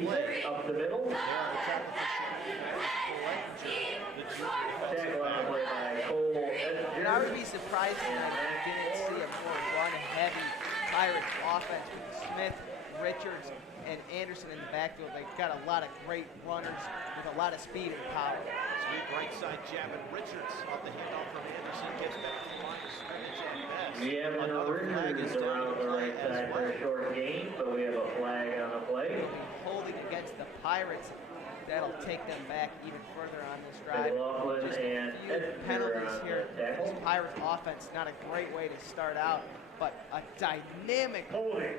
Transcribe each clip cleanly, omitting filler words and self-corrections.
Play. Up the middle. They are attacking for the junior defensive Tackle back. play by Cole. And I would be surprised if we didn't see a more run-heavy Pirates offense with Smith, Richards, and Anderson in the backfield. They've got a lot of great runners with a lot of speed and power. Sweet right side jab, and Richards off the handoff from Anderson gets back to the line of scrimmage at best. We have Another flag is down around to the play right as side for well. a short gain, but we have a flag on the play. They'll be holding against the Pirates. That'll take them back even further on this drive. McLaughlin Just and a few Edgar penalties on here. the tackle. This Pirates offense, not a great way to start out, but a dynamic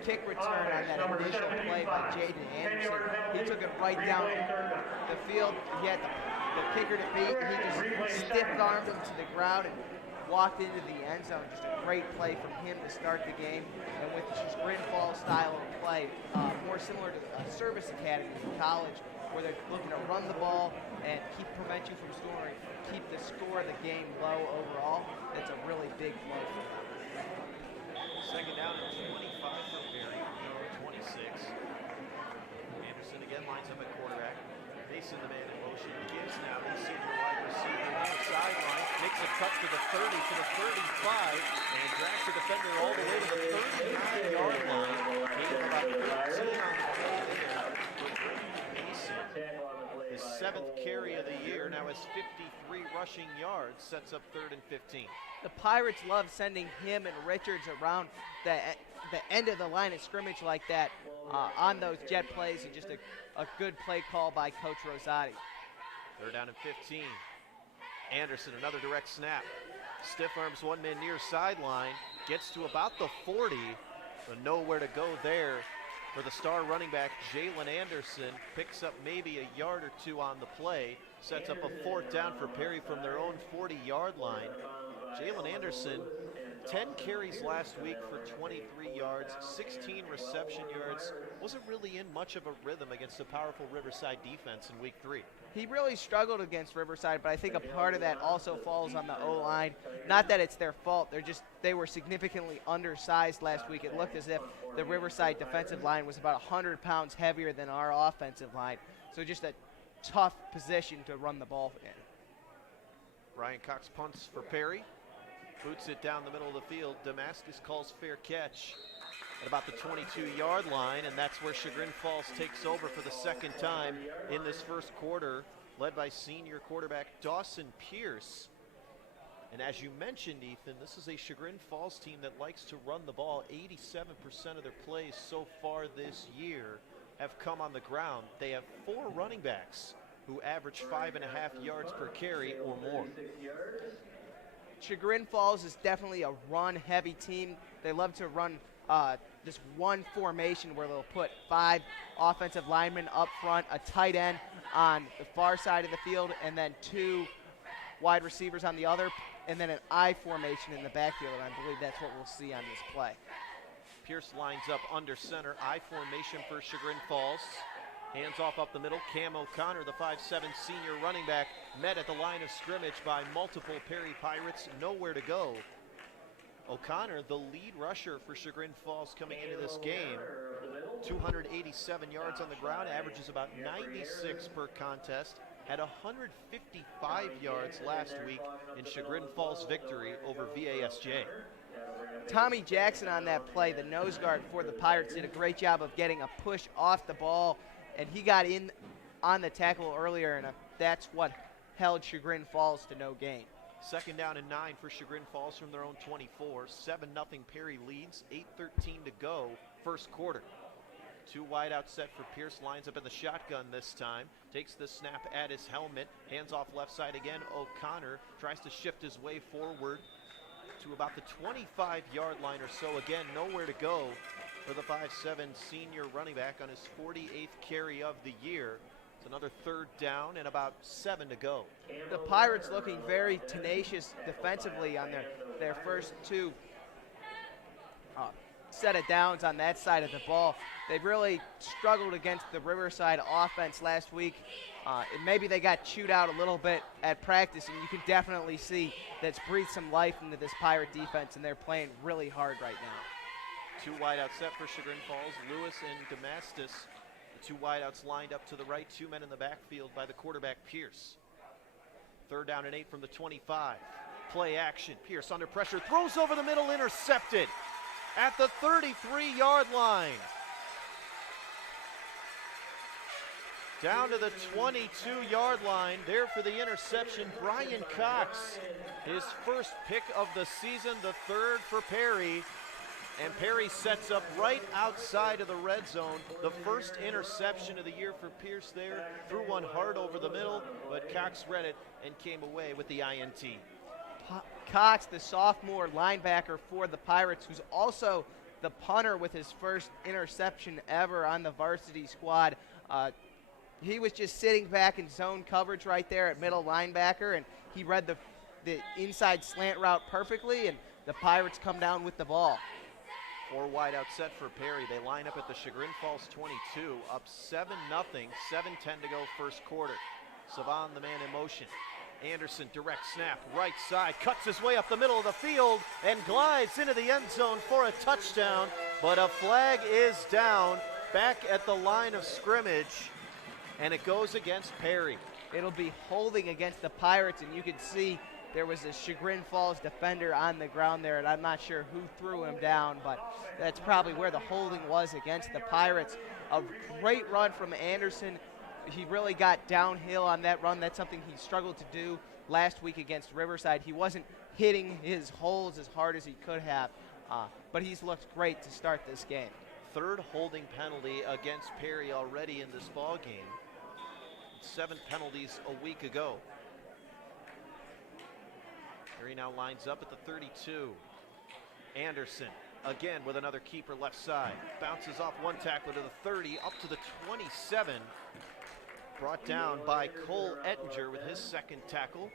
kick return on that initial play by Jaden Anderson. He took it right down the field. He had the kicker to beat. He just stiff-armed him to the ground and walked into the end zone. Just a great play from him to start the game. And with just Grin Falls style of play, more similar to a service academy in college, where they're looking to run the ball and prevent you from scoring, keep the score of the game low overall. It's a really big blow for them. Second down and 25 for Perry, 26. Anderson again lines up at quarterback. Facing the man in motion. Gibbs now, the senior wide receiver on the sideline. Makes a cut to the 30, to the 35, and drags the defender all the way to the 39-yard line. Gain of about 13 on the play there. His seventh carry of the year, now has 53 rushing yards, sets up 3rd and 15. The Pirates love sending him and Richards around the end of the line of scrimmage like that on those jet plays, and just a good play call by Coach Rosati. 3rd down and 15. Anderson, another direct snap. Stiff arms one man near sideline, gets to about the 40, but nowhere to go there for the star running back, Jalen Anderson. Picks up maybe a yard or two on the play, sets up a 4th down for Perry from their own 40-yard line. Jalen Anderson, 10 carries last week for 23 yards, 16 reception yards. Wasn't really in much of a rhythm against a powerful Riverside defense in week 3. He really struggled against Riverside, but I think a part of that also falls on the O-line. Not that it's their fault. They were significantly undersized last week. It looked as if the Riverside defensive line was about 100 pounds heavier than our offensive line. So just a tough position to run the ball in. Ryan Cox punts for Perry. Boots it down the middle of the field. Damascus calls fair catch at about the 22-yard line, and that's where Chagrin Falls takes over for the second time in this first quarter, led by senior quarterback Dawson Pierce. And as you mentioned, Ethan, this is a Chagrin Falls team that likes to run the ball. 87% of their plays so far this year have come on the ground. They have 4 running backs who average 5.5 yards per carry or more. Chagrin Falls is definitely a run-heavy team. They love to run this one formation where they'll put 5 offensive linemen up front, a tight end on the far side of the field, and then 2 wide receivers on the other, and then an I formation in the backfield, and I believe that's what we'll see on this play. Pierce lines up under center, I formation for Chagrin Falls. Hands off up the middle, Cam O'Connor, the 5'7" senior running back, met at the line of scrimmage by multiple Perry Pirates, nowhere to go. O'Connor, the lead rusher for Chagrin Falls coming into this game. 287 yards on the ground, averages about 96 per contest. Had 155 yards last week in Chagrin Falls' victory over VASJ. Tommy Jackson on that play, the nose guard for the Pirates, did a great job of getting a push off the ball, and he got in on the tackle earlier, and that's what held Chagrin Falls to no gain. 2nd down and 9 for Chagrin Falls from their own 24. 7-0 Perry leads, 8:13 to go, first quarter. 2 wide out set for Pierce, lines up in the shotgun this time. Takes the snap at his helmet, hands off left side again. O'Connor tries to shift his way forward to about the 25-yard line or so. Again, nowhere to go for the 5'7" senior running back on his 48th carry of the year. It's another 3rd down and about 7 to go. The Pirates looking very tenacious defensively on their first 2 set of downs on that side of the ball. They've really struggled against the Riverside offense last week. And maybe they got chewed out a little bit at practice, and you can definitely see that's breathed some life into this Pirate defense, and they're playing really hard right now. 2 wide out set for Chagrin Falls. Lewis and Damascus, the Two wideouts lined up to the right, two men in the backfield by the quarterback, Pierce. 3rd down and 8 from the 25. Play action. Pierce under pressure, throws over the middle, intercepted at the 33-yard line. Down to the 22-yard line, there for the interception, Brian Cox. His first pick of the season, the 3rd for Perry. And Perry sets up right outside of the red zone. The first interception of the year for Pierce there. Threw one hard over the middle, but Cox read it and came away with the INT. Cox, the sophomore linebacker for the Pirates, who's also the punter with his first interception ever on the varsity squad. He was just sitting back in zone coverage right there at middle linebacker, and he read the inside slant route perfectly, and the Pirates come down with the ball. 4 wide out set for Perry. They line up at the Chagrin Falls 22, up 7-0, 7:10 to go first quarter. Savan, the man in motion. Anderson, direct snap, right side, cuts his way up the middle of the field and glides into the end zone for a touchdown, but a flag is down back at the line of scrimmage, and it goes against Perry. It'll be holding against the Pirates, and you can see there was a Chagrin Falls defender on the ground there, and I'm not sure who threw him down, but that's probably where the holding was against the Pirates. A great run from Anderson. He really got downhill on that run. That's something he struggled to do last week against Riverside. He wasn't hitting his holes as hard as he could have, but he's looked great to start this game. 3rd holding penalty against Perry already in this ball game. 7 penalties a week ago. Perry now lines up at the 32. Anderson again with another keeper left side. Bounces off one tackler to the 30, up to the 27. Brought down by Cole Ettinger with his 2nd tackle.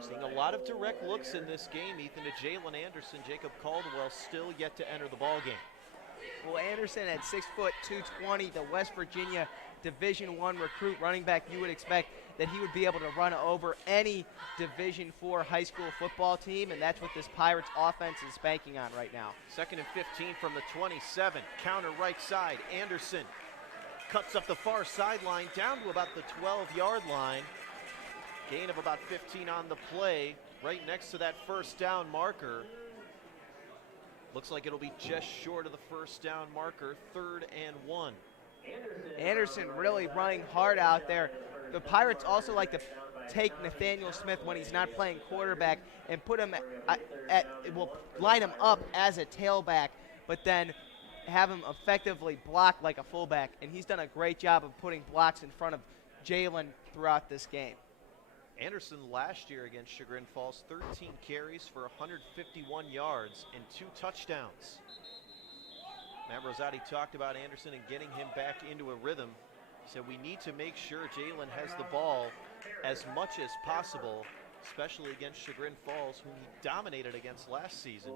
Seeing a lot of direct looks in this game, Ethan, to Jalen Anderson. Jacob Caldwell still yet to enter the ball game. Well, Anderson at 6 foot 220, the West Virginia Division I recruit running back, you would expect that he would be able to run over any Division IV high school football team, and that's what this Pirates offense is banking on right now. 2nd and 15 from the 27. Counter right side. Anderson cuts up the far sideline down to about the 12-yard line. Gain of about 15 on the play, right next to that 1st down marker. Looks like it'll be just short of the 1st down marker, 3rd and 1. Anderson really running hard out there. The Pirates also like to take Nathaniel Smith when he's not playing quarterback and put him line him up as a tailback, but then have him effectively block like a fullback, and he's done a great job of putting blocks in front of Jalen throughout this game. Anderson last year against Chagrin Falls, 13 carries for 151 yards and 2 touchdowns. Matt Rosati talked about Anderson and getting him back into a rhythm. He said we need to make sure Jalen has the ball as much as possible, especially against Chagrin Falls, whom he dominated against last season.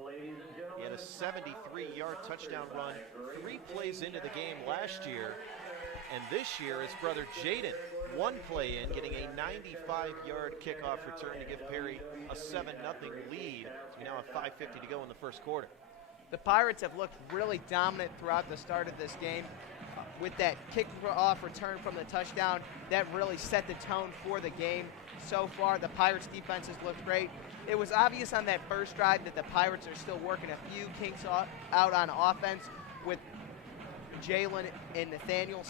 He had a 73-yard touchdown run 3 plays into the game last year. And this year, his brother Jaden, 1 play in, getting a 95-yard kickoff return to give Perry a 7-0 lead. So we now have 5:50 to go in the first quarter. The Pirates have looked really dominant throughout the start of this game. With that kickoff return from the touchdown, that really set the tone for the game. So far, the Pirates defense has looked great. It was obvious on that first drive that the Pirates are still working a few kinks out on offense, with Jalen and Nathaniel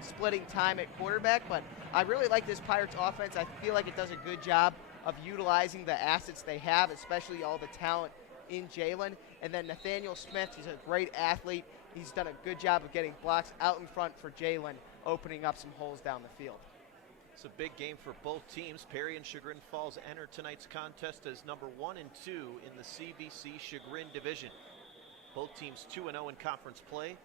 splitting time at quarterback, but I really like this Pirates offense. I feel like it does a good job of utilizing the assets they have, especially all the talent in Jalen. And then Nathaniel Smith, he's a great athlete. He's done a good job of getting blocks out in front for Jalen, opening up some holes down the field. It's a big game for both teams. Perry and Chagrin Falls enter tonight's contest as number 1 and 2 in the CBC Chagrin division. Both teams 2-0 in conference play.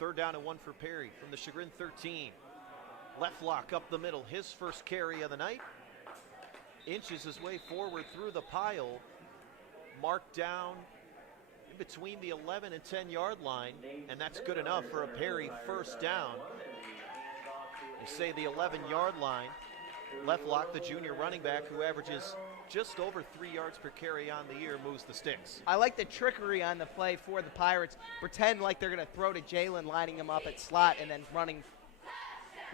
3rd down and 1 for Perry from the Chagrin 13. Left lock up the middle, his first carry of the night. Inches his way forward through the pile. Marked down in between the 11 and 10-yard line, and that's good enough for a Perry 1st down. You say the 11-yard line. Left lock, the junior running back, who averages just over 3 yards per carry on the year, moves the sticks. I like the trickery on the play for the Pirates. Pretend like they're going to throw to Jalen, lining him up at slot, and then running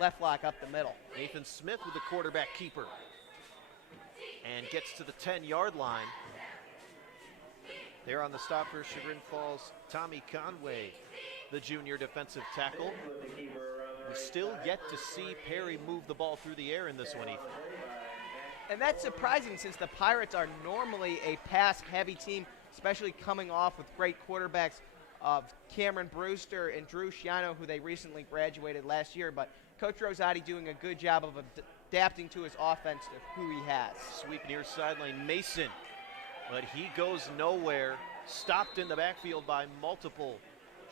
left lock up the middle. Nathan Smith with the quarterback keeper. And gets to the 10-yard line. There on the stop for Chagrin Falls, Tommy Conway, the junior defensive tackle. We still yet to see Perry move the ball through the air in this one, Ethan. And that's surprising since the Pirates are normally a pass-heavy team, especially coming off with great quarterbacks of Cameron Brewster and Drew Schiano, who they recently graduated last year. But Coach Rosati doing a good job of adapting to his offense to who he has. Sweep near sideline, Mason. But he goes nowhere. Stopped in the backfield by multiple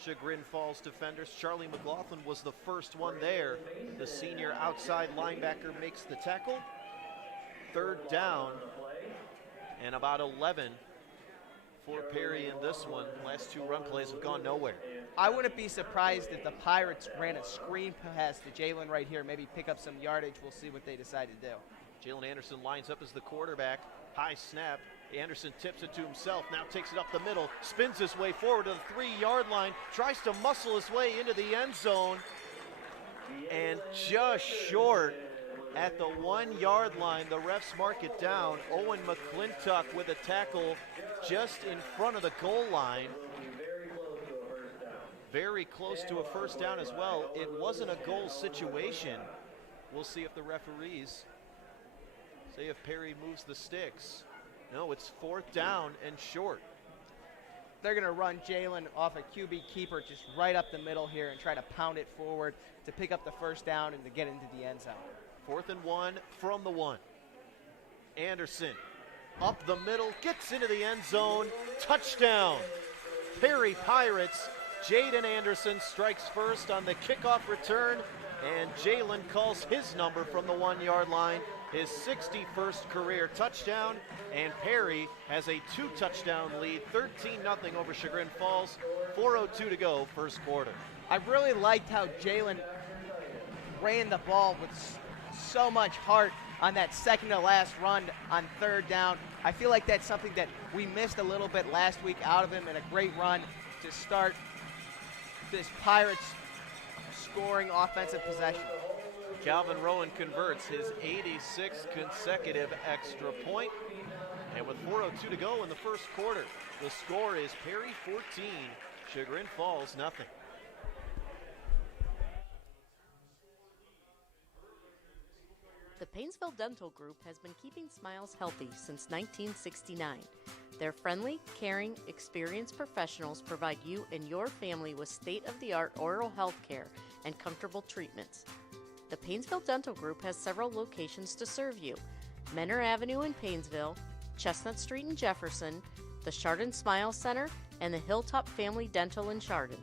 Chagrin Falls defenders. Charlie McLaughlin was the first one there. The senior outside linebacker makes the tackle. 3rd down and about 11 for Perry in this one. Last 2 run plays have gone nowhere. I wouldn't be surprised if the Pirates ran a screen pass to Jalen right here, maybe pick up some yardage. We'll see what they decide to do. Jalen Anderson lines up as the quarterback. High snap. Anderson tips it to himself, now takes it up the middle, spins his way forward to the 3-yard line, tries to muscle his way into the end zone, and just short at the 1-yard line. The refs mark it down. Owen McClintock with a tackle just in front of the goal line. Very close to a first down as well. It wasn't a goal situation. We'll see if the referees say if Perry moves the sticks. No, it's 4th down and short. They're going to run Jalen off a QB keeper just right up the middle here and try to pound it forward to pick up the first down and to get into the end zone. 4th and 1 from the 1. Anderson up the middle, gets into the end zone. Touchdown. Perry Pirates. Jaden Anderson strikes first on the kickoff return, and Jalen calls his number from the 1-yard line. His 61st career touchdown, and Perry has a 2-touchdown lead, 13-0 over Chagrin Falls. 4:02 to go, first quarter. I really liked how Jalen ran the ball with so much heart on that second-to-last run on 3rd down. I feel like that's something that we missed a little bit last week out of him, and a great run to start this Pirates scoring offensive possession. Calvin Rowan converts his 86th consecutive extra point. And with 4:02 to go in the first quarter, the score is Perry 14, Chagrin Falls nothing. The Painesville Dental Group has been keeping smiles healthy since 1969. Their friendly, caring, experienced professionals provide you and your family with state-of-the-art oral health care and comfortable treatments. The Painesville Dental Group has several locations to serve you: Menor Avenue in Painesville, Chestnut Street in Jefferson, the Chardon Smile Center, and the Hilltop Family Dental in Chardon.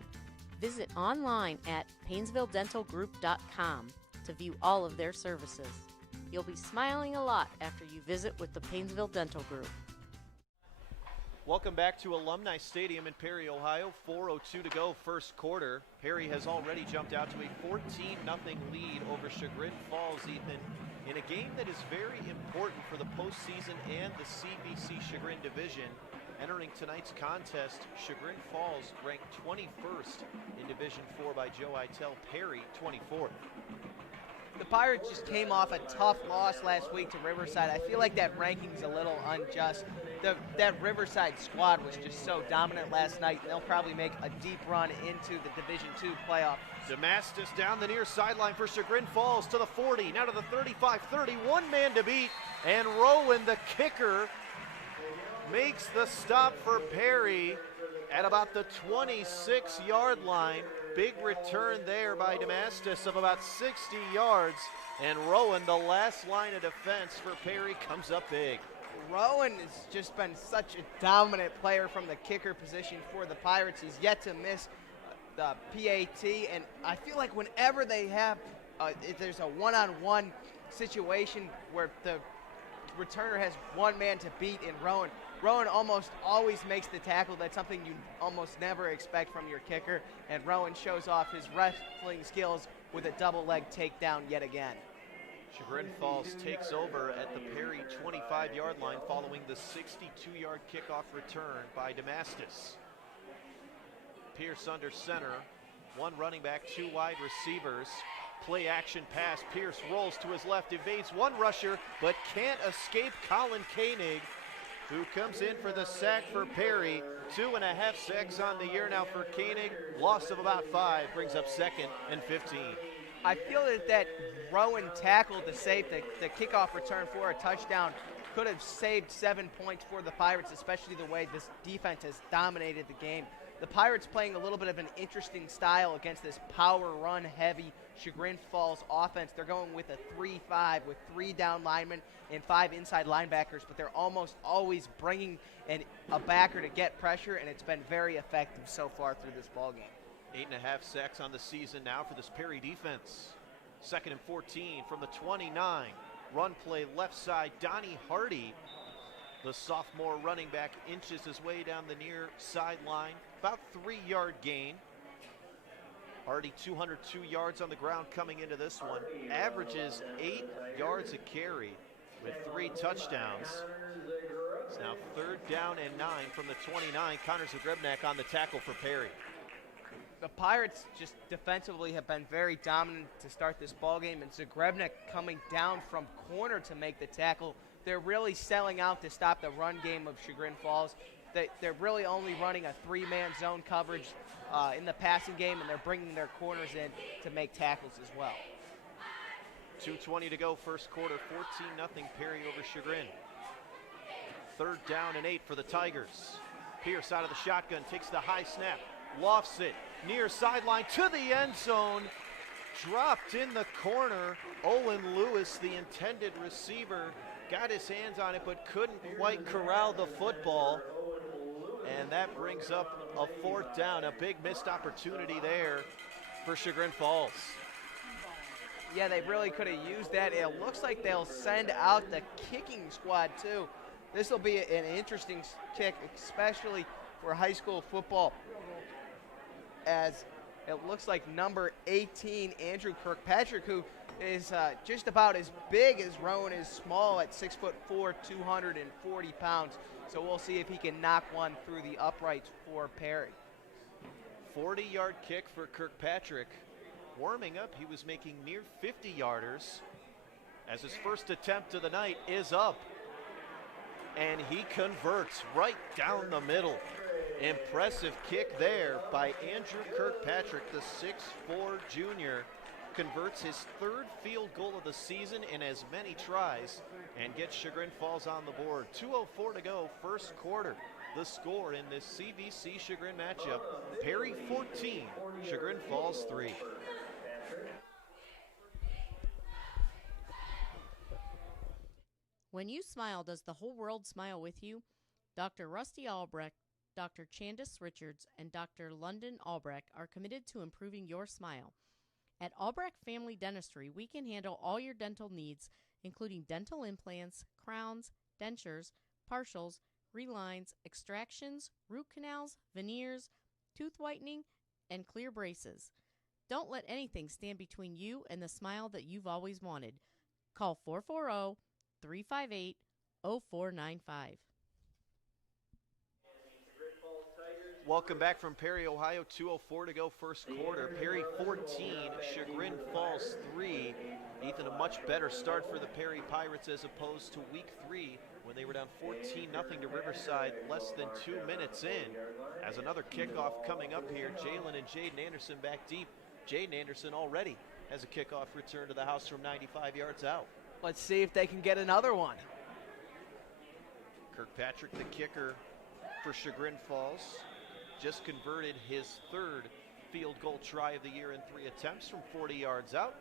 Visit online at PainesvilleDentalGroup.com to view all of their services. You'll be smiling a lot after you visit with the Painesville Dental Group. Welcome back to Alumni Stadium in Perry, Ohio. 4:02 to go, first quarter. Perry has already jumped out to a 14-0 lead over Chagrin Falls, Ethan, in a game that is very important for the postseason and the CVC Chagrin division. Entering tonight's contest, Chagrin Falls ranked 21st in Division 4 by Joe Itel. Perry 24th. The Pirates just came off a tough loss last week to Riverside. I feel like that ranking's a little unjust. That Riverside squad was just so dominant last night, and they'll probably make a deep run into the Division II playoff. Damastis down the near sideline for Chagrin Falls to the 40, now to the 35, 31 man to beat, and Rowan, the kicker, makes the stop for Perry at about the 26-yard line. Big return there by Damastis of about 60 yards, and Rowan, the last line of defense for Perry, comes up big. Rowan has just been such a dominant player from the kicker position for the Pirates. He's yet to miss the PAT, and I feel like whenever they have, if there's a one-on-one situation where the returner has one man to beat in Rowan, Rowan almost always makes the tackle. That's something you almost never expect from your kicker, and Rowan shows off his wrestling skills with a double leg takedown yet again. Chagrin Falls takes over at the Perry 25-yard line following the 62-yard kickoff return by Damascus. Pierce under center, one running back, two wide receivers. Play action pass, Pierce rolls to his left, evades one rusher, but can't escape Colin Koenig, who comes in for the sack for Perry. 2.5 sacks on the year now for Koenig. Loss of about 5 brings up 2nd and 15. I feel that Rowan tackle to save the kickoff return for a touchdown could have saved 7 points for the Pirates, especially the way this defense has dominated the game. The Pirates playing a little bit of an interesting style against this power run heavy Chagrin Falls offense. They're going with a 3-5 with 3 down linemen and 5 inside linebackers, but they're almost always bringing a backer to get pressure, and it's been very effective so far through this ball game. 8.5 sacks on the season now for this Perry defense. 2nd and 14 from the 29. Run play left side, Donnie Hardy. The sophomore running back inches his way down the near sideline. About 3-yard gain. Hardy 202 yards on the ground coming into this one. Averages 8 yards a carry with 3 touchdowns. It's now 3rd down and 9 from the 29. Connor Zagrebnek on the tackle for Perry. The Pirates just defensively have been very dominant to start this ball game, and Zagrebnek coming down from corner to make the tackle. They're really selling out to stop the run game of Chagrin Falls. They're really only running a 3-man zone coverage in the passing game, and they're bringing their corners in to make tackles as well. 2:20 to go, first quarter, 14-0 Perry over Chagrin. 3rd down and 8 for the Tigers. Pierce out of the shotgun, takes the high snap, lofts it, near sideline to the end zone. Dropped in the corner. Owen Lewis, the intended receiver, got his hands on it but couldn't quite corral the football. And that brings up a 4th down, a big missed opportunity there for Chagrin Falls. Yeah, they really could have used that. It looks like they'll send out the kicking squad too. This will be an interesting kick, especially for high school football, as it looks like number 18, Andrew Kirkpatrick, who is just about as big as Rowan is small at 6'4", 240 pounds. So we'll see if he can knock one through the uprights for Perry. 40-yard kick for Kirkpatrick. Warming up, he was making near 50-yarders as his first attempt of the night is up. And he converts right down the middle. Impressive kick there by Andrew Kirkpatrick, the 6'4" junior. Converts his 3rd field goal of the season in as many tries and gets Chagrin Falls on the board. 2:04 to go, first quarter. The score in this CVC Chagrin matchup, Perry 14, Chagrin Falls 3. When you smile, does the whole world smile with you? Dr. Rusty Albrecht, Dr. Chandis Richards, and Dr. London Albrecht are committed to improving your smile. At Albrecht Family Dentistry, we can handle all your dental needs, including dental implants, crowns, dentures, partials, relines, extractions, root canals, veneers, tooth whitening, and clear braces. Don't let anything stand between you and the smile that you've always wanted. Call 440-358-0495. Welcome back from Perry, Ohio. 2:04 to go, first quarter. Perry 14, Chagrin Falls 3. Ethan, a much better start for the Perry Pirates as opposed to week 3 when they were down 14-0 to Riverside less than 2 minutes in. As another kickoff coming up here, Jalen and Jaden Anderson back deep. Jaden Anderson already has a kickoff return to the house from 95 yards out. Let's see if they can get another one. Kirkpatrick, the kicker for Chagrin Falls, just converted his 3rd field goal try of the year in 3 attempts from 40 yards out.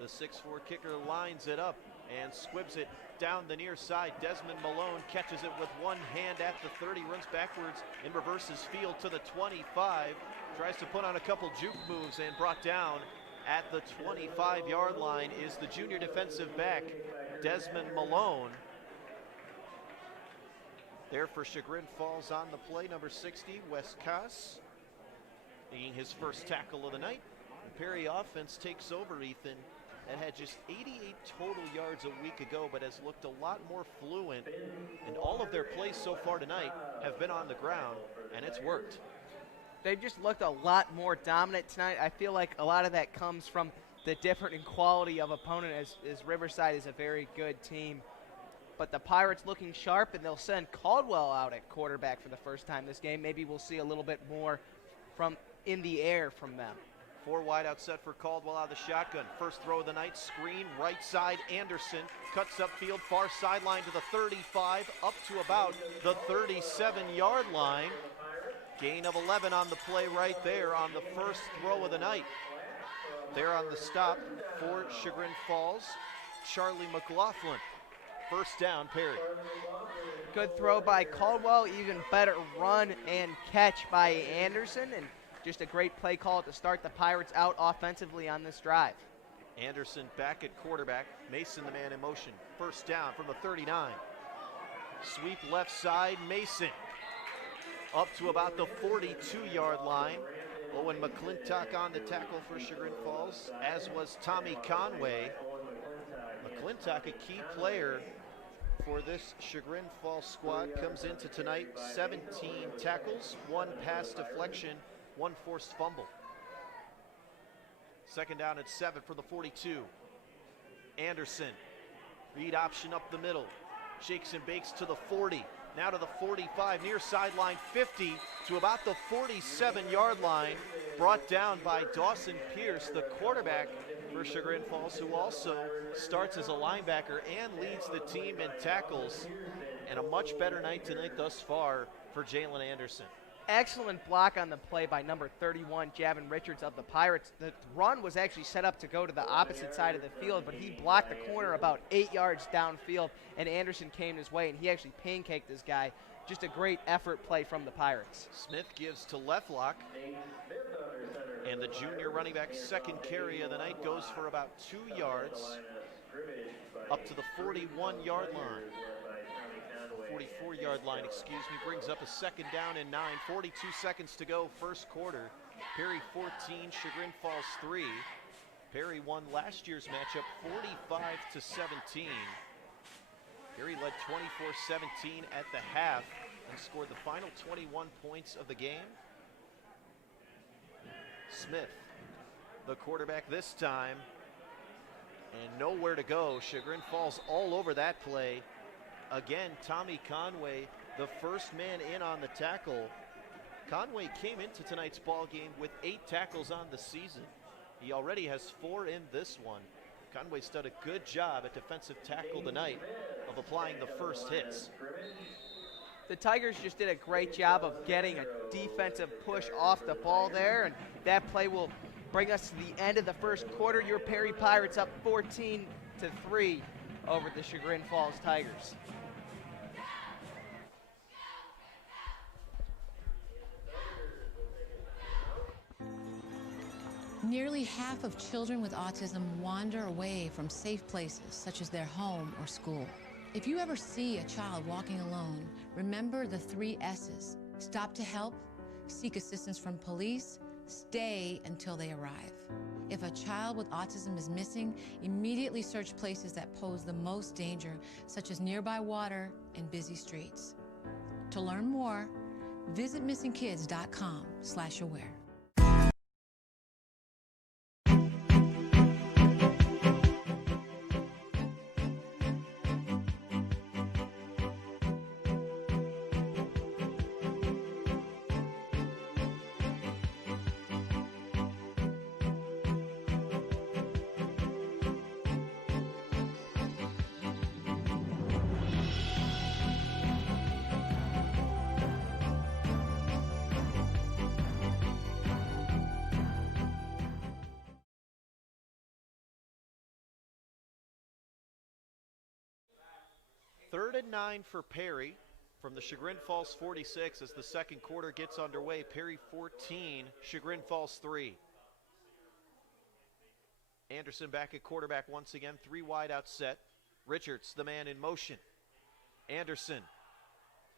The 6'4" kicker lines it up and squibs it down the near side. Desmond Malone catches it with one hand at the 30, runs backwards and reverses field to the 25. Tries to put on a couple juke moves and brought down at the 25-yard line is the junior defensive back, Desmond Malone. There for Chagrin Falls on the play, number 60, Wes Koss, making his first tackle of the night. The Perry offense takes over, Ethan. that had just 88 total yards a week ago, but has looked a lot more fluent. And all of their plays so far tonight have been on the ground, and it's worked. They've just looked a lot more dominant tonight. I feel like a lot of that comes from the different in quality of opponent, as Riverside is a very good team. But the Pirates looking sharp, and they'll send Caldwell out at quarterback for the first time this game. Maybe we'll see a little bit more from in the air from them. 4 wide out set for Caldwell out of the shotgun. First throw of the night, screen, right side, Anderson cuts upfield, far sideline to the 35, up to about the 37-yard line. Gain of 11 on the play right there on the first throw of the night. There on the stop for Chagrin Falls, Charlie McLaughlin. First down, Perry. Good throw by Caldwell, even better run and catch by Anderson, and just a great play call to start the Pirates out offensively on this drive. Anderson back at quarterback, Mason the man in motion. First down from the 39. Sweep left side, Mason. Up to about the 42-yard line. Owen McClintock on the tackle for Chagrin Falls, as was Tommy Conway. McClintock, a key player for this Chagrin Falls squad, comes into tonight 17 tackles, 1 pass deflection, 1 forced fumble. Second down at 7 for the 42. Anderson, read option up the middle, shakes and bakes to the 40. Now to the 45, near sideline 50 to about the 47-yard line. Brought down by Dawson Pierce, the quarterback for Chagrin Falls, who also starts as a linebacker and leads the team in tackles. And a much better night tonight thus far for Jalen Anderson. Excellent block on the play by number 31, Javin Richards of the Pirates. The run was actually set up to go to the opposite side of the field, but he blocked the corner about 8 yards downfield, and Anderson came his way, and he actually pancaked this guy. Just a great effort play from the Pirates. Smith gives to Leftlock, and the junior running back's second carry of the night goes for about 2 yards, up to the 41-yard line. 44-yard line, excuse me, brings up a second down and 9. 42 seconds to go, first quarter. Perry 14, Chagrin Falls 3. Perry won last year's matchup 45-17. Perry led 24-17 at the half and scored the final 21 points of the game. Smith, the quarterback this time, and nowhere to go. Chagrin Falls all over that play. Again, Tommy Conway, the first man in on the tackle. Conway came into tonight's ball game with 8 tackles on the season. He already has 4 in this one. Conway's done a good job at defensive tackle tonight of applying the first hits. The Tigers just did a great job of getting a defensive push off the ball there, and that play will bring us to the end of the first quarter. Your Perry Pirates up 14-3 over the Chagrin Falls Tigers. Nearly half of children with autism wander away from safe places, such as their home or school. If you ever see a child walking alone, remember the 3 S's. Stop to help, seek assistance from police, stay until they arrive. If a child with autism is missing, immediately search places that pose the most danger, such as nearby water and busy streets. To learn more, visit missingkids.com/aware. Third and 9 for Perry from the Chagrin Falls 46 as the second quarter gets underway. Perry 14, Chagrin Falls 3. Anderson back at quarterback once again, 3 wide out set. Richards, the man in motion. Anderson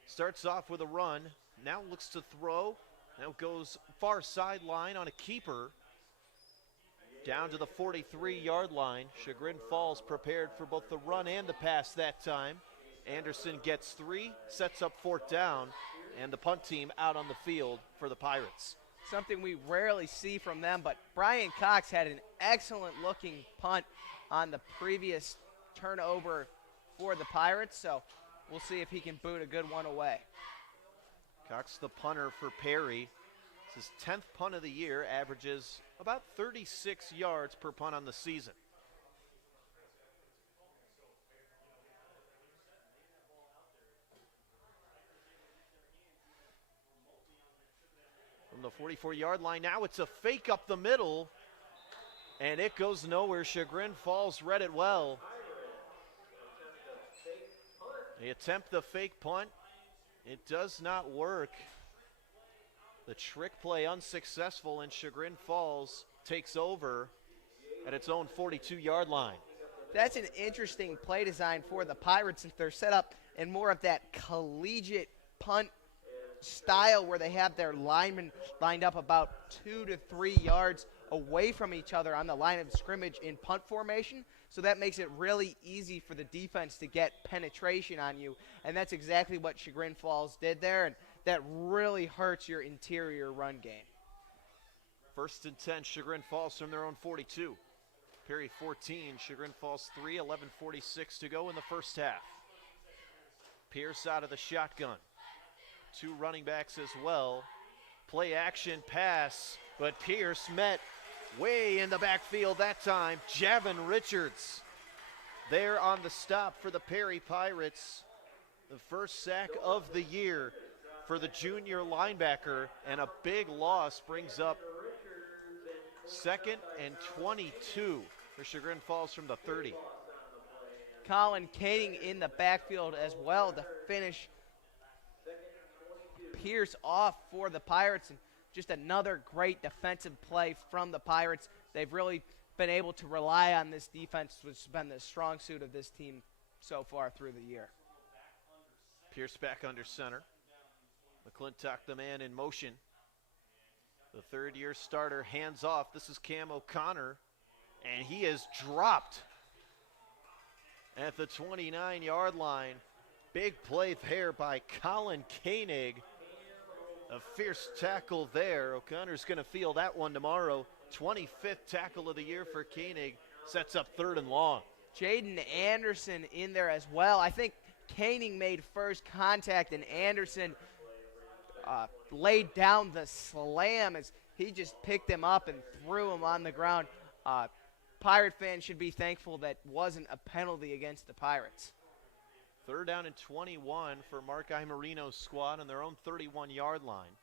starts off with a run, now looks to throw, now goes far sideline on a keeper. Down to the 43-yard line. Chagrin Falls prepared for both the run and the pass that time. Anderson gets 3, sets up 4th down, and the punt team out on the field for the Pirates. Something we rarely see from them, but Brian Cox had an excellent-looking punt on the previous turnover for the Pirates, so we'll see if he can boot a good one away. Cox, the punter for Perry. It's his 10th punt of the year, averages about 36 yards per punt on the season. From the 44-yard line, now it's a fake up the middle, and it goes nowhere. Chagrin Falls read it well. They attempt the fake punt. It does not work. The trick play unsuccessful, and Chagrin Falls takes over at its own 42-yard line. That's an interesting play design for the Pirates since they're set up in more of that collegiate punt style where they have their linemen lined up about 2 to 3 yards away from each other on the line of scrimmage in punt formation. So that makes it really easy for the defense to get penetration on you. And that's exactly what Chagrin Falls did there. And that really hurts your interior run game. 1st and 10, Chagrin Falls from their own 42. Perry 14, Chagrin Falls 3, 11:46 to go in the first half. Pierce out of the shotgun. 2 running backs as well. Play action pass, but Pierce met way in the backfield that time. Javin Richards there on the stop for the Perry Pirates. The first sack of the year for the junior linebacker, and a big loss brings up 2nd and 22 for Chagrin Falls from the 30. Colin Kading in the backfield as well to finish Pierce off for the Pirates, and just another great defensive play from the Pirates. They've really been able to rely on this defense, which has been the strong suit of this team so far through the year. Pierce back under center. McClintock, the man in motion. The third-year starter hands off. This is Cam O'Connor, and he is dropped at the 29-yard line. Big play there by Colin Koenig. A fierce tackle there. O'Connor's going to feel that one tomorrow. 25th tackle of the year for Koenig. Sets up 3rd and long. Jaden Anderson in there as well. I think Koenig made first contact, and Anderson laid down the slam as he just picked him up and threw him on the ground. Pirate fans should be thankful that wasn't a penalty against the Pirates. 3rd down and 21 for Mark Imarino's squad on their own 31-yard line.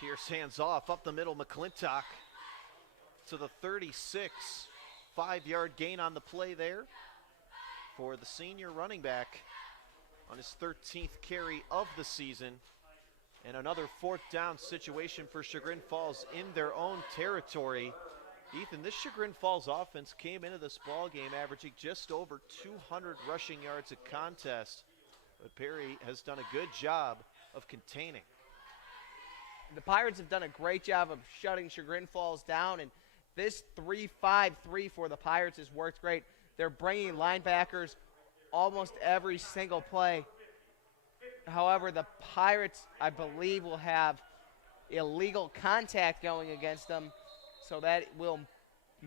Pierce hands off, up the middle, McClintock to the 36. 5-yard gain on the play there for the senior running back on his 13th carry of the season. And another 4th down situation for Chagrin Falls in their own territory. Ethan, this Chagrin Falls offense came into this ball game averaging just over 200 rushing yards a contest, but Perry has done a good job of containing. The Pirates have done a great job of shutting Chagrin Falls down, and this 3-5-3 for the Pirates has worked great. They're bringing linebackers almost every single play. However, the Pirates, I believe, will have illegal contact going against them, so that will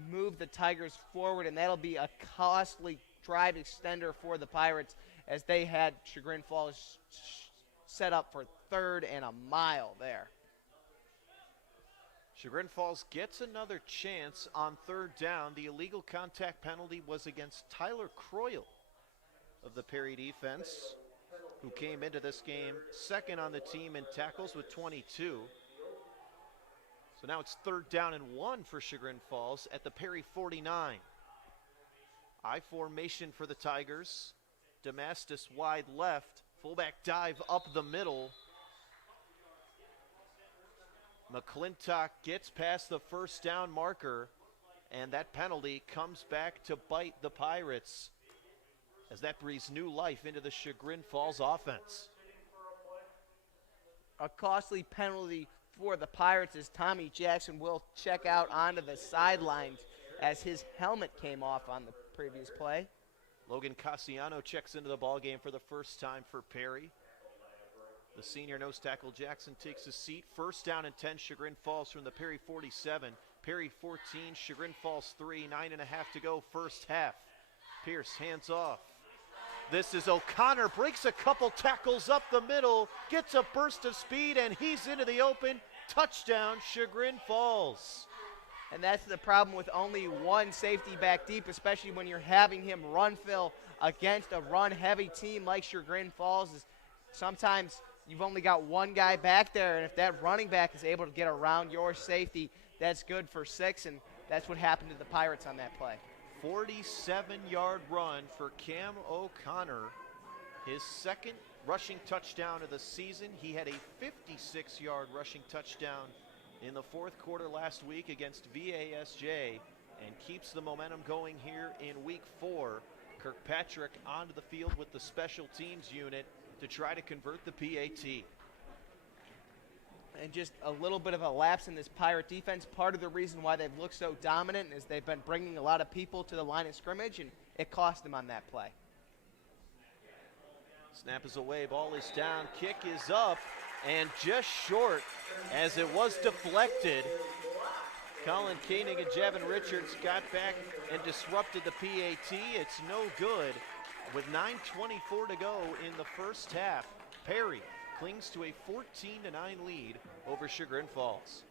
move the Tigers forward, and that'll be a costly drive extender for the Pirates as they had Chagrin Falls set up for 3rd and a mile there. Chagrin Falls gets another chance on 3rd down. The illegal contact penalty was against Tyler Croyle of the Perry defense, who came into this game 2nd on the team in tackles with 22. So now it's 3rd down and 1 for Chagrin Falls at the Perry 49. I formation for the Tigers. Damastis wide left. Fullback dive up the middle. McClintock gets past the 1st down marker, and that penalty comes back to bite the Pirates as that breathes new life into the Chagrin Falls offense. A costly penalty for the Pirates as Tommy Jackson will check out onto the sidelines as his helmet came off on the previous play. Logan Cassiano checks into the ballgame for the first time for Perry. The senior nose tackle Jackson takes his seat. First down and 10, Chagrin Falls from the Perry 47. Perry 14, Chagrin Falls 3, 9.5 to go first half. Pierce hands off. This is O'Connor, breaks a couple tackles up the middle, gets a burst of speed, and he's into the open. Touchdown, Chagrin Falls. And that's the problem with only one safety back deep, especially when you're having him run fill against a run-heavy team like Chagrin Falls. Is sometimes you've only got one guy back there, and if that running back is able to get around your safety, that's good for 6, and that's what happened to the Pirates on that play. 47-yard run for Cam O'Connor. His second rushing touchdown of the season. He had a 56-yard rushing touchdown in the fourth quarter last week against VASJ and keeps the momentum going here in week 4. Kirkpatrick onto the field with the special teams unit to try to convert the PAT. And just a little bit of a lapse in this Pirate defense. Part of the reason why they've looked so dominant is they've been bringing a lot of people to the line of scrimmage, and it cost them on that play. Snap is away, ball is down, kick is up, and just short as it was deflected. Colin Koenig and Javin Richards got back and disrupted the PAT. It's no good. With 9:24 to go in the first half, Perry clings to a 14-9 lead over Chagrin Falls.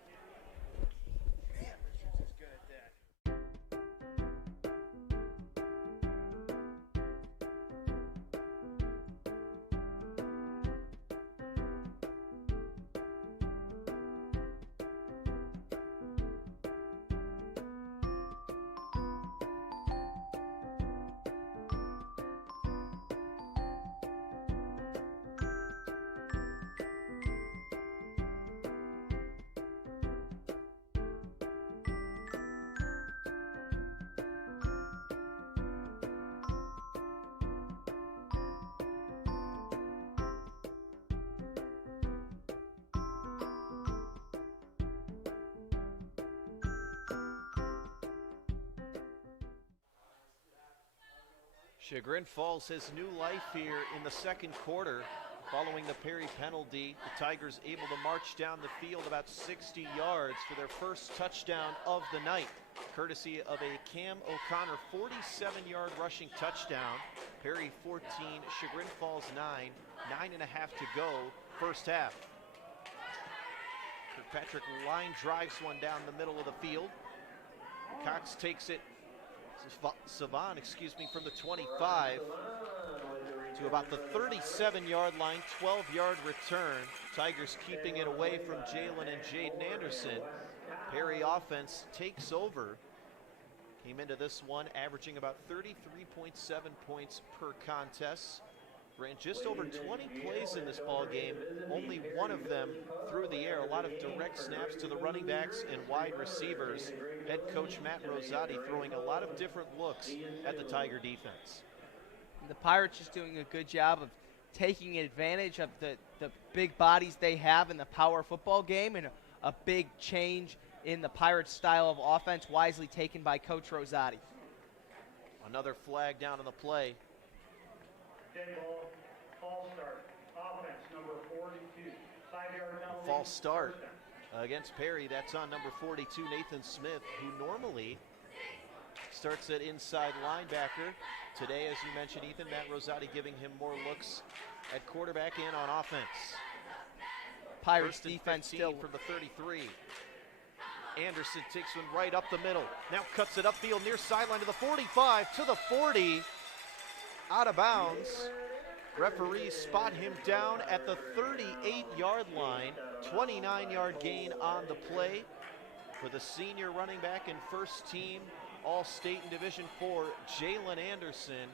Chagrin Falls has new life here in the second quarter. Following the Perry penalty, the Tigers able to march down the field about 60 yards for their first touchdown of the night, courtesy of a Cam O'Connor 47-yard rushing touchdown. Perry 14, Chagrin Falls 9, 9.5 to go first half. Kirkpatrick line drives one down the middle of the field. Cox takes it, Savan, from the 25 to about the 37-yard line, 12-yard return. Tigers keeping it away from Jalen and Jaden Anderson. Perry offense takes over. Came into this one averaging about 33.7 points per contest. Ran just over 20 plays in this ball game, only one of them through the air. A lot of direct snaps to the running backs and wide receivers. Head coach Matt Rosati throwing a lot of different looks at the Tiger defense. The Pirates just doing a good job of taking advantage of the big bodies they have in the power football game, and a big change in the Pirates' style of offense wisely taken by Coach Rosati. Another flag down on the play. Dead ball, false start. Offense, number 42. 5-yard penalty. False start against Perry. That's on number 42, Nathan Smith, who normally starts at inside linebacker. Today, as you mentioned, Ethan, Matt Rosati giving him more looks at quarterback and on offense. Pirates First and defense 15 still from the 33. Anderson takes one right up the middle. Now cuts it upfield near sideline to the 45, to the 40. Out of bounds. Referees spot him down at the 38-yard line. 29-yard gain on the play for the senior running back and first team All-State in Division IV, Jalen Anderson.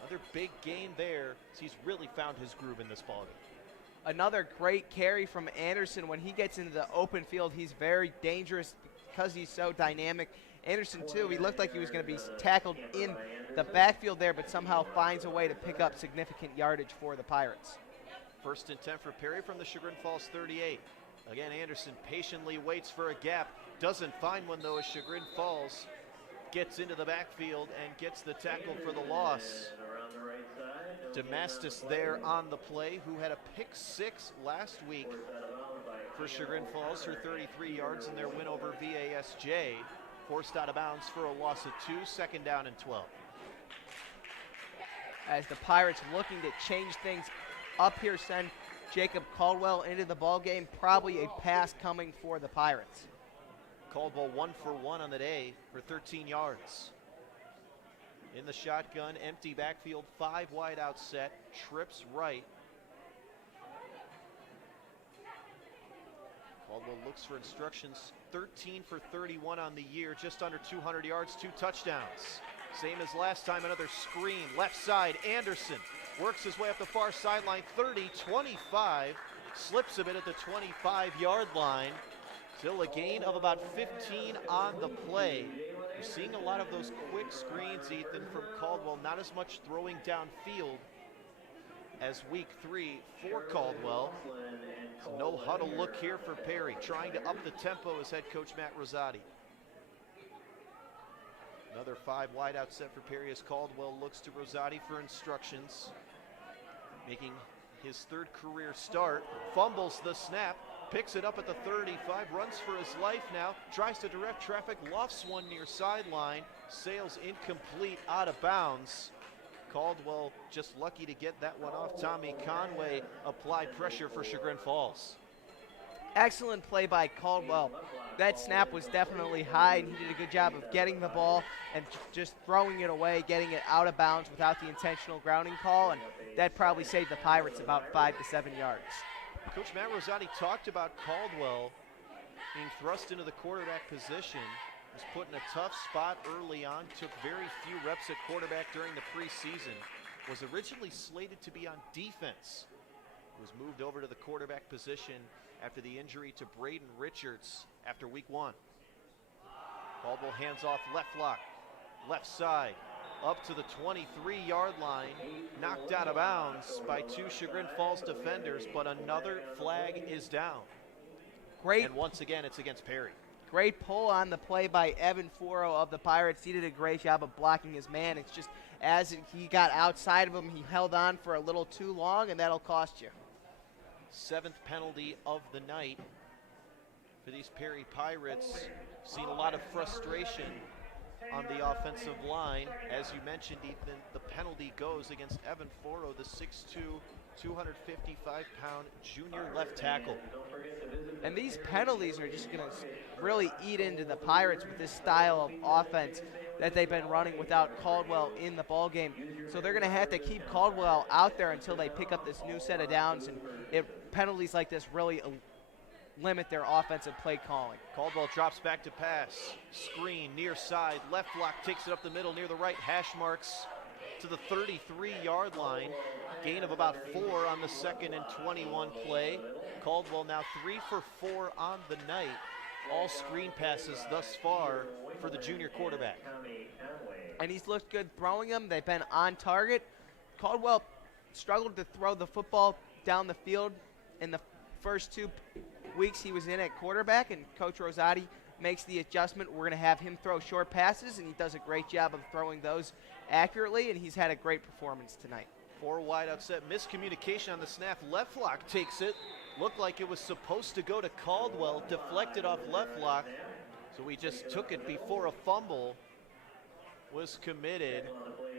Another big gain there. He's really found his groove in this ballgame. Another great carry from Anderson. When he gets into the open field, he's very dangerous because he's so dynamic. Anderson, too, he looked like he was going to be tackled in the backfield there, but somehow finds a way to pick up significant yardage for the Pirates. First and 10 for Perry from the Chagrin Falls 38. Again, Anderson patiently waits for a gap. Doesn't find one, though, as Chagrin Falls gets into the backfield and gets the tackle for the loss. Damastis there on the play, who had a pick 6 last week for Chagrin Falls for 33 yards in their win over VASJ. Forced out of bounds for a loss of 2, second down and 12. As the Pirates looking to change things up here, send Jacob Caldwell into the ball game. Probably a pass coming for the Pirates. Caldwell 1 for 1 on the day for 13 yards. In the shotgun, empty backfield, 5 wide out set, trips right. Caldwell looks for instructions, 13 for 31 on the year, just under 200 yards, 2 touchdowns. Same as last time, another screen, left side, Anderson works his way up the far sideline, 30, 25, slips a bit at the 25-yard line. Still a gain of about 15 on the play. We're seeing a lot of those quick screens, Ethan, from Caldwell, not as much throwing downfield as week 3 for Caldwell. No huddle look here for Perry, trying to up the tempo as head coach Matt Rosati. Another 5 wide out set for Perry as Caldwell looks to Rosati for instructions. Making his 3rd career start, fumbles the snap, picks it up at the 35, runs for his life now, tries to direct traffic, lofts one near sideline, sails incomplete, out of bounds. Caldwell just lucky to get that one off. Tommy Conway applied pressure for Chagrin Falls. Excellent play by Caldwell. That snap was definitely high, and he did a good job of getting the ball and just throwing it away, getting it out of bounds without the intentional grounding call, and that probably saved the Pirates about 5 to 7 yards. Coach Matt Rosati talked about Caldwell being thrust into the quarterback position. Was put in a tough spot early on, took very few reps at quarterback during the preseason. Was originally slated to be on defense. Was moved over to the quarterback position after the injury to Braden Richards after week 1. Caldwell hands off left lock, left side, up to the 23-yard line, knocked out of bounds by 2 Chagrin Falls defenders, but another flag is down. Great. And once again, it's against Perry. Great pull on the play by Evan Foro of the Pirates. He did a great job of blocking his man. It's just as he got outside of him, he held on for a little too long, and that'll cost you. 7th penalty of the night for these Perry Pirates. Seen a lot of frustration on the offensive line. As you mentioned, Ethan, the penalty goes against Evan Foro, the 6'2", 255-pound junior left tackle. And these penalties are just going to really eat into the Pirates with this style of offense that they've been running without Caldwell in the ballgame. So they're going to have to keep Caldwell out there until they pick up this new set of downs, and penalties like this really limit their offensive play calling. Caldwell drops back to pass. Screen, near side, left block, takes it up the middle near the right hash marks to the 33-yard line. Gain of about 4 on the 2nd and 21 play. Caldwell now 3 for 4 on the night. All screen passes thus far for the junior quarterback. And he's looked good throwing them. They've been on target. Caldwell struggled to throw the football down the field in the first 2 weeks he was in at quarterback, and Coach Rosati makes the adjustment. We're going to have him throw short passes, and he does a great job of throwing those accurately, and he's had a great performance tonight. 4 wide out set, miscommunication on the snap. Left lock takes it. Looked like it was supposed to go to Caldwell, deflected off left lock. So we just took it before a fumble was committed.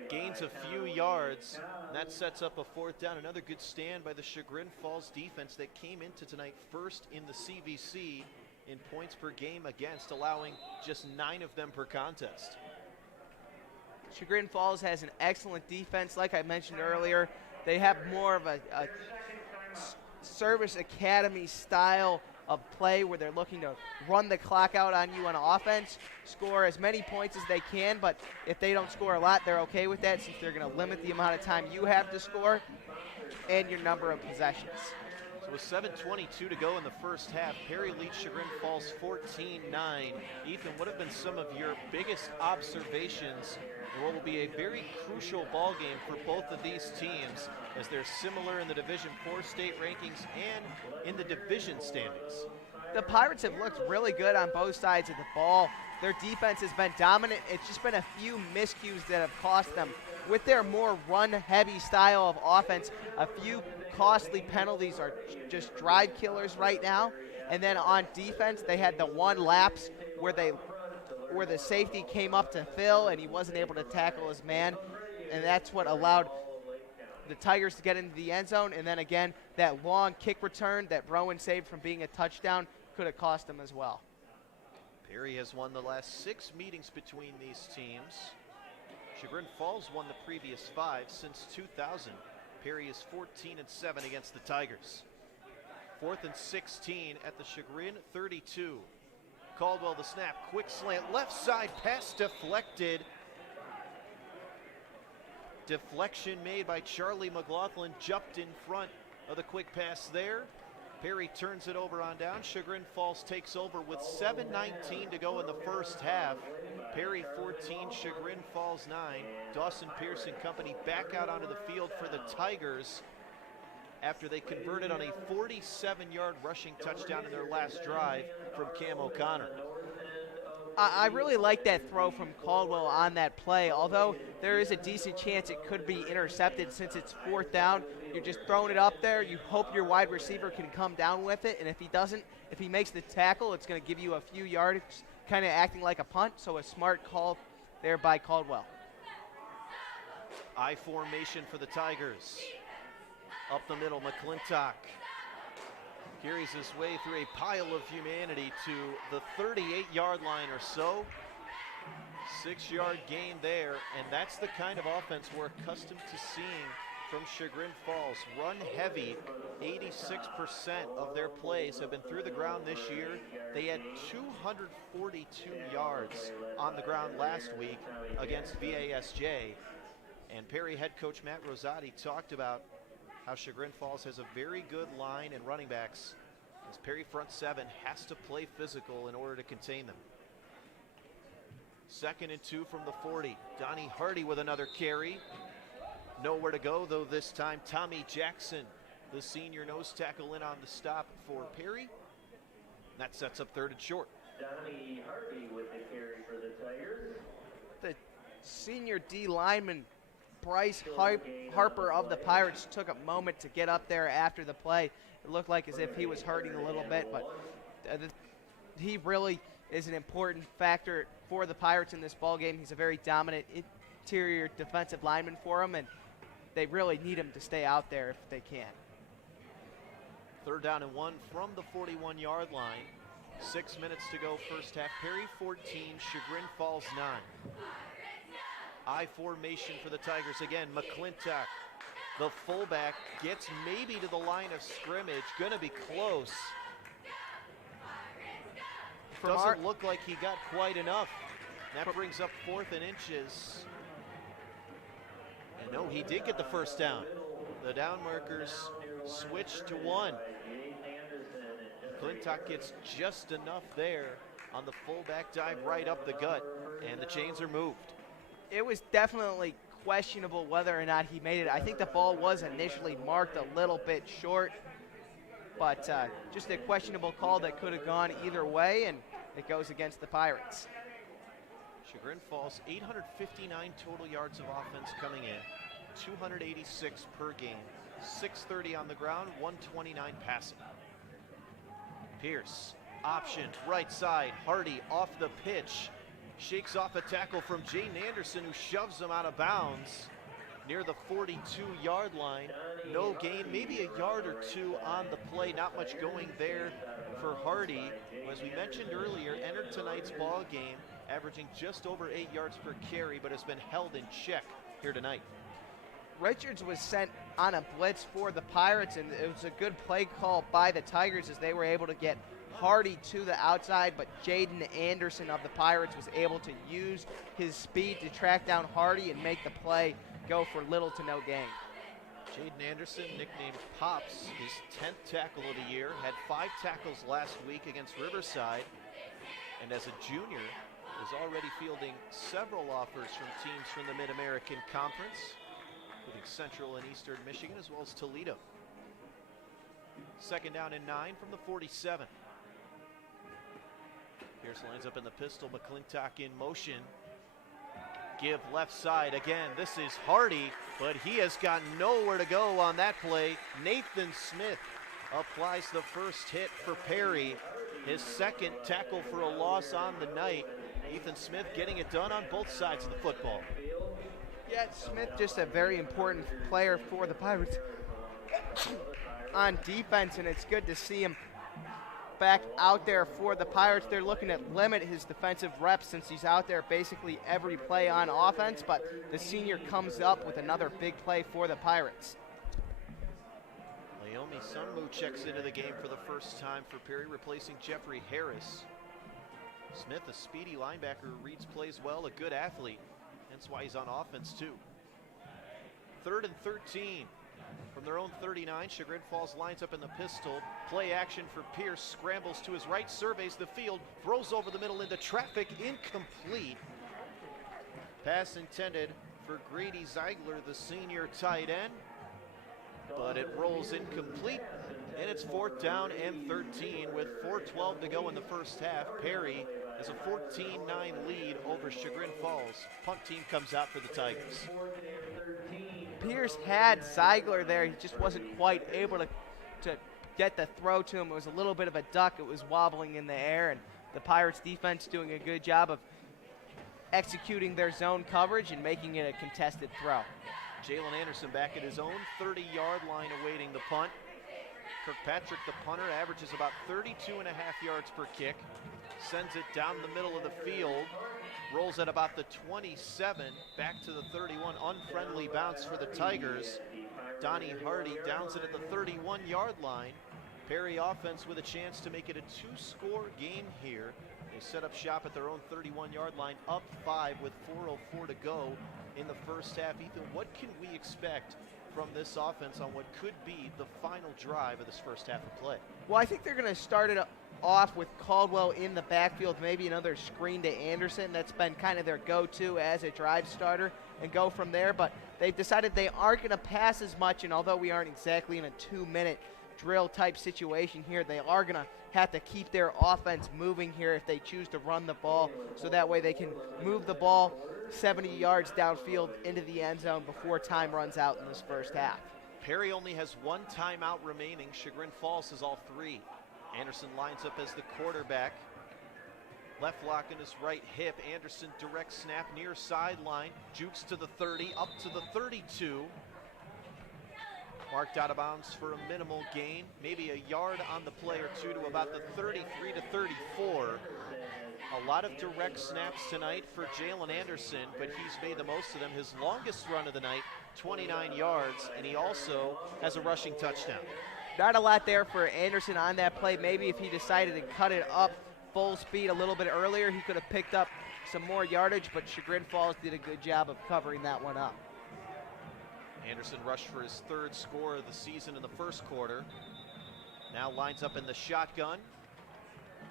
Gains a few yards. And that sets up a 4th down. Another good stand by the Chagrin Falls defense that came into tonight first in the CVC in points per game against, allowing just 9 of them per contest. Chagrin Falls has an excellent defense. Like I mentioned earlier, they have more of a service academy style of play where they're looking to run the clock out on you on offense, score as many points as they can, but if they don't score a lot, they're okay with that since they're going to limit the amount of time you have to score and your number of possessions. So With 7:22 to go in the first half, Perry leads Chagrin Falls 14-9. Ethan, what have been some of your biggest observations in what will be a very crucial ball game for both of these teams, as they're similar in the Division IV state rankings and in the division standings? The Pirates have looked really good on both sides of the ball. Their defense has been dominant. It's just been a few miscues that have cost them. With their more run-heavy style of offense, a few costly penalties are just drive killers right now. And then on defense, they had the one lapse where the safety came up to Phil and he wasn't able to tackle his man, and that's what allowed the Tigers to get into the end zone. And then again, that long kick return that Rowan saved from being a touchdown could have cost them as well. Perry has won the last 6 meetings between these teams. Chagrin Falls won the previous 5 since 2000. Perry is 14-7 against the Tigers. 4th and 16 at the Chagrin 32. Caldwell the snap, quick slant, left side pass deflected. Deflection made by Charlie McLaughlin, jumped in front of the quick pass there. Perry turns it over on down. Chagrin Falls takes over with 7:19 to go in the first half. Perry 14, Chagrin Falls 9. Dawson Pierce and company back out onto the field for the Tigers after they converted on a 47-yard rushing touchdown in their last drive from Cam O'Connor. I really like that throw from Caldwell on that play, although there is a decent chance it could be intercepted since it's 4th down. You're just throwing it up there. You hope your wide receiver can come down with it, and if he doesn't, if he makes the tackle, it's going to give you a few yards, kind of acting like a punt, so a smart call there by Caldwell. I formation for the Tigers. Up the middle, McClintock carries his way through a pile of humanity to the 38-yard line or so. 6-yard gain there, and that's the kind of offense we're accustomed to seeing from Chagrin Falls. Run heavy, 86% of their plays have been through the ground this year. They had 242 yards on the ground last week against VASJ. And Perry head coach Matt Rosati talked about how Chagrin Falls has a very good line and running backs, as Perry front 7 has to play physical in order to contain them. 2nd and 2 from the 40. Donnie Hardy with another carry. Nowhere to go, though, this time. Tommy Jackson, the senior nose tackle, in on the stop for Perry. That sets up 3rd and short. Donnie Hardy with the carry for the Tigers. The senior D lineman, Bryce Harper of the Pirates, took a moment to get up there after the play. It looked like as if he was hurting a little bit, but he really is an important factor for the Pirates in this ball game. He's a very dominant interior defensive lineman for them, and they really need him to stay out there if they can. 3rd down and 1 from the 41-yard line. 6 minutes to go first half. Perry 14, Chagrin Falls 9. I formation for the Tigers again. McClintock, the fullback, gets maybe to the line of scrimmage. Gonna be close. Doesn't look like he got quite enough. That brings up 4th and inches. And no, he did get the first down. The down markers switch to 1. McClintock gets just enough there on the fullback dive right up the gut, and the chains are moved. It was definitely questionable whether or not he made it. I think the ball was initially marked a little bit short, but just a questionable call that could have gone either way, and it goes against the Pirates. Chagrin Falls, 859 total yards of offense coming in, 286 per game, 630 on the ground, 129 passing. Pierce, option, right side, Hardy off the pitch. Shakes off a tackle from Jaden Anderson, who shoves him out of bounds near the 42-yard line. No gain, maybe a yard or two on the play. Not much going there for Hardy, who, as we mentioned earlier, entered tonight's ball game averaging just over 8 yards per carry, but has been held in check here tonight. Richards was sent on a blitz for the Pirates, and it was a good play call by the Tigers as they were able to get Hardy to the outside, but Jaden Anderson of the Pirates was able to use his speed to track down Hardy and make the play go for little to no gain. Jaden Anderson, nicknamed Pops, his 10th tackle of the year, had 5 tackles last week against Riverside, and as a junior is already fielding several offers from teams from the Mid-American Conference, including Central and Eastern Michigan, as well as Toledo. Second down and 9 from the 47. Pierce lines up in the pistol, McClintock in motion. Give left side again. This is Hardy, but he has got nowhere to go on that play. Nathan Smith applies the first hit for Perry. His second tackle for a loss on the night. Ethan Smith getting it done on both sides of the football. Yeah, Smith just a very important player for the Pirates on defense, and it's good to see him back out there for the Pirates. They're looking to limit his defensive reps since he's out there basically every play on offense, but the senior comes up with another big play for the Pirates. Naomi Sunmu checks into the game for the first time for Perry, replacing Jeffrey Harris. Smith, a speedy linebacker who reads plays well, a good athlete. That's why he's on offense too. 3rd and 13. From their own 39, Chagrin Falls lines up in the pistol. Play action for Pierce, scrambles to his right, surveys the field, throws over the middle into traffic, incomplete. Pass intended for Grady Ziegler, the senior tight end, but it rolls incomplete, and it's 4th down and 13 with 4:12 to go in the first half. Perry has a 14-9 lead over Chagrin Falls. Punt team comes out for the Tigers. Pierce had Ziegler there. He just wasn't quite able to get the throw to him. It was a little bit of a duck. It was wobbling in the air, and the Pirates defense doing a good job of executing their zone coverage and making it a contested throw. Jalen Anderson back at his own 30-yard line awaiting the punt. Kirkpatrick, the punter, averages about 32.5 yards per kick. Sends it down the middle of the field. Rolls at about the 27, back to the 31. Unfriendly bounce for the Tigers. Donnie Hardy downs it at the 31-yard line. Perry offense with a chance to make it a 2-score game here. They set up shop at their own 31-yard line, up 5 with 4:04 to go in the first half. Ethan, what can we expect from this offense on what could be the final drive of this first half of play? Well, I think they're going to start it off with Caldwell in the backfield, maybe another screen to Anderson. That's been kind of their go-to as a drive starter, and go from there. But they've decided they aren't going to pass as much, and although we aren't exactly in a 2-minute drill type situation here, they are going to have to keep their offense moving here if they choose to run the ball, so that way they can move the ball 70 yards downfield into the end zone before time runs out in this first half. Perry only has 1 timeout remaining. Chagrin Falls has all 3. Anderson lines up as the quarterback. Left lock in his right hip. Anderson direct snap near sideline. Jukes to the 30, up to the 32. Marked out of bounds for a minimal gain. Maybe a yard on the play or two to about the 33 to 34. A lot of direct snaps tonight for Jalen Anderson, but he's made the most of them. His longest run of the night, 29 yards, and he also has a rushing touchdown. Not a lot there for Anderson on that play. Maybe if he decided to cut it up full speed a little bit earlier, he could have picked up some more yardage, but Chagrin Falls did a good job of covering that one up. Anderson rushed for his 3rd score of the season in the first quarter. Now lines up in the shotgun.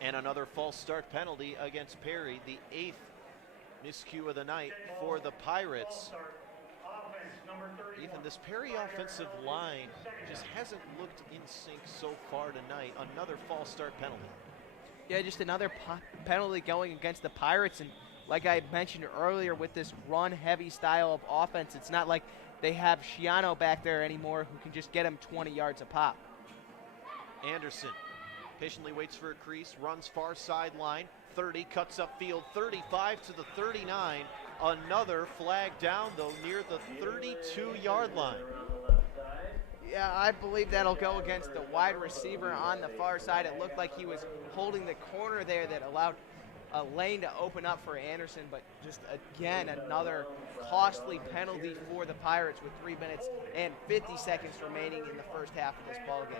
And another false start penalty against Perry, the 8th miscue of the night for the Pirates. Ethan, this Perry offensive line just hasn't looked in sync so far tonight. Another false start penalty. Yeah, just another penalty going against the Pirates. And like I mentioned earlier, with this run-heavy style of offense, it's not like they have Schiano back there anymore who can just get him 20 yards a pop. Anderson patiently waits for a crease, runs far sideline, 30, cuts upfield, 35 to the 39. Another flag down, though, near the 32-yard line. Yeah, I believe that'll go against the wide receiver on the far side. It looked like he was holding the corner there that allowed a lane to open up for Anderson, but just, again, another costly penalty for the Pirates with 3 minutes and 50 seconds remaining in the first half of this ballgame.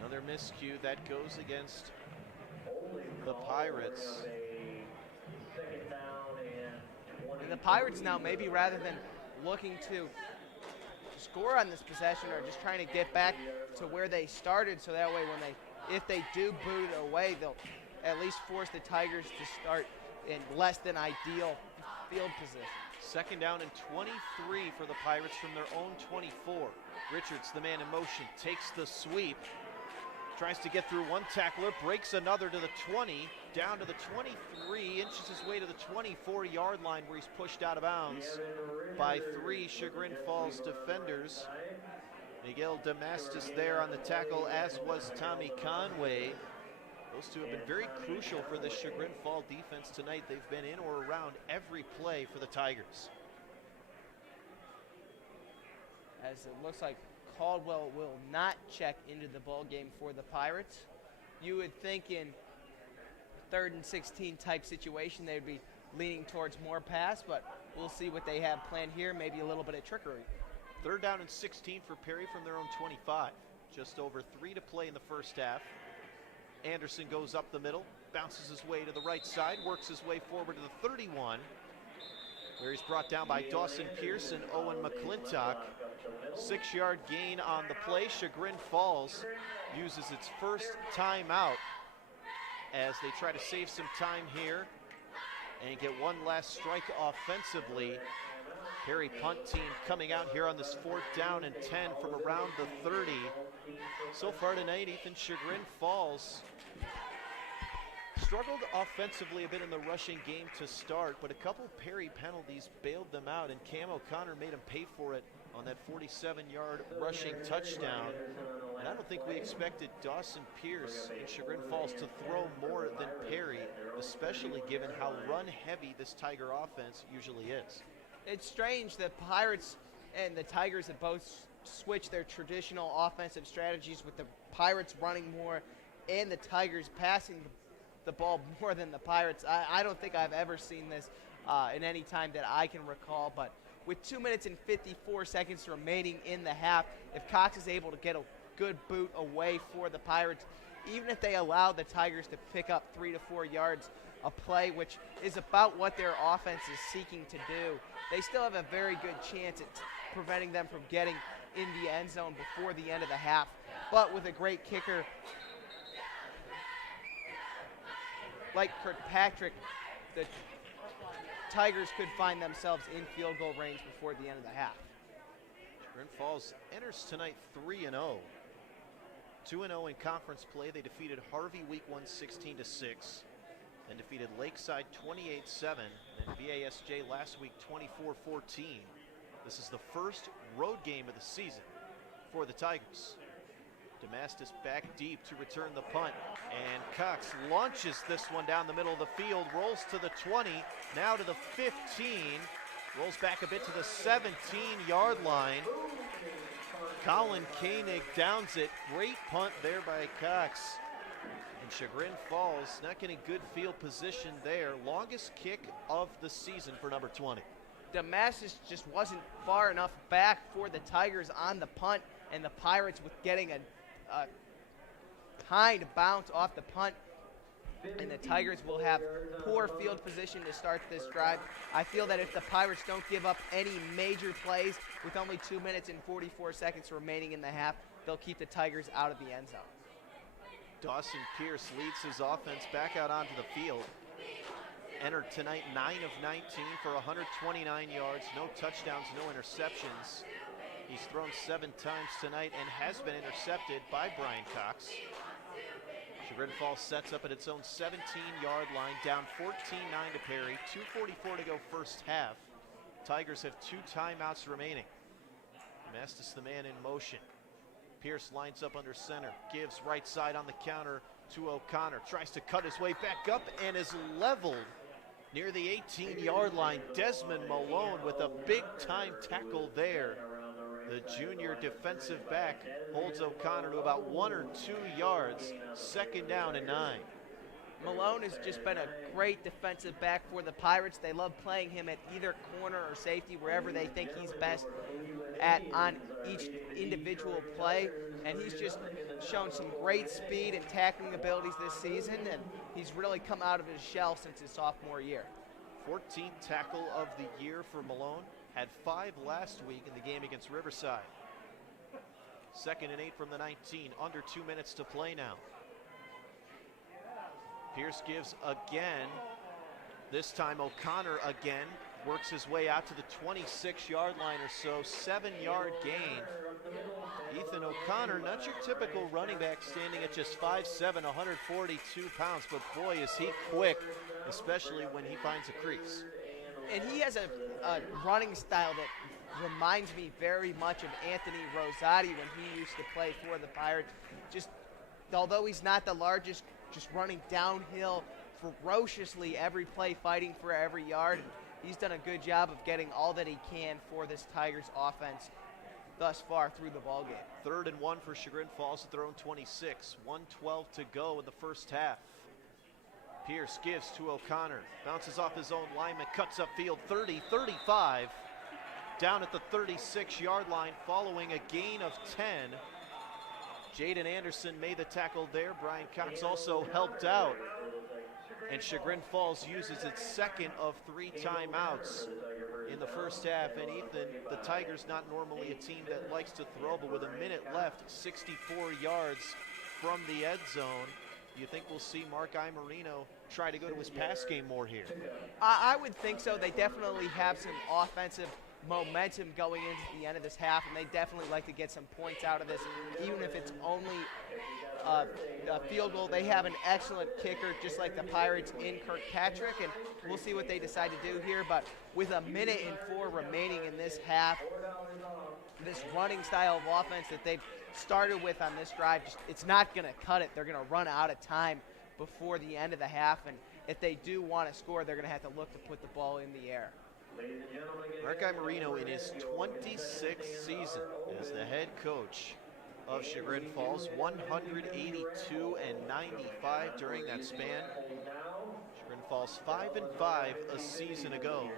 Another miscue that goes against the Pirates. And the Pirates now, maybe rather than looking to score on this possession or just trying to get back to where they started, so that way if they do boot it away, they'll at least force the Tigers to start in less than ideal field position. Second down and 23 for the Pirates from their own 24. Richards, the man in motion, takes the sweep. Tries to get through one tackler, breaks another to the 20, down to the 23, inches his way to the 24-yard line where he's pushed out of bounds by 3 Chagrin Falls defenders. Miguel Damastis there on the tackle, as was Tommy Conway. Those two have been very crucial for this Chagrin Falls defense tonight. They've been in or around every play for the Tigers. As it looks like Caldwell will not check into the ball game for the Pirates. You would think in 3rd and 16 type situation they would be leaning towards more pass, but we'll see what they have planned here, maybe a little bit of trickery. 3rd down and 16 for Perry from their own 25. Just over 3 to play in the first half. Anderson goes up the middle, bounces his way to the right side, works his way forward to the 31, where he's brought down by Dawson Pierce and Owen McClintock. 6-yard gain on the play. Chagrin Falls uses its first timeout as they try to save some time here and get one last strike offensively. Perry punt team coming out here on this 4th down and 10 from around the 30. So far tonight, Ethan, Chagrin Falls struggled offensively a bit in the rushing game to start, but a couple Perry penalties bailed them out, and Cam O'Connor made him pay for it on that 47-yard rushing touchdown. And I don't think we expected Dawson Pierce and Chagrin Falls to throw more than Perry, especially given how run-heavy this Tiger offense usually is. It's strange that Pirates and the Tigers have both switched their traditional offensive strategies, with the Pirates running more and the Tigers passing the ball more than the Pirates. I don't think I've ever seen this in any time that I can recall, but with 2 minutes and 54 seconds remaining in the half, if Cox is able to get a good boot away for the Pirates, even if they allow the Tigers to pick up 3 to 4 yards a play, which is about what their offense is seeking to do, they still have a very good chance at preventing them from getting in the end zone before the end of the half. But with a great kicker like Kirkpatrick, the Tigers could find themselves in field goal range before the end of the half. Chagrin Falls enters tonight 3-0. 2-0 in conference play. They defeated Harvey week 1 16-6, and defeated Lakeside 28-7, and VASJ last week 24-14. This is the first road game of the season for the Tigers. Damastis back deep to return the punt, and Cox launches this one down the middle of the field, rolls to the 20, now to the 15, rolls back a bit to the 17-yard line. Colin Koenig downs it. Great punt there by Cox. And Chagrin Falls not getting good field position there. Longest kick of the season for number 20. Damastis just wasn't far enough back for the Tigers on the punt, and the Pirates with getting a kind bounce off the punt, and the Tigers will have poor field position to start this drive. I feel that if the Pirates don't give up any major plays with only 2 minutes and 44 seconds remaining in the half, they'll keep the Tigers out of the end zone. Dawson Pierce leads his offense back out onto the field. Entered tonight 9 of 19 for 129 yards, no touchdowns, no interceptions. He's thrown 7 times tonight and has been intercepted by Brian Cox. Chagrin Falls sets up at its own 17-yard line, down 14-9 to Perry, 2:44 to go first half. Tigers have 2 timeouts remaining. Damastis the man in motion. Pierce lines up under center, gives right side on the counter to O'Connor, tries to cut his way back up and is leveled near the 18-yard line. Desmond Malone with a big-time tackle there. The junior defensive back holds O'Connor to about 1 or 2 yards. Second down and 9. Malone has just been a great defensive back for the Pirates. They love playing him at either corner or safety, wherever they think he's best at on each individual play. And he's just shown some great speed and tackling abilities this season, and he's really come out of his shell since his sophomore year. 14th tackle of the year for Malone. Had 5 last week in the game against Riverside. 2nd and 8 from the 19. Under 2 minutes to play now. Pierce gives again. This time O'Connor again works his way out to the 26-yard line or so. 7-yard gain. Ethan O'Connor, not your typical running back, standing at just 5'7", 142 pounds, but boy is he quick, especially when he finds a crease. And he has a running style that reminds me very much of Anthony Rosati when he used to play for the Pirates. Just, although he's not the largest, just running downhill ferociously every play, fighting for every yard. He's done a good job of getting all that he can for this Tigers offense thus far through the ballgame. 3rd and 1 for Chagrin Falls at their own 26. 1:12 to go in the first half. Pierce gives to O'Connor. Bounces off his own lineman, cuts upfield 30, 35. Down at the 36-yard line following a gain of 10. Jaden Anderson made the tackle there. Brian Cox also helped out. And Chagrin Falls uses its 2nd of 3 timeouts in the first half. And Ethan, the Tigers not normally a team that likes to throw, but with a minute left, 64 yards from the end zone. You think we'll see Mark Imarino try to go to his pass game more here? I would think so. They definitely have some offensive momentum going into the end of this half, and they definitely like to get some points out of this, even if it's only a field goal. They have an excellent kicker, just like the Pirates, in Kirkpatrick, and we'll see what they decide to do here. But with a minute and 4 remaining in this half, this running style of offense that they've started with on this drive, it's not going to cut it. They're going to run out of time before the end of the half, and if they do want to score, they're going to have to look to put the ball in the air. Mark Imarino in his 26th season as the head coach of Chagrin Falls, 182 and 95 during that span. Chagrin Falls 5-5 a season ago,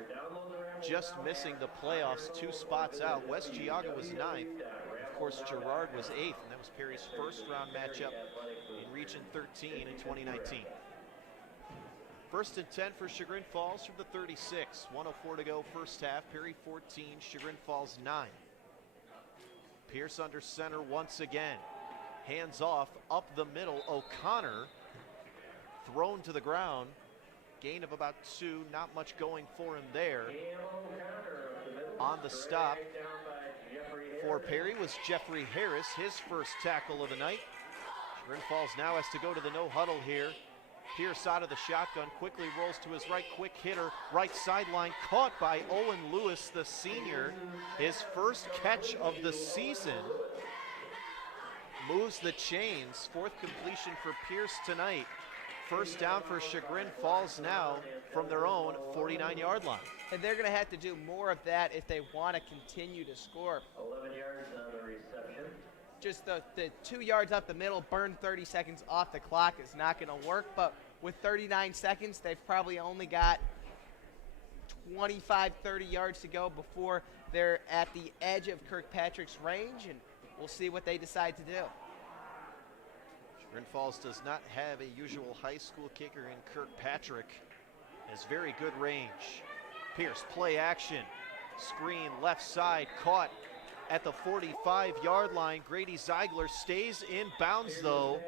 just missing the playoffs 2 spots out. West Geauga was 9th. Of course, Girard was 8th, and that was Perry's first round matchup in Region 13 in 2019. 1st and 10 for Chagrin Falls from the 36. 1:04 to go first half. Perry 14, Chagrin Falls 9. Pierce under center once again. Hands off, up the middle. O'Connor thrown to the ground. Gain of about 2, not much going for him there. On the stop for Perry was Jeffrey Harris, his first tackle of the night. Chagrin Falls now has to go to the no huddle here. Pierce out of the shotgun, quickly rolls to his right, quick hitter, right sideline, caught by Owen Lewis, the senior. His first catch of the season. Moves the chains, 4th completion for Pierce tonight. First down for Chagrin Falls now from their own 49-yard line. And they're going to have to do more of that if they want to continue to score. 11 yards on the reception. Just the 2 yards up the middle, burn 30 seconds off the clock is not going to work. But with 39 seconds, they've probably only got 25, 30 yards to go before they're at the edge of Kirkpatrick's range, and we'll see what they decide to do. Chagrin Falls does not have a usual high school kicker in Kirkpatrick. Has very good range. Pierce, play action. Screen left side, caught at the 45-yard line. Grady Ziegler stays in bounds, though.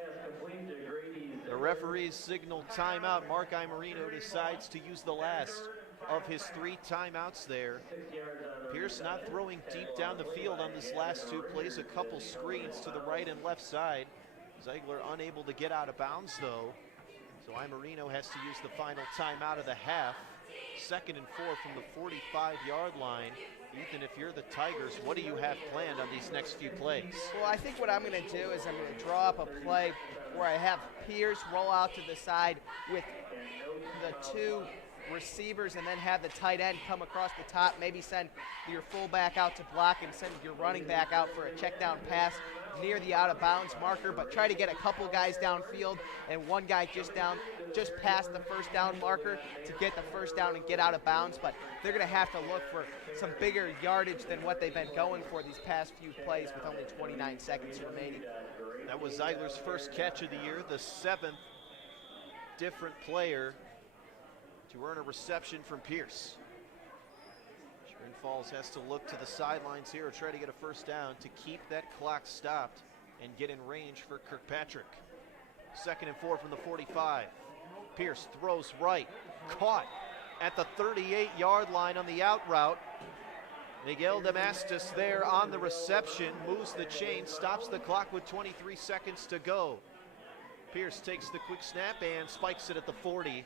The referees signal timeout. Mark Imarino decides to use the last of his 3 timeouts there. Pierce not throwing deep down the field on this last 2 plays. A couple screens to the right and left side. Ziegler unable to get out of bounds, though. So Imarino has to use the final timeout of the half. 2nd and 4 from the 45-yard line. Ethan, if you're the Tigers, what do you have planned on these next few plays? Well, I think what I'm going to do is I'm going to draw up a play where I have Pierce roll out to the side with the 2 receivers and then have the tight end come across the top, maybe send your fullback out to block and send your running back out for a check down pass near the out of bounds marker, but try to get a couple guys downfield and one guy just past the first down marker to get the first down and get out of bounds. But they're going to have to look for some bigger yardage than what they've been going for these past few plays with only 29 seconds remaining. That was Ziegler's first catch of the year, the 7th different player to earn a reception from Pierce. Chagrin Falls has to look to the sidelines here or try to get a first down to keep that clock stopped and get in range for Kirkpatrick. 2nd and 4 from the 45. Pierce throws right, caught at the 38-yard line on the out route. Miguel Damastis there on the reception, moves the chain, stops the clock with 23 seconds to go. Pierce takes the quick snap and spikes it at the 40.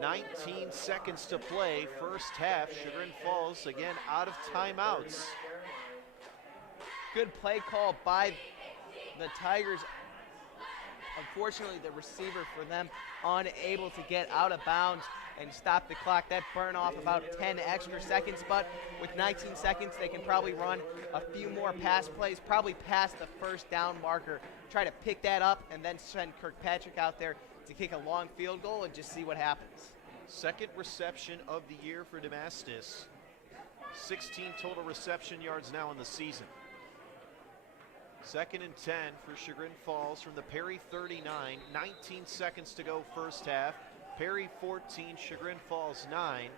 19 seconds to play, first half. Chagrin Falls again out of timeouts. Good play call by the Tigers. Unfortunately, the receiver for them unable to get out of bounds and stop the clock. That burn off about 10 extra seconds, but with 19 seconds, they can probably run a few more pass plays, probably past the first down marker, try to pick that up, and then send Kirkpatrick out there to kick a long field goal and just see what happens. Second reception of the year for Damastis. 16 total reception yards now in the season. 2nd and 10 for Chagrin Falls from the Perry 39. 19 seconds to go first half. Perry 14, Chagrin Falls 9.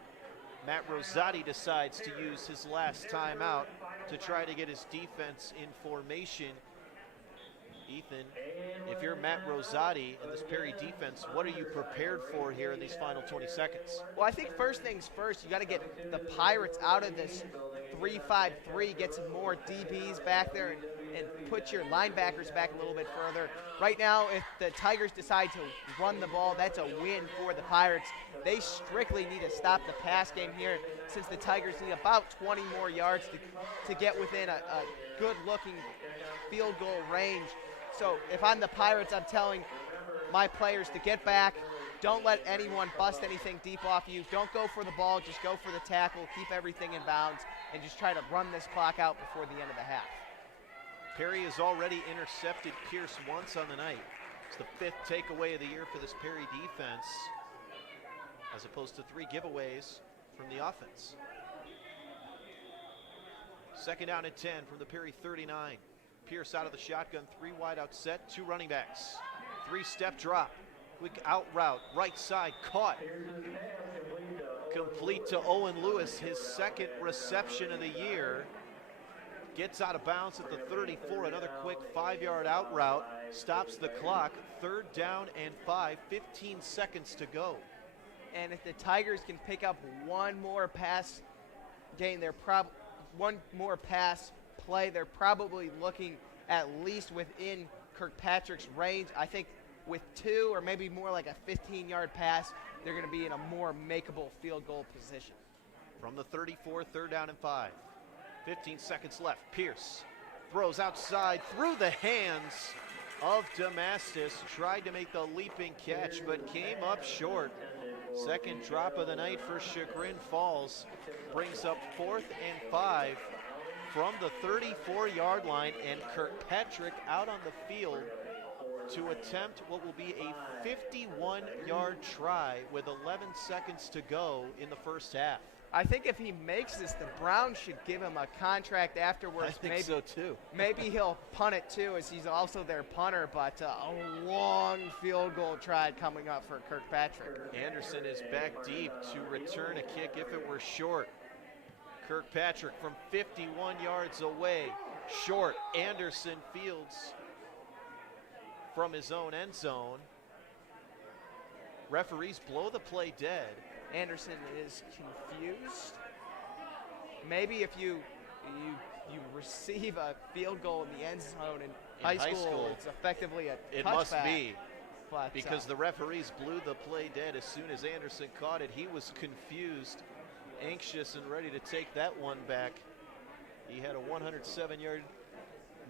Matt Rosati decides to use his last timeout to try to get his defense in formation. Ethan, if you're Matt Rosati and this Perry defense, what are you prepared for here in these final 20 seconds? Well, I think first things first, you got to get the Pirates out of this 3-5-3, get some more DBs back there and put your linebackers back a little bit further. Right now, if the Tigers decide to run the ball, that's a win for the Pirates. They strictly need to stop the pass game here since the Tigers need about 20 more yards to get within a good-looking field goal range. So if I'm the Pirates, I'm telling my players to get back. Don't let anyone bust anything deep off you. Don't go for the ball. Just go for the tackle. Keep everything in bounds and just try to run this clock out before the end of the half. Perry has already intercepted Pierce once on the night. It's the 5th takeaway of the year for this Perry defense, as opposed to 3 giveaways from the offense. 2nd down and 10 from the Perry 39. Pierce out of the shotgun, 3 wide out set, 2 running backs. 3-step drop, quick out route, right side, caught. Complete to Owen Lewis, his 2nd reception of the year. Gets out of bounds at the 34, another quick 5-yard out route, stops the clock, 3rd down and 5, 15 seconds to go. And if the Tigers can pick up one more pass gain, one more pass play, they're probably looking at least within Kirkpatrick's range. I think with 2 or maybe more like a 15-yard pass, they're going to be in a more makeable field goal position. From the 34, 3rd down and 5. 15 seconds left. Pierce throws outside through the hands of Damastis. Tried to make the leaping catch, but came up short. 2nd drop of the night for Chagrin Falls. Brings up 4th and 5 from the 34-yard line, and Kirkpatrick out on the field to attempt what will be a 51-yard try with 11 seconds to go in the first half. I think if he makes this, the Browns should give him a contract afterwards. I think so too. Maybe he'll punt it too, as he's also their punter, but a long field goal try coming up for Kirkpatrick. Anderson is back deep to return a kick if it were short. Kirkpatrick from 51 yards away, short. Anderson fields from his own end zone. Referees blow the play dead. Anderson is confused. Maybe if you receive a field goal in the end zone in high school, it's effectively a touchback. It must be, but, because the referees blew the play dead as soon as Anderson caught it. He was confused, anxious, and ready to take that one back. He had a 107-yard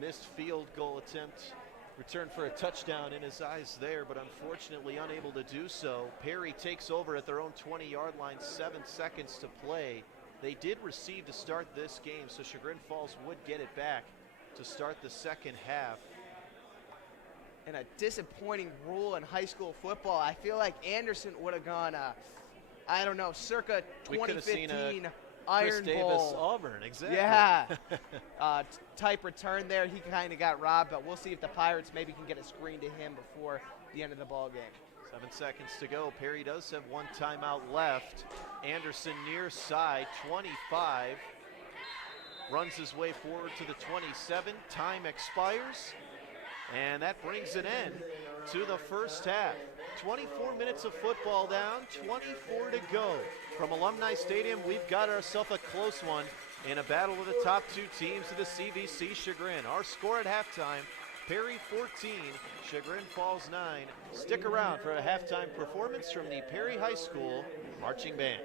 missed field goal attempt, returned for a touchdown in his eyes there, but unfortunately unable to do so. Perry takes over at their own 20-yard line, 7 seconds to play. They did receive to start this game, so Chagrin Falls would get it back to start the second half. And a disappointing rule in high school football. I feel like Anderson would have gone, I don't know, circa 2015 Iron Chris Davis, Bowl. Auburn, exactly. Yeah, type return there. He kind of got robbed, but we'll see if the Pirates maybe can get a screen to him before the end of the ball game. 7 seconds to go. Perry does have one timeout left. Anderson near side, 25. Runs his way forward to the 27. Time expires. And that brings an end to the first half. 24 minutes of football down, 24 to go. From Alumni Stadium, we've got ourselves a close one in a battle of the top two teams of the CVC Chagrin. Our score at halftime, Perry 14, Chagrin Falls 9. Stick around for a halftime performance from the Perry High School Marching Band.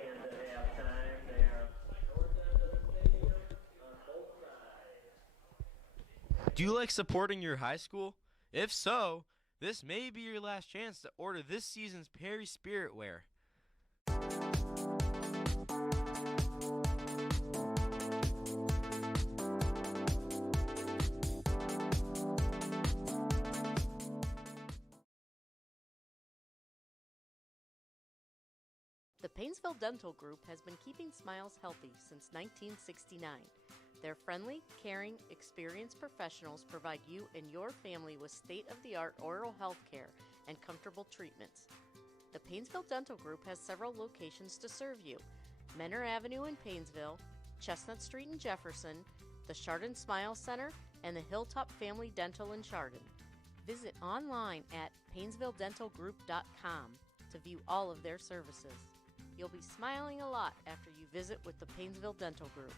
Do you like supporting your high school? If so, this may be your last chance to order this season's Perry Spirit Wear. The Painesville Dental Group has been keeping smiles healthy since 1969. Their friendly, caring, experienced professionals provide you and your family with state-of-the-art oral health care and comfortable treatments. The Painesville Dental Group has several locations to serve you: Menor Avenue in Painesville, Chestnut Street in Jefferson, the Chardon Smile Center, and the Hilltop Family Dental in Chardon. Visit online at PainesvilleDentalGroup.com to view all of their services. You'll be smiling a lot after you visit with the Painesville Dental Group.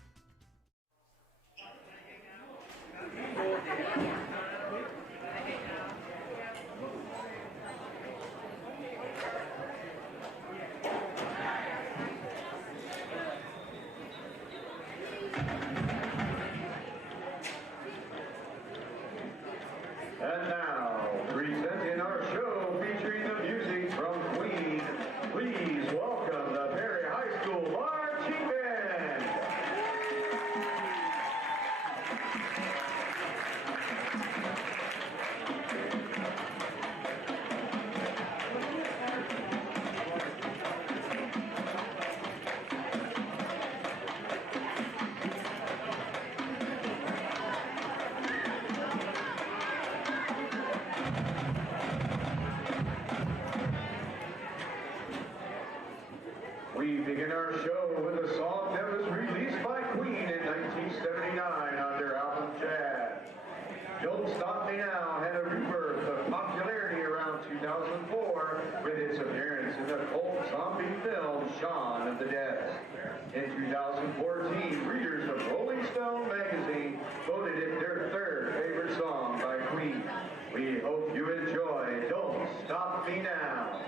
And now, presenting our show featuring the music from Queen, please welcome the Perry High School Marching Band. We begin our show with a song that was released by Queen in 1979 on their album Jazz. Don't Stop Me Now had a rebirth of popularity around 2004 with its appearance in the cult zombie film Shaun of the Dead. In 2014, readers of Rolling Stone magazine voted it their third favorite song by Queen. We hope you enjoy Don't Stop Me Now.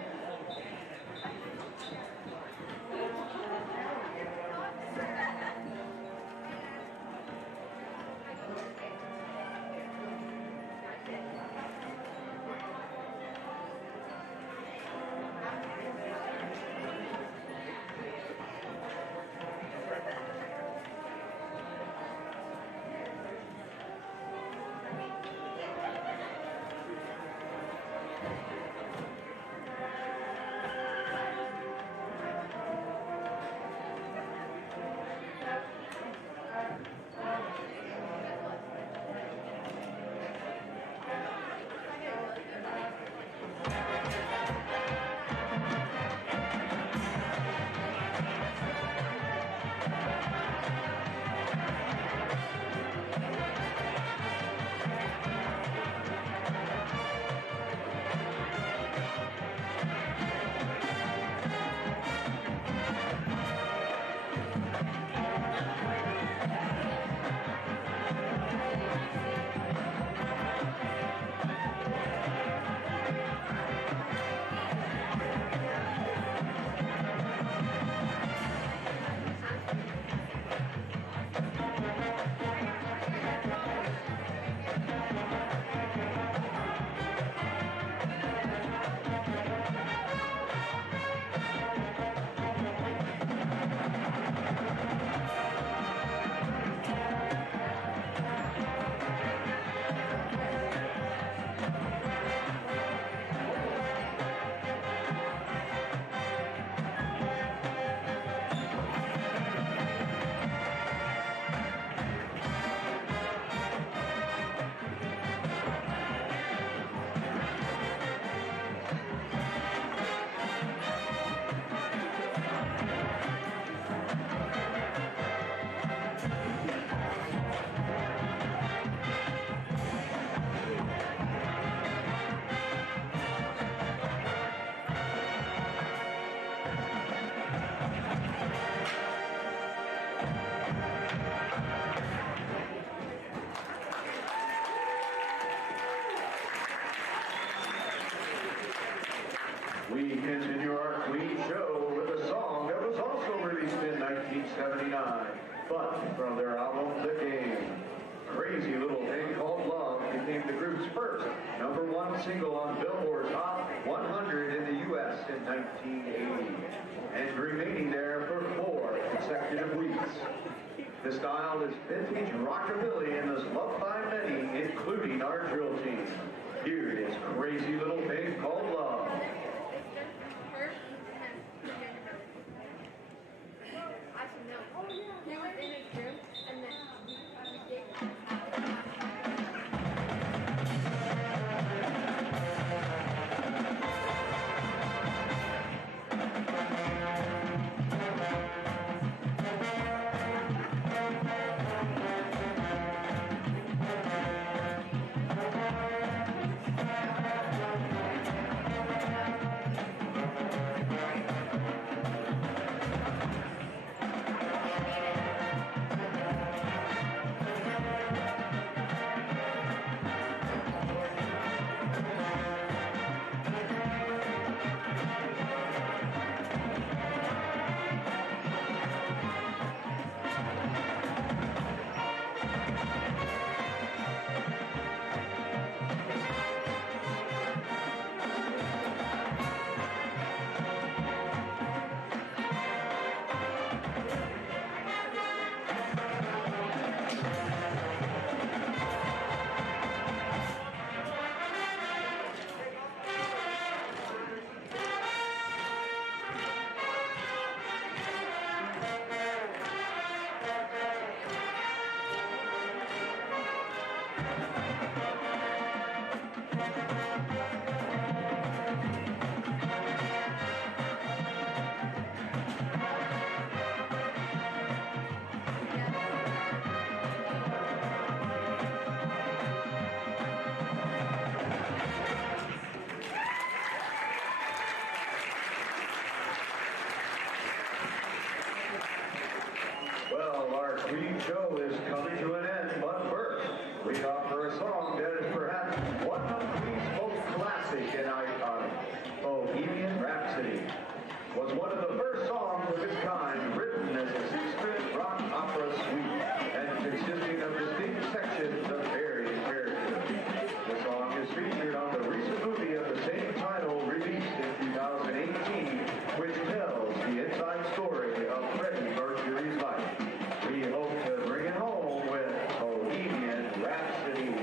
We continue our Queen show with a song that was also released in 1979, but from their album The Game. Crazy Little Thing Called Love became the group's first #1 single on Billboard's Hot 100 in the U.S. in 1980, and remaining there for 4 consecutive weeks. The style is vintage rockabilly and is loved by many, including our drill team. Here is Crazy Little Thing Called Love. Well, our Queen show is coming to an end, but first, we offer a song that is perhaps one of Queen's most classic and iconic. Bohemian Rhapsody was one of the first songs of its kind written as a 6-minute rock opera suite and consisting of distinct sections of various characters. The song is featured on the recent movie of the same title released in 2018, which tells the inside story of Freddie Mercury's life. We hope to bring it home with Bohemian Rhapsody.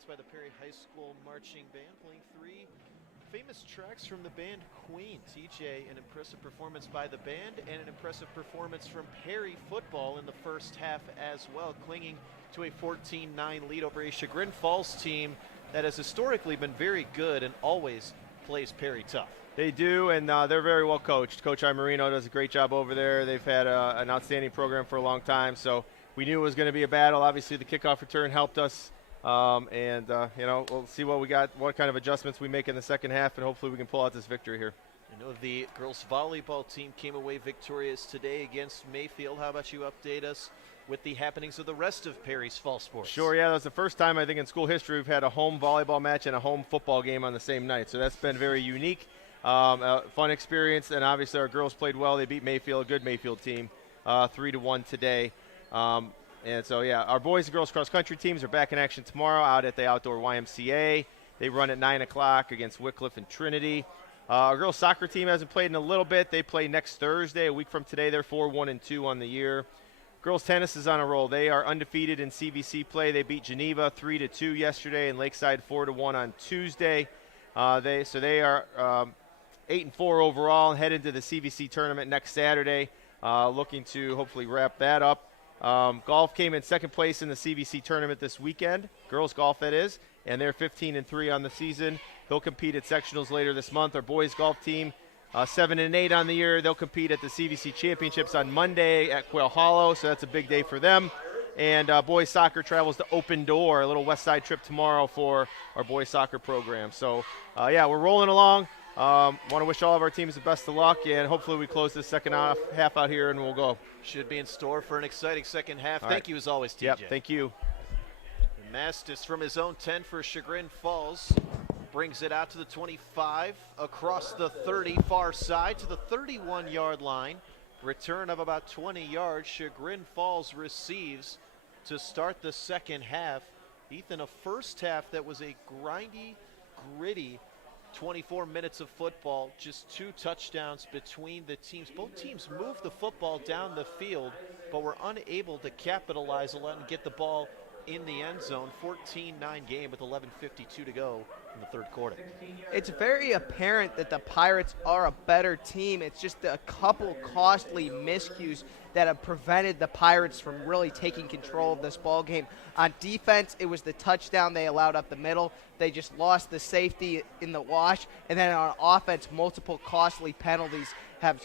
performance by the Perry High School Marching Band, playing three famous tracks from the band Queen. TJ, an impressive performance by the band and an impressive performance from Perry football in the first half as well, clinging to a 14-9 lead over a Chagrin Falls team that has historically been very good and always plays Perry tough. They do, and they're very well coached. Coach Imarino does a great job over there. They've had an outstanding program for a long time, so we knew it was going to be a battle. Obviously, the kickoff return helped us, we'll see what kind of adjustments we make in the second half, and hopefully we can pull out this victory here. I know the girls volleyball team came away victorious today against Mayfield. How about you update us with the happenings of the rest of Perry's fall sports? Sure, yeah, that's the first time I think in school history we've had a home volleyball match and a home football game on the same night, so that's been very unique. A fun experience, and obviously our girls played well. They beat Mayfield, a good Mayfield team, 3-1 today. And so, yeah, our boys and girls cross-country teams are back in action tomorrow out at the Outdoor YMCA. They run at 9 o'clock against Wycliffe and Trinity. Our girls soccer team hasn't played in a little bit. They play next Thursday, a week from today. They're 4-1-2 on the year. Girls tennis is on a roll. They are undefeated in CVC play. They beat Geneva 3-2 yesterday and Lakeside 4-1 on Tuesday. They are 8-4 overall and head into the CVC tournament next Saturday, looking to hopefully wrap that up. Golf came in second place in the CVC tournament this weekend, girls golf that is, and they're 15-3 on the season. They'll compete at sectionals later this month. Our boys golf team, 7-8 on the year. They'll compete at the CVC championships on Monday at Quail Hollow, so that's a big day for them. And boys soccer travels to Open Door, a little west side trip tomorrow for our boys soccer program. So, we're rolling along. Want to wish all of our teams the best of luck, and hopefully we close this second half out here and we'll go. Should be in store for an exciting second half. All Thank right. you as always, TJ. Yep, thank you. Mastis from his own 10 for Chagrin Falls brings it out to the 25, across the 30 far side to the 31-yard line. Return of about 20 yards. Chagrin Falls receives to start the second half. Ethan, a first half that was a grindy, gritty 24 minutes of football, just 2 touchdowns between the teams. Both teams moved the football down the field, but were unable to capitalize a lot and get the ball in the end zone. 14-9 game with 11:52 to go in the third quarter. It's very apparent that the Pirates are a better team. It's just a couple costly miscues that have prevented the Pirates from really taking control of this ball game. On defense, it was the touchdown they allowed up the middle. They just lost the safety in the wash. And then on offense, multiple costly penalties have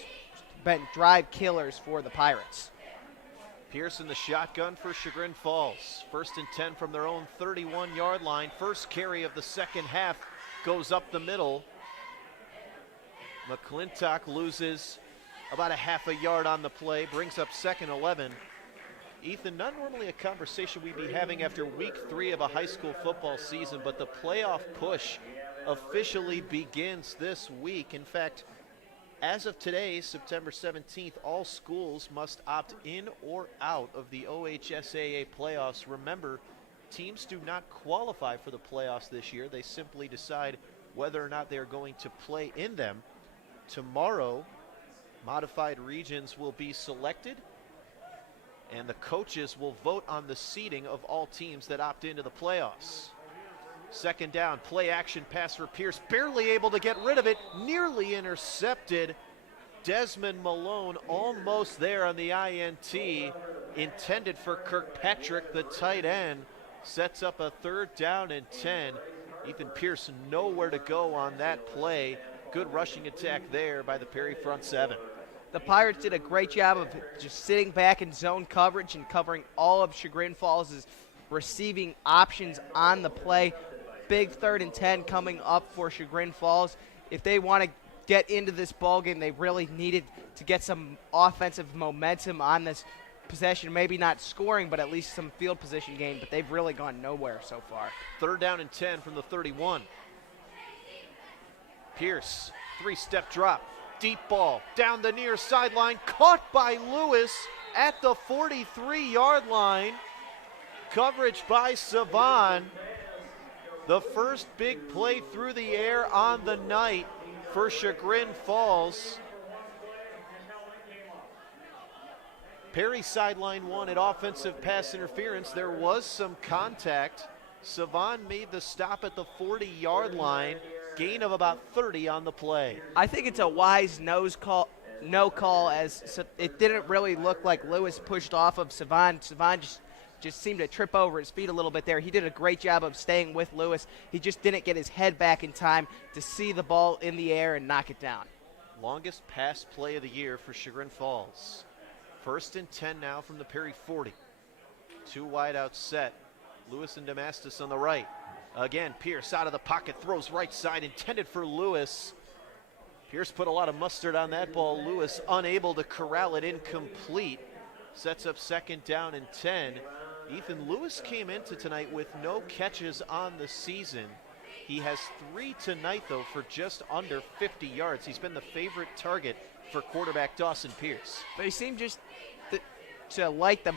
been drive killers for the Pirates. Pearson the shotgun for Chagrin Falls. 1st and 10 from their own 31-yard line. First carry of the second half goes up the middle. McClintock loses about a half a yard on the play, brings up 2nd 11. Ethan, not normally a conversation we'd be having after week 3 of a high school football season, but the playoff push officially begins this week. In fact, as of today, September 17th, all schools must opt in or out of the OHSAA playoffs. Remember, teams do not qualify for the playoffs this year. They simply decide whether or not they're going to play in them. Tomorrow, modified regions will be selected, and the coaches will vote on the seeding of all teams that opt into the playoffs. Second down, play action pass for Pierce, barely able to get rid of it, nearly intercepted. Desmond Malone almost there on the INT, intended for Kirkpatrick, the tight end, sets up a 3rd down and 10. Ethan Pierce nowhere to go on that play. Good rushing attack there by the Perry front 7. The Pirates did a great job of just sitting back in zone coverage and covering all of Chagrin Falls' receiving options on the play. Big 3rd and 10 coming up for Chagrin Falls. If they want to get into this ball game, they really needed to get some offensive momentum on this possession. Maybe not scoring, but at least some field position gain. But they've really gone nowhere so far. 3rd down and 10 from the 31. Pierce, 3-step drop. Deep ball down the near sideline, caught by Lewis at the 43-yard line. Coverage by Savan. The first big play through the air on the night for Chagrin Falls. Perry sideline 1 at offensive pass interference. There was some contact. Savon made the stop at the 40-yard line, gain of about 30 on the play. I think it's a wise no call, as it didn't really look like Lewis pushed off of Savon. Savon just seemed to trip over his feet a little bit there. He did a great job of staying with Lewis. He just didn't get his head back in time to see the ball in the air and knock it down. Longest pass play of the year for Chagrin Falls. 1st and 10 now from the Perry 40. 2 wide out set. Lewis and Damastis on the right. Again, Pierce out of the pocket, throws right side, intended for Lewis. Pierce put a lot of mustard on that ball. Lewis unable to corral it, incomplete. Sets up 2nd down and 10. Ethan Lewis came into tonight with no catches on the season. He has 3 tonight, though, for just under 50 yards. He's been the favorite target for quarterback Dawson Pierce. But he seemed just to like the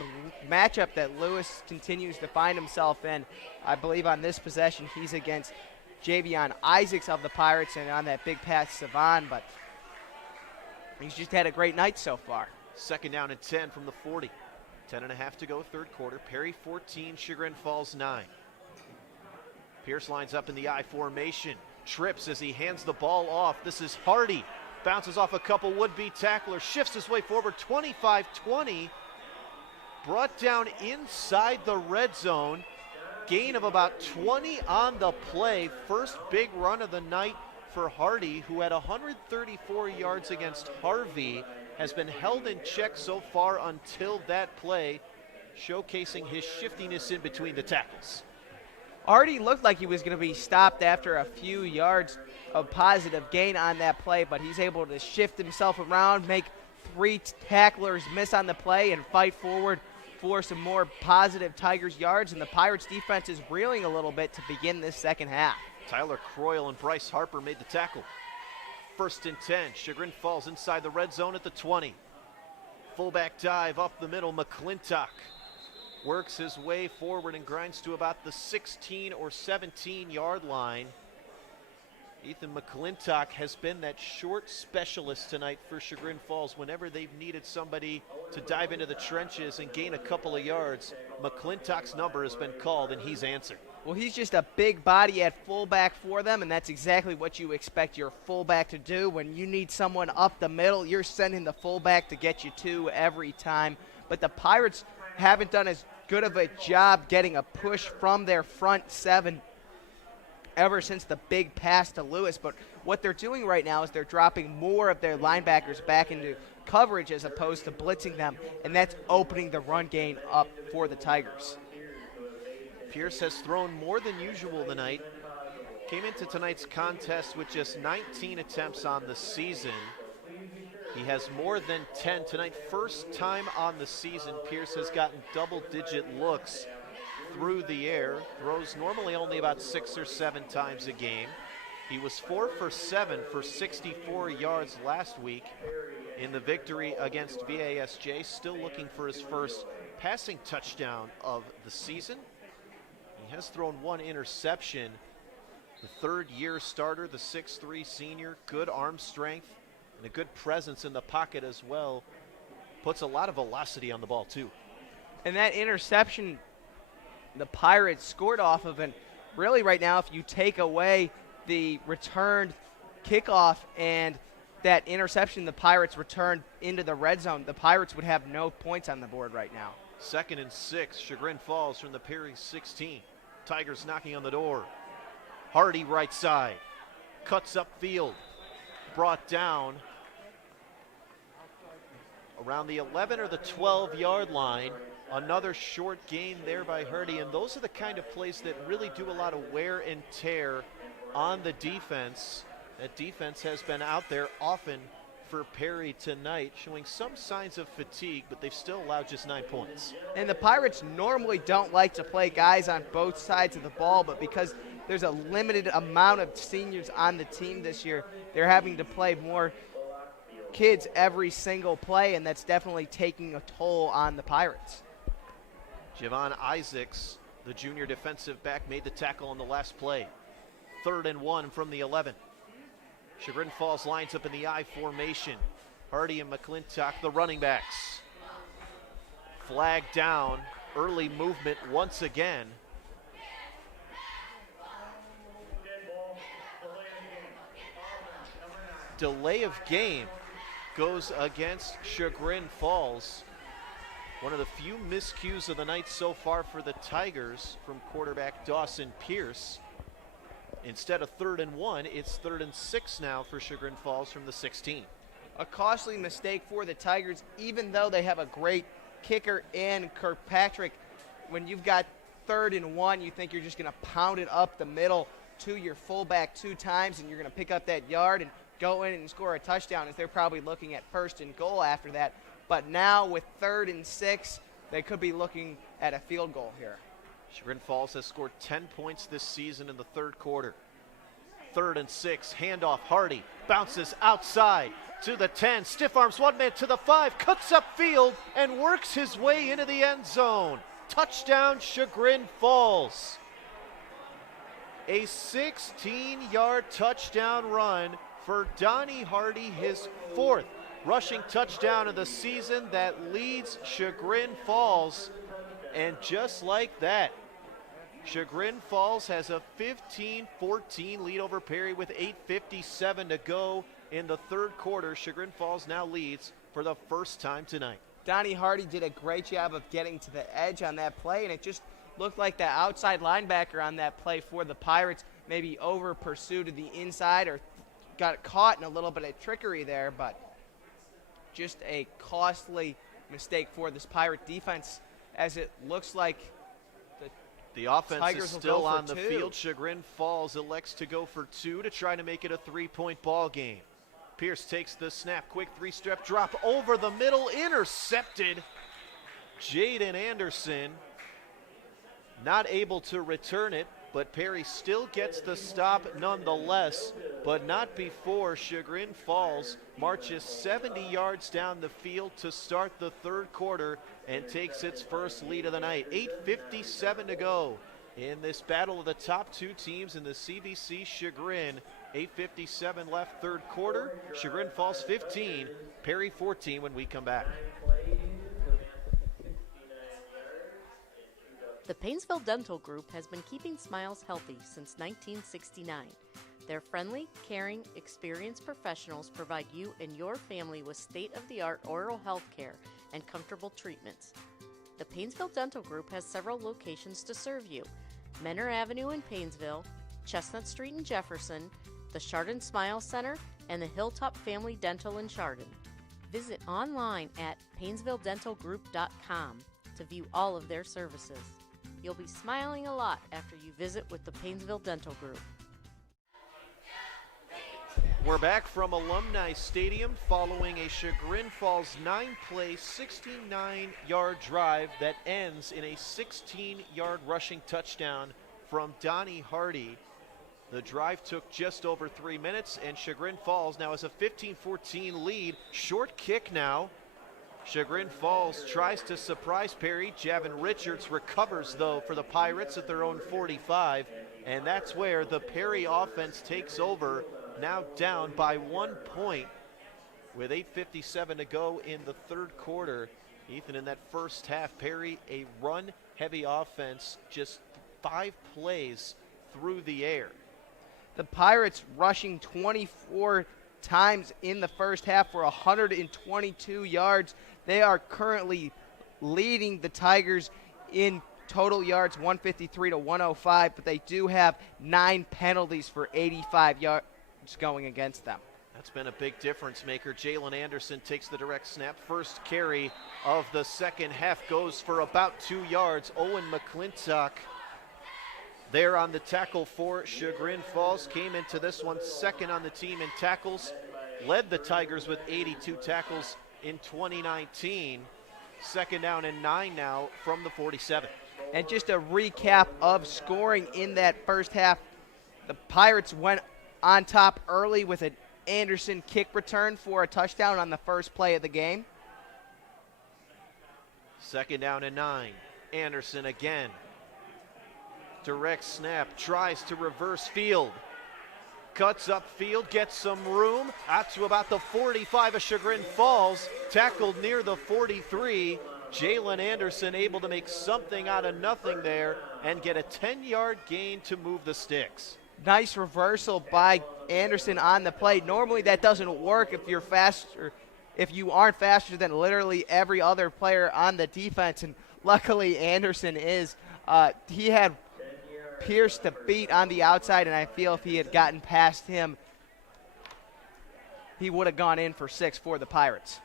matchup that Lewis continues to find himself in. I believe on this possession he's against Javion Isaacs of the Pirates, and on that big pass Savon, but he's just had a great night so far. 2nd down and 10 from the 40. 10.5 to go, 3rd quarter. Perry 14, Chagrin Falls 9. Pierce lines up in the I formation. Trips as he hands the ball off. This is Hardy. Bounces off a couple would-be tacklers. Shifts his way forward. 25-20. Brought down inside the red zone. Gain of about 20 on the play. First big run of the night for Hardy, who had 134 yards against Harvey. Has been held in check so far until that play, showcasing his shiftiness in between the tackles. Hardy looked like he was going to be stopped after a few yards of positive gain on that play, but he's able to shift himself around, make 3 tacklers miss on the play, and fight forward for some more positive Tigers yards, and the Pirates defense is reeling a little bit to begin this second half. Tyler Croyle and Bryce Harper made the tackle. 1st and 10, Chagrin Falls inside the red zone at the 20. Fullback dive up the middle, McClintock works his way forward and grinds to about the 16 or 17-yard line. Ethan McClintock has been that short specialist tonight for Chagrin Falls. Whenever they've needed somebody to dive into the trenches and gain a couple of yards, McClintock's number has been called and he's answered. Well, he's just a big body at fullback for them, and that's exactly what you expect your fullback to do. When you need someone up the middle, you're sending the fullback to get you 2 every time. But the Pirates haven't done as good of a job getting a push from their front 7 ever since the big pass to Lewis. But what they're doing right now is they're dropping more of their linebackers back into coverage as opposed to blitzing them, and that's opening the run game up for the Tigers. Pierce has thrown more than usual tonight. Came into tonight's contest with just 19 attempts on the season. He has more than 10 tonight. First time on the season, Pierce has gotten double-digit looks through the air. Throws normally only about 6 or 7 times a game. He was 4 for 7 for 64 yards last week in the victory against VASJ. Still looking for his first passing touchdown of the season. He has thrown 1 interception. The 3rd-year starter, the 6'3" senior, good arm strength and a good presence in the pocket as well. Puts a lot of velocity on the ball, too. And that interception the Pirates scored off of, and really right now if you take away the returned kickoff and that interception the Pirates returned into the red zone, the Pirates would have no points on the board right now. 2nd and 6, Chagrin Falls from the Perry 16. Tigers knocking on the door. Hardy right side, cuts upfield, brought down around the 11 or the 12-yard line. Another short gain there by Hardy, and those are the kind of plays that really do a lot of wear and tear on the defense. That defense has been out there often for Perry tonight, showing some signs of fatigue, but they've still allowed just 9 points. And the Pirates normally don't like to play guys on both sides of the ball, but because there's a limited amount of seniors on the team this year, they're having to play more kids every single play, and that's definitely taking a toll on the Pirates. Javon Isaacs, the junior defensive back, made the tackle on the last play. 3rd and 1 from the 11. Chagrin Falls lines up in the I formation. Hardy and McClintock, the running backs. Flag down, early movement once again. delay of game goes against Chagrin Falls. One of the few miscues of the night so far for the Tigers from quarterback Dawson Pierce. Instead of 3rd and 1, it's 3rd and 6 now for Chagrin Falls from the 16. A costly mistake for the Tigers, even though they have a great kicker in Kirkpatrick. When you've got 3rd and 1, you think you're just going to pound it up the middle to your fullback 2 times, and you're going to pick up that yard and go in and score a touchdown, as they're probably looking at 1st and goal after that. But now with 3rd and 6, they could be looking at a field goal here. Chagrin Falls has scored 10 points this season in the 3rd quarter. 3rd and 6, handoff, Hardy bounces outside to the 10, stiff arms one man to the 5, cuts up field and works his way into the end zone. Touchdown, Chagrin Falls. A 16-yard touchdown run for Donnie Hardy, his 4th rushing touchdown of the season that leads Chagrin Falls. And just like that, Chagrin Falls has a 15-14 lead over Perry with 8:57 to go in the 3rd quarter. Chagrin Falls now leads for the first time tonight. Donnie Hardy did a great job of getting to the edge on that play, and it just looked like the outside linebacker on that play for the Pirates maybe over pursued to the inside or got caught in a little bit of trickery there, but just a costly mistake for this Pirate defense, as it looks like the offense Tigers is will still go for on the 2. field. Chagrin Falls elects to go for 2 to try to make it a 3-point ball game. Pierce takes the snap, quick 3-step drop over the middle, intercepted. Jaden Anderson not able to return it, but Perry still gets the stop nonetheless, but not before Chagrin Falls marches 70 yards down the field to start the 3rd quarter and takes its first lead of the night. 8:57 to go in this battle of the top 2 teams in the CVC Chagrin. 8:57 left, 3rd quarter. Chagrin Falls 15, Perry 14 when we come back. The Painesville Dental Group has been keeping smiles healthy since 1969. Their friendly, caring, experienced professionals provide you and your family with state-of-the-art oral health care and comfortable treatments. The Painesville Dental Group has several locations to serve you: Menor Avenue in Painesville, Chestnut Street in Jefferson, the Chardon Smile Center, and the Hilltop Family Dental in Chardon. Visit online at PainesvilleDentalGroup.com to view all of their services. You'll be smiling a lot after you visit with the Painesville Dental Group. We're back from Alumni Stadium following a Chagrin Falls 9-play, 69-yard drive that ends in a 16-yard rushing touchdown from Donnie Hardy. The drive took just over 3 minutes, and Chagrin Falls now has a 15-14 lead. Short kick now. Chagrin Falls tries to surprise Perry. Javin Richards recovers, though, for the Pirates at their own 45, and that's where the Perry offense takes over, now down by 1 point with 8:57 to go in the 3rd quarter. Ethan, in that first half, Perry, a run-heavy offense, just 5 plays through the air. The Pirates rushing 24 times in the first half for 122 yards. They are currently leading the Tigers in total yards, 153 to 105, but they do have 9 penalties for 85 yards going against them. That's been a big difference maker. Jalen Anderson takes the direct snap. First carry of the second half goes for about 2 yards. Owen McClintock there on the tackle for Chagrin Falls. Came into this one second on the team in tackles. Led the Tigers with 82 tackles in 2019. 2nd down and 9 now from the 47. And just a recap of scoring in that first half. The Pirates went on top early with an Anderson kick return for a touchdown on the first play of the game. 2nd down and 9. Anderson again. Direct snap, tries to reverse field. Cuts up field, gets some room, out to about the 45 of Chagrin Falls. Tackled near the 43. Jalen Anderson able to make something out of nothing there and get a 10-yard gain to move the sticks. Nice reversal by Anderson on the play. Normally that doesn't work if you're faster, if you aren't faster than literally every other player on the defense, and luckily Anderson is. He had Pierce to beat on the outside, and I feel if he had gotten past him, he would have gone in for 6 for the Pirates.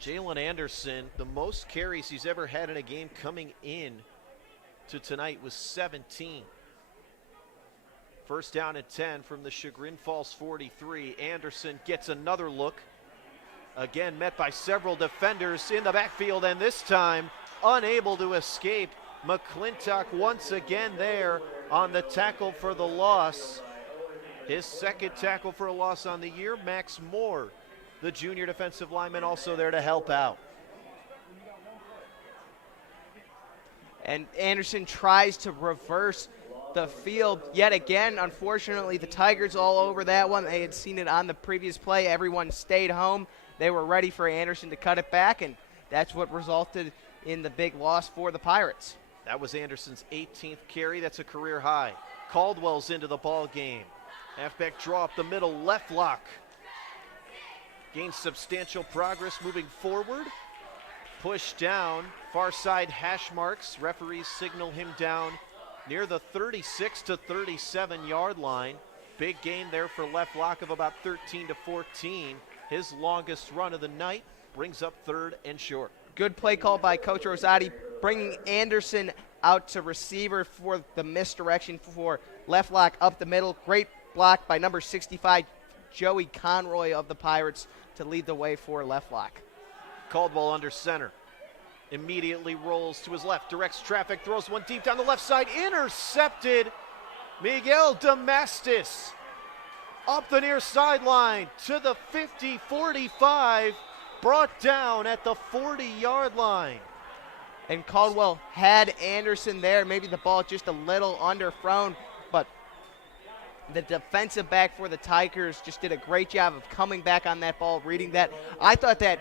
Jalen Anderson, the most carries he's ever had in a game coming in to tonight was 17. First down and 10 from the Chagrin Falls 43. Anderson gets another look. Again, met by several defenders in the backfield, and this time unable to escape. McClintock once again there on the tackle for the loss. His second tackle for a loss on the year. Max Moore, the junior defensive lineman, also there to help out. And Anderson tries to reverse the field yet again. Unfortunately, the Tigers all over that one. They had seen it on the previous play. Everyone stayed home. They were ready for Anderson to cut it back, and that's what resulted in the big loss for the Pirates. That was Anderson's 18th carry. That's a career high. Caldwell's into the ball game. Halfback draw up the middle, left lock. Gains substantial progress moving forward. Push down, far side hash marks. Referees signal him down near the 36 to 37 yard line. Big gain there for left lock of about 13 to 14. His longest run of the night brings up 3rd and short. Good play call by Coach Rosati, bringing Anderson out to receiver for the misdirection for left lock up the middle. Great block by number 65, Joey Conroy of the Pirates, to lead the way for left lock. Caldwell under center. Immediately rolls to his left, directs traffic, throws one deep down the left side, intercepted. Miguel Damastis up the near sideline to the 50-45, brought down at the 40-yard line. And Caldwell had Anderson there, maybe the ball just a little underthrown, but the defensive back for the Tigers just did a great job of coming back on that ball, reading that. I thought that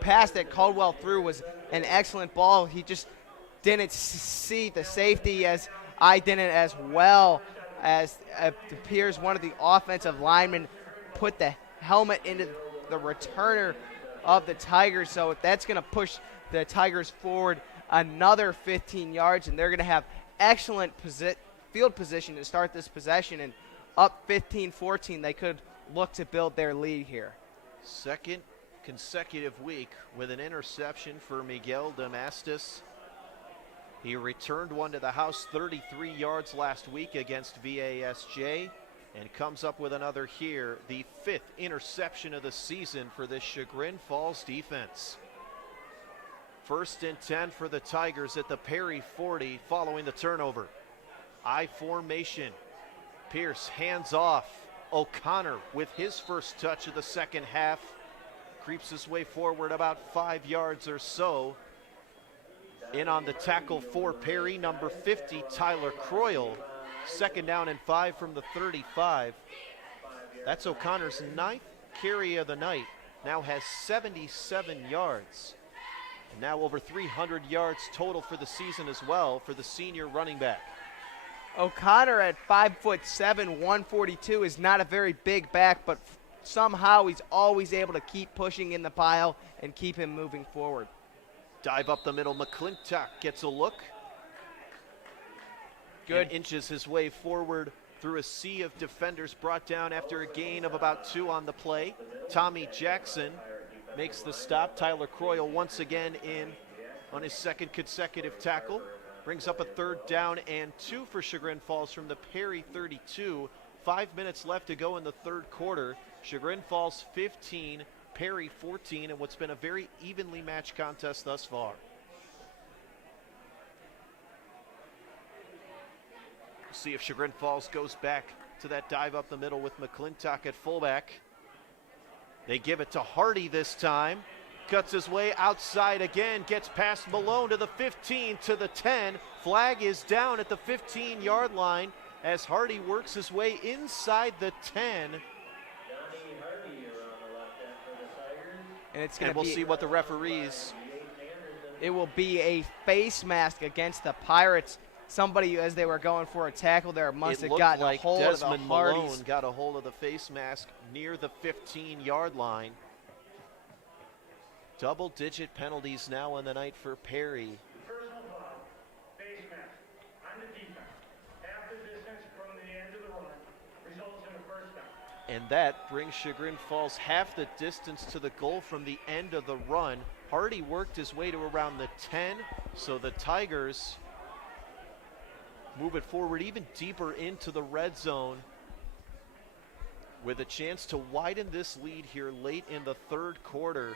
pass that Caldwell threw was an excellent ball. He just didn't see the safety, as I didn't as well, as it appears one of the offensive linemen put the helmet into the returner of the Tigers. So that's going to push the Tigers forward another 15 yards, and they're going to have excellent field position to start this possession, and up 15-14, they could look to build their lead here. Second consecutive week with an interception for Miguel Damastis. He returned one to the house 33 yards last week against VASJ, and comes up with another here, the 5th interception of the season for this Chagrin Falls defense. 1st and 10 for the Tigers at the Perry 40 following the turnover. I formation. Pierce hands off. O'Connor with his first touch of the second half. Creeps his way forward about 5 yards or so. In on the tackle for Perry, number 50, Tyler Croyle. 2nd down and 5 from the 35. That's O'Connor's 9th carry of the night. Now has 77 yards. And now over 300 yards total for the season as well for the senior running back. O'Connor at 5'7", 142 is not a very big back, but somehow he's always able to keep pushing in the pile and keep him moving forward. Dive up the middle. McClintock gets a look. Good. And inches his way forward through a sea of defenders, brought down after a gain of about 2 on the play. Tommy Jackson makes the stop. Tyler Croyle once again in on his 2nd consecutive tackle. Brings up a 3rd down and 2 for Chagrin Falls from the Perry 32. 5 minutes left to go in the 3rd quarter. Chagrin Falls 15, Perry 14, and what's been a very evenly matched contest thus far. We'll see if Chagrin Falls goes back to that dive up the middle with McClintock at fullback. They give it to Hardy this time. Cuts his way outside again, gets past Malone to the 15, to the 10. Flag is down at the 15-yard line as Hardy works his way inside the 10. And we'll see what the referees. It will be a face mask against the Pirates. somebody, as they were going for a tackle there, must It have looked gotten like a hold Desmond of the Hardys. Malone got a hold of the face mask near the 15-yard line. Double-digit penalties now on the night for Perry. Personal foul, face mask, on the defense, half the distance from the end of the run, results in a first down. And that brings Chagrin Falls half the distance to the goal from the end of the run. Hardy worked his way to around the 10, so the Tigers move it forward even deeper into the red zone with a chance to widen this lead here late in the third quarter.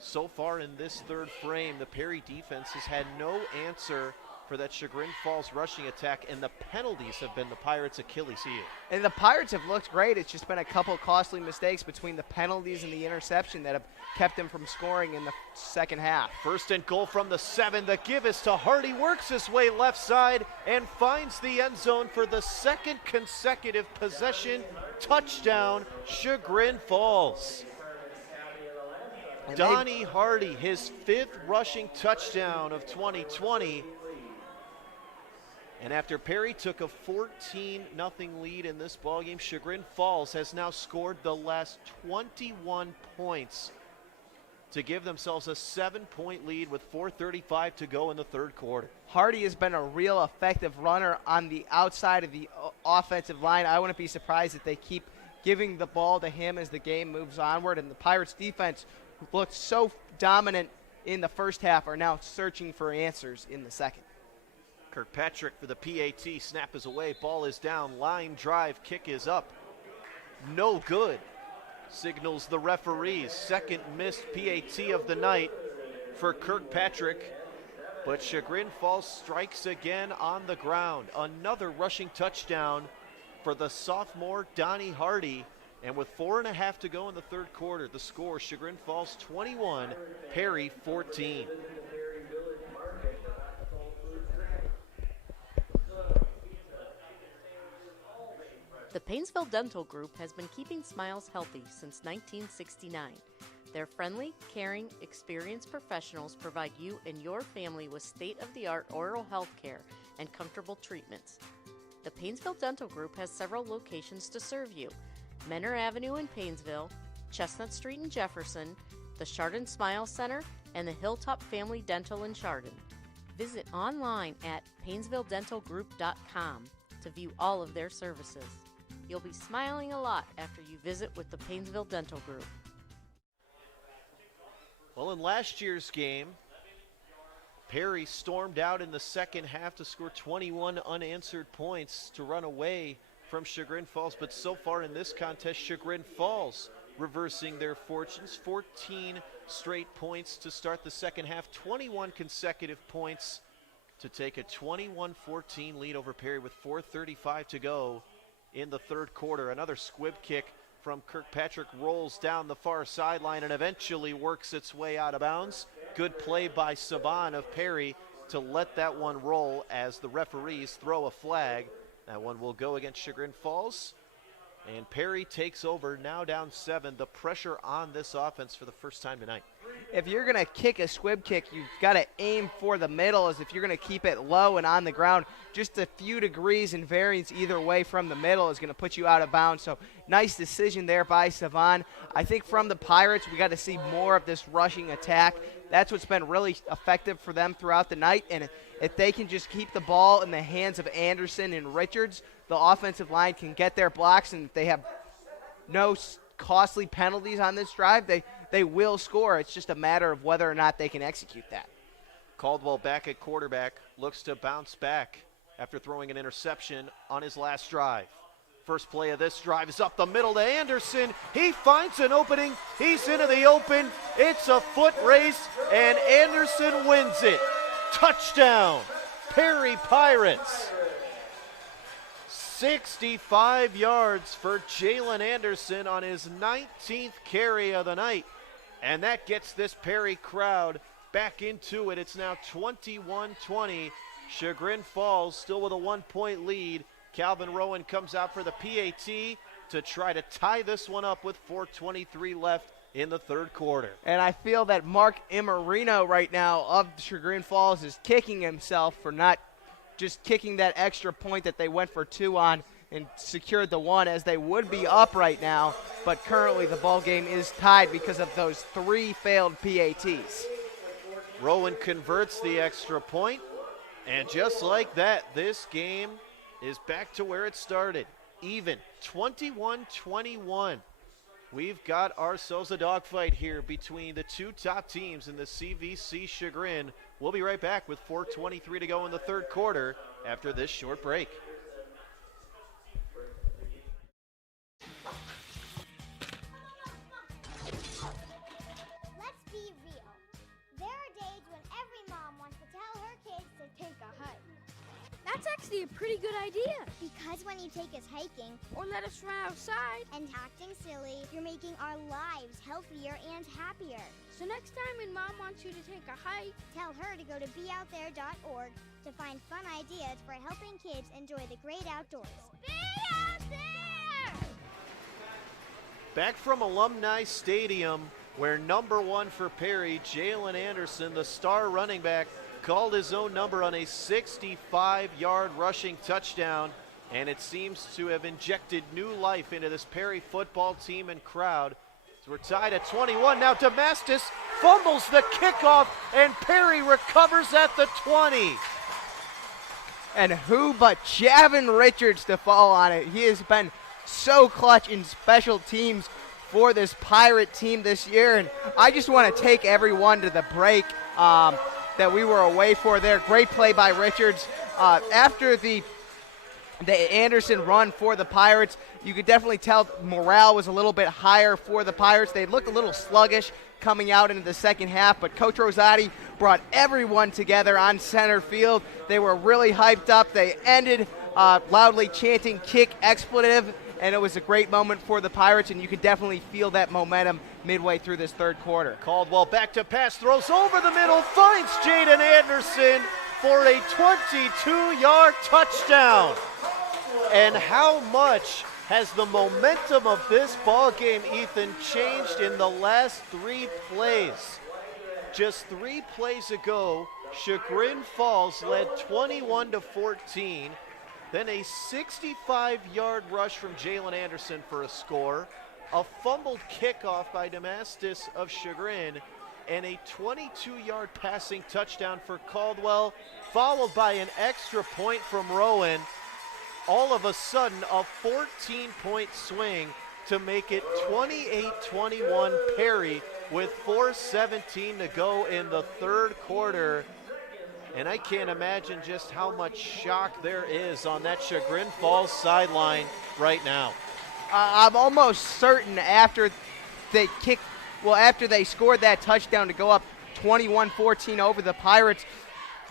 So far in this third frame, the Perry defense has had no answer for that Chagrin Falls rushing attack, and the penalties have been the Pirates' Achilles heel. And the Pirates have looked great. It's just been a couple costly mistakes between the penalties and the interception that have kept them from scoring in the second half. First and goal from the 7. The give is to Hardy, works his way left side and finds the end zone for the second consecutive possession. Touchdown, Chagrin Falls. And Donnie Hardy, his 5th rushing touchdown of 2020. And after Perry took a 14-0 lead in this ballgame, Chagrin Falls has now scored the last 21 points to give themselves a 7-point lead with 4:35 to go in the third quarter. Hardy has been a real effective runner on the outside of the offensive line. I wouldn't be surprised if they keep giving the ball to him as the game moves onward. And the Pirates defense, who looked so dominant in the first half, are now searching for answers in the second. Kirkpatrick for the PAT. Snap is away. Ball is down. Line drive. Kick is up. No good. Signals the referees. Second missed PAT of the night for Kirkpatrick. But Chagrin Falls strikes again on the ground. Another rushing touchdown for the sophomore Donnie Hardy. And with 4.5 to go in the third quarter, the score, Chagrin Falls 21, Perry 14. The Painesville Dental Group has been keeping smiles healthy since 1969. Their friendly, caring, experienced professionals provide you and your family with state-of-the-art oral health care and comfortable treatments. The Painesville Dental Group has several locations to serve you: Menor Avenue in Painesville, Chestnut Street in Jefferson, the Chardon Smile Center, and the Hilltop Family Dental in Chardon. Visit online at PainesvilleDentalGroup.com to view all of their services. You'll be smiling a lot after you visit with the Painesville Dental Group. Well, in last year's game, Perry stormed out in the second half to score 21 unanswered points to run away from Chagrin Falls. But so far in this contest, Chagrin Falls reversing their fortunes. 14 straight points to start the second half, 21 consecutive points to take a 21-14 lead over Perry with 4:35 to go in the third quarter. Another squib kick from Kirkpatrick rolls down the far sideline and eventually works its way out of bounds. Good play by Saban of Perry to let that one roll as the referees throw a flag. That one will go against Chagrin Falls. And Perry takes over, now down 7. The pressure on this offense for the first time tonight. If you're going to kick a squib kick, you've got to aim for the middle, as if you're going to keep it low and on the ground. Just a few degrees in variance either way from the middle is going to put you out of bounds. So nice decision there by Savan. I think from the Pirates, we got to see more of this rushing attack. That's what's been really effective for them throughout the night. And if they can just keep the ball in the hands of Anderson and Richards, the offensive line can get their blocks, and if they have no costly penalties on this drive, they will score. It's just a matter of whether or not they can execute that. Caldwell back at quarterback, looks to bounce back after throwing an interception on his last drive. First play of this drive is up the middle to Anderson. He finds an opening. He's into the open. It's a foot race, and Anderson wins it. Touchdown, Perry Pirates. 65 yards for Jalen Anderson on his 19th carry of the night. And that gets this Perry crowd back into it. It's now 21-20. Chagrin Falls still with a 1-point lead. Calvin Rowan comes out for the PAT to try to tie this one up with 4:23 left in the third quarter. And I feel that Mark Imarino right now of Chagrin Falls is kicking himself for not just kicking that extra point that they went for 2 on and secured the 1, as they would be up right now. But currently the ball game is tied because of those 3 failed PATs. Rowan converts the extra point, and just like that, this game is back to where it started. Even, 21-21. We've got ourselves a dogfight here between the 2 top teams in the CVC Chagrin. We'll be right back with 4:23 to go in the third quarter after this short break. Let's be real. There are days when every mom wants to tell her kids to take a hike. That's actually a pretty good idea. Because when you take us hiking Or let us run outside. and acting silly, you're making our lives healthier and happier. So next time when Mom wants you to take a hike, Tell her to go to beoutthere.org to find fun ideas for helping kids enjoy the great outdoors. be out there! Back from Alumni Stadium, where number 1 for Perry, Jalen Anderson, the star running back, called his own number on a 65-yard rushing touchdown, and it seems to have injected new life into this Perry football team and crowd. So we're tied at 21. Now Damastis fumbles the kickoff, and Perry recovers at the 20. And who but Javin Richards to fall on it. He has been so clutch in special teams for this Pirate team this year. And I just want to take everyone to the break that we were away for there. Great play by Richards. After the Anderson run for the Pirates, you could definitely tell morale was a little bit higher for the Pirates. They looked a little sluggish coming out into the second half, but Coach Rosati brought everyone together on center field. They were really hyped up. They ended loudly chanting "kick expletive," and it was a great moment for the Pirates, and you could definitely feel that momentum midway through this third quarter. Caldwell back to pass, throws over the middle, finds Jaden Anderson for a 22-yard touchdown. And how much has the momentum of this ball game, Ethan, changed in the last 3 plays? Just 3 plays ago, Chagrin Falls led 21-14. Then a 65-yard rush from Jalen Anderson for a score, a fumbled kickoff by Damastis of Chagrin, and a 22-yard passing touchdown for Caldwell, followed by an extra point from Rowan. All of a sudden, a 14-point swing to make it 28-21 Perry with 4:17 to go in the third quarter. And I can't imagine just how much shock there is on that Chagrin Falls sideline right now. I'm almost certain after they scored that touchdown to go up 21-14 over the Pirates,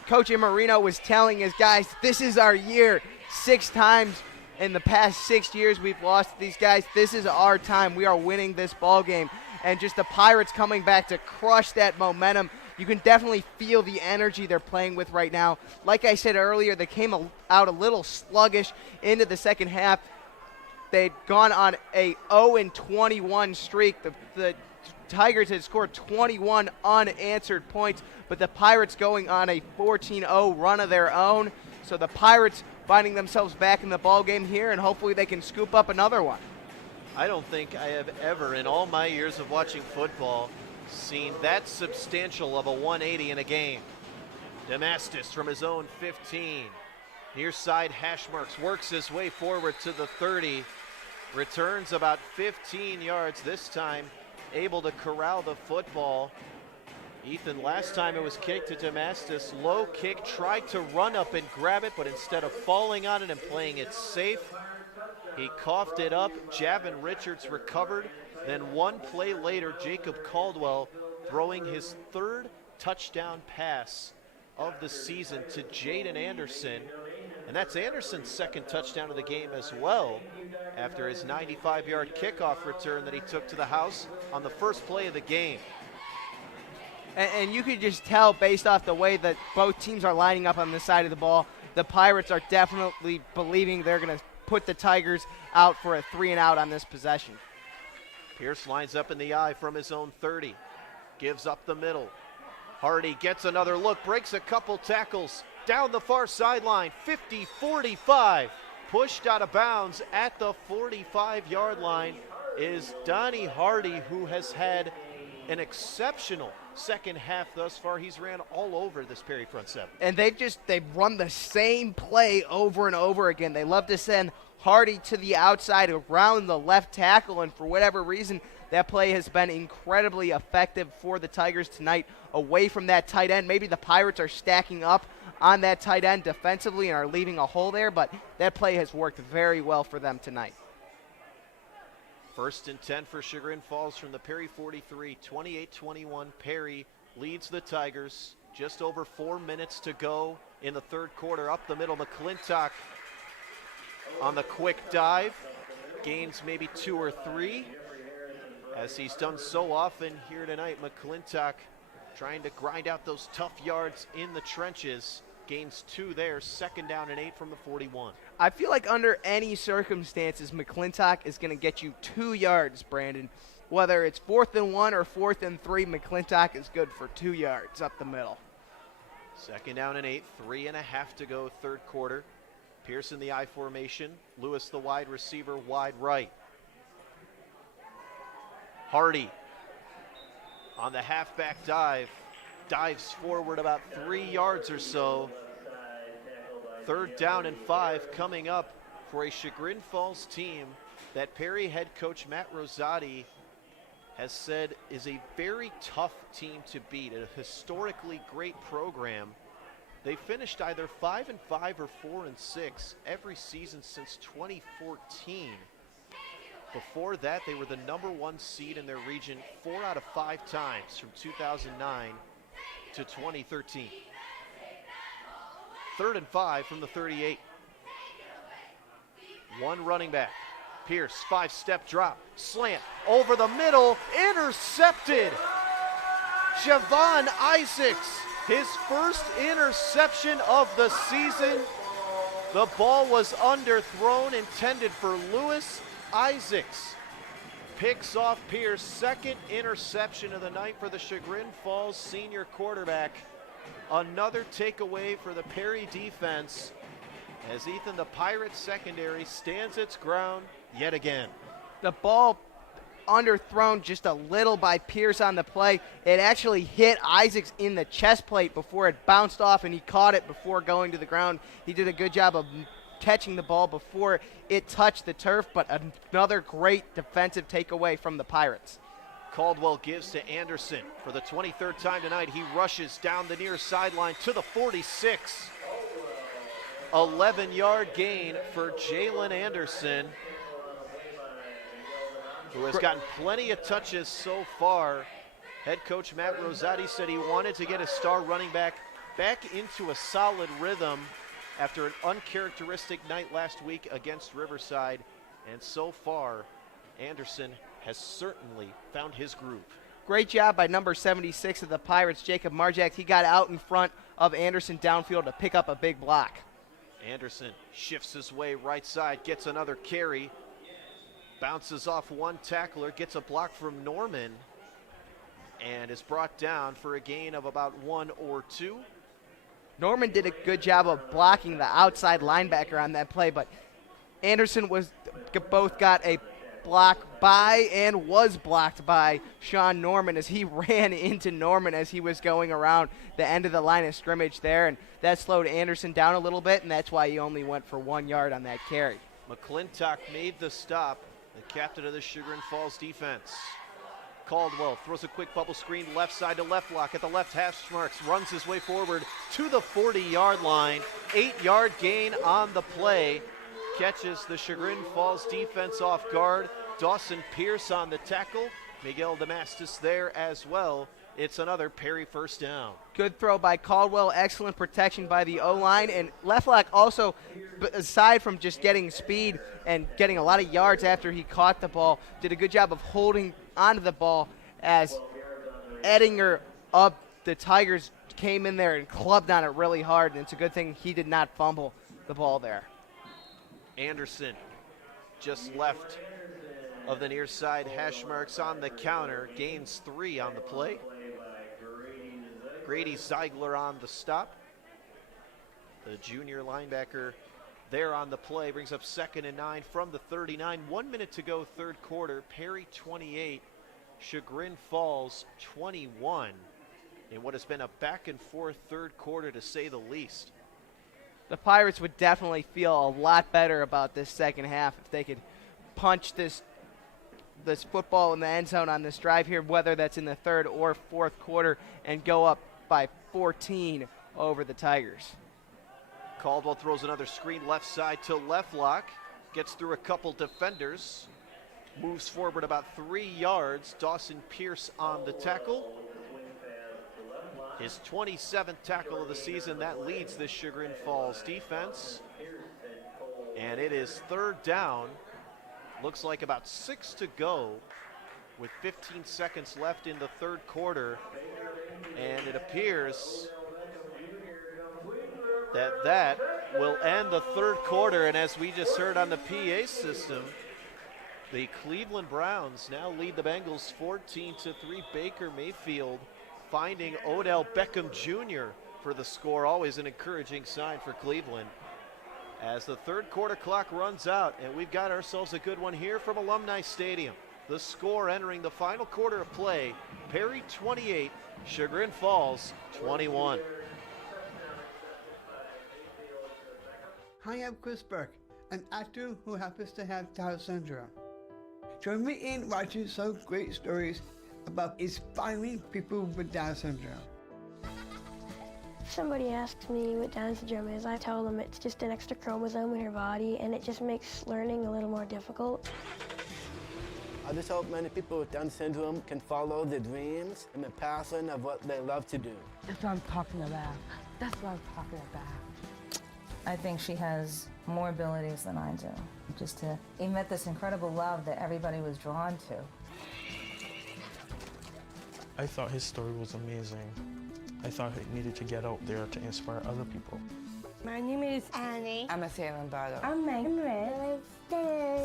Coach Marino was telling his guys, this is our year. 6 times in the past 6 years we've lost to these guys. This is our time. We are winning this ball game. And just the Pirates coming back to crush that momentum. You can definitely feel the energy they're playing with right now. Like I said earlier, they came out a little sluggish into the second half. They'd gone on a 0-21 streak. The Tigers had scored 21 unanswered points, but the Pirates going on a 14-0 run of their own. So the Pirates finding themselves back in the ball game here, and hopefully they can scoop up another one. I don't think I have ever, in all my years of watching football, seen that substantial of a 180 in a game. Damastis from his own 15. Near side hash marks, works his way forward to the 30. Returns about 15 yards this time, able to corral the football. Ethan, last time it was kicked to Damastis, low kick, tried to run up and grab it, but instead of falling on it and playing it safe, he coughed it up. Javin Richards recovered. Then 1 play later, Jacob Caldwell throwing his 3rd touchdown pass of the season to Jaden Anderson. And that's Anderson's 2nd touchdown of the game as well, after his 95-yard kickoff return that he took to the house on the first play of the game. And you could just tell based off the way that both teams are lining up on this side of the ball, the Pirates are definitely believing they're going to put the Tigers out for a 3-and-out on this possession. Pierce lines up in the eye from his own 30. Gives up the middle. Hardy gets another look, breaks a couple tackles, down the far sideline, 50-45. Pushed out of bounds at the 45-yard line is Donnie Hardy, who has had an exceptional second half thus far. He's ran all over this Perry front seven. And they've run the same play over and over again. They love to send Hardy to the outside around the left tackle, and for whatever reason, that play has been incredibly effective for the Tigers tonight away from that tight end. Maybe the Pirates are stacking up on that tight end defensively and are leaving a hole there, but that play has worked very well for them tonight. 1st and 10 for Chagrin Falls from the Perry 43, 28-21. Perry leads the Tigers. Just over 4 minutes to go in the third quarter. Up the middle, McClintock on the quick dive. Gains maybe 2 or 3, as he's done so often here tonight. McClintock trying to grind out those tough yards in the trenches. Gains 2 there, 2nd down and 8 from the 41. I feel like under any circumstances, McClintock is going to get you 2 yards, Brandon. Whether it's 4th and 1 or 4th and 3, McClintock is good for 2 yards up the middle. 2nd down and 8, 3.5 to go, third quarter. Pearson the I formation, Lewis the wide receiver, wide right. Hardy on the halfback dive, dives forward about 3 yards or so. 3rd down and 5 coming up for a Chagrin Falls team that Perry head coach Matt Rosati has said is a very tough team to beat, a historically great program. They finished either 5-5 or 4-6 every season since 2014. Before that, they were the number 1 seed in their region 4 out of 5 times from 2009 to 2013. 3rd and 5 from the 38. 1 running back. Pierce, 5-step drop, slant, over the middle, intercepted. Javon Isaacs, his first interception of the season. The ball was underthrown, intended for Lewis. Isaacs picks off Pierce, 2nd interception of the night for the Chagrin Falls senior quarterback. Another takeaway for the Perry defense as Ethan, the Pirates secondary, stands its ground yet again. The ball underthrown just a little by Pierce on the play. It actually hit Isaacs in the chest plate before it bounced off, and he caught it before going to the ground. He did a good job of catching the ball before it touched the turf, but another great defensive takeaway from the Pirates. Caldwell gives to Anderson for the 23rd time tonight. He rushes down the near sideline to the 46. 11-yard gain for Jalen Anderson, who has gotten plenty of touches so far. Head coach Matt Rosati said he wanted to get a star running back into a solid rhythm after an uncharacteristic night last week against Riverside. And so far, Anderson has certainly found his groove. Great job by number 76 of the Pirates, Jacob Marjak. He got out in front of Anderson downfield to pick up a big block. Anderson shifts his way right side, gets another carry, bounces off one tackler, gets a block from Norman, and is brought down for a gain of about 1 or 2. Norman did a good job of blocking the outside linebacker on that play, but Anderson both got a block by and was blocked by Sean Norman as he ran into Norman as he was going around the end of the line of scrimmage there, and that slowed Anderson down a little bit, and that's why he only went for 1 yard on that carry. McClintock made the stop, the captain of the Chagrin Falls defense. Caldwell throws a quick bubble screen left side to left lock at the left hash marks, runs his way forward to the 40-yard line. 8-yard gain on the play. Catches the Chagrin Falls defense off guard. Dawson Pierce on the tackle. Miguel Damastis there as well. It's another Perry first down. Good throw by Caldwell. Excellent protection by the O-line. And Leftlock also, aside from just getting speed and getting a lot of yards after he caught the ball, did a good job of holding onto the ball as Ettinger of the Tigers came in there and clubbed on it really hard. And it's a good thing he did not fumble the ball there. Anderson just left of the near side hash marks on the counter, gains 3 on the play. Grady Zeigler on the stop. The junior linebacker there on the play brings up 2nd and 9 from the 39. 1 minute to go, third quarter. Perry 28, Chagrin Falls 21. In what has been a back and forth third quarter, to say the least. The Pirates would definitely feel a lot better about this second half if they could punch this football in the end zone on this drive here, whether that's in the third or fourth quarter, and go up by 14 over the Tigers. Caldwell throws another screen left side to left lock, gets through a couple defenders, moves forward about 3 yards. Dawson Pierce on the tackle. His 27th tackle of the season. That leads the Chagrin Falls defense. And it is third down. Looks like about 6 to go with 15 seconds left in the third quarter. And it appears that will end the third quarter. And as we just heard on the PA system, the Cleveland Browns now lead the Bengals 14-3. Baker Mayfield finding Odell Beckham Jr. for the score. Always an encouraging sign for Cleveland. As the third quarter clock runs out, and we've got ourselves a good one here from Alumni Stadium. The score entering the final quarter of play, Perry 28, Chagrin Falls 21. Hi, I'm Chris Burke, an actor who happens to have Down syndrome. Join me in watching some great stories about inspiring people with Down syndrome. If somebody asks me what Down syndrome is, I tell them it's just an extra chromosome in your body, and it just makes learning a little more difficult. I just hope many people with Down syndrome can follow their dreams and the passion of what they love to do. That's what I'm talking about. That's what I'm talking about. I think she has more abilities than I do. Just to emit this incredible love that everybody was drawn to. I thought his story was amazing. I thought he needed to get out there to inspire other people. My name is Annie. I'm a Salem Bardo. I'm Megan.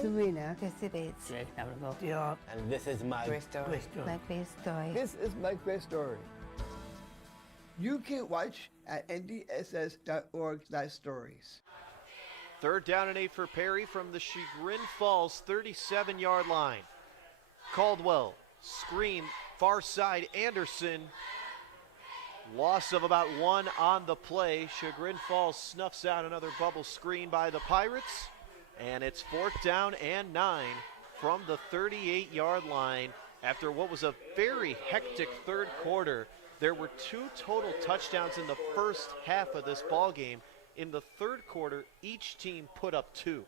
Serena. Bates. And this is my great story. My great story. This is my great story. You can watch at ndss.org/stories. Third down and 8 for Perry from the Chagrin Falls 37-yard line. Caldwell, screen, far side, Anderson. Loss of about 1 on the play. Chagrin Falls snuffs out another bubble screen by the Pirates. And it's 4th down and 9 from the 38-yard line. After what was a very hectic third quarter, there were 2 total touchdowns in the first half of this ball game. In the third quarter, each team put up 2.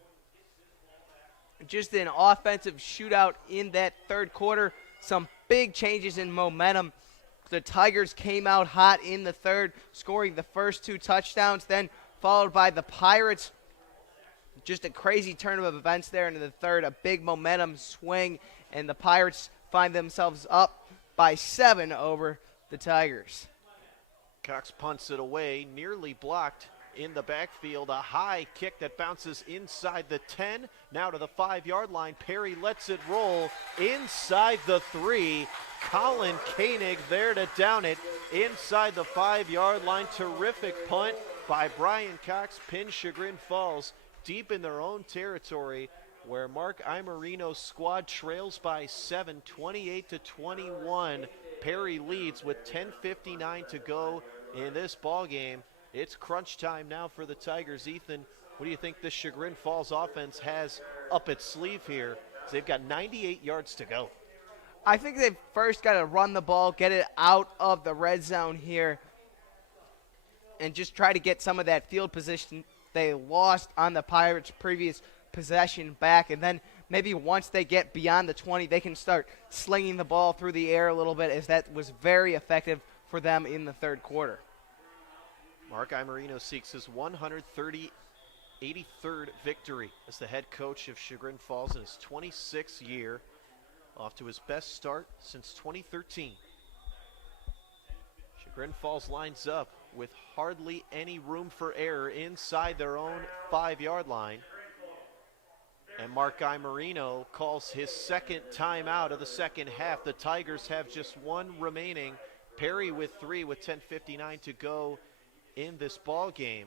Just an offensive shootout in that third quarter. Some big changes in momentum. The Tigers came out hot in the third, scoring the first 2 touchdowns, then followed by the Pirates. Just a crazy turn of events there into the third, a big momentum swing, and the Pirates find themselves up by 7 over the Tigers. Cox punts it away, nearly blocked in the backfield. A high kick that bounces inside the 10, now to the 5-yard line. Perry lets it roll inside the 3. Colin Koenig there to down it inside the 5-yard line. Terrific punt by Brian Cox. Pin Chagrin Falls deep in their own territory, where Mark Imerino's squad trails by 7, 28-21. Perry leads with 10:59 to go in this ball game. It's crunch time now for the Tigers. Ethan, what do you think this Chagrin Falls offense has up its sleeve here? They've got 98 yards to go. I think they've first got to run the ball, get it out of the red zone here, and just try to get some of that field position they lost on the Pirates' previous possession back. And then maybe once they get beyond the 20, they can start slinging the ball through the air a little bit, as that was very effective for them in the third quarter. Mark Imerino seeks his 183rd victory as the head coach of Chagrin Falls in his 26th year, off to his best start since 2013. Chagrin Falls lines up with hardly any room for error inside their own 5-yard line. And Mark Imerino calls his second timeout of the second half. The Tigers have just 1 remaining. Perry with 3 with 10:59 to go in this ball game.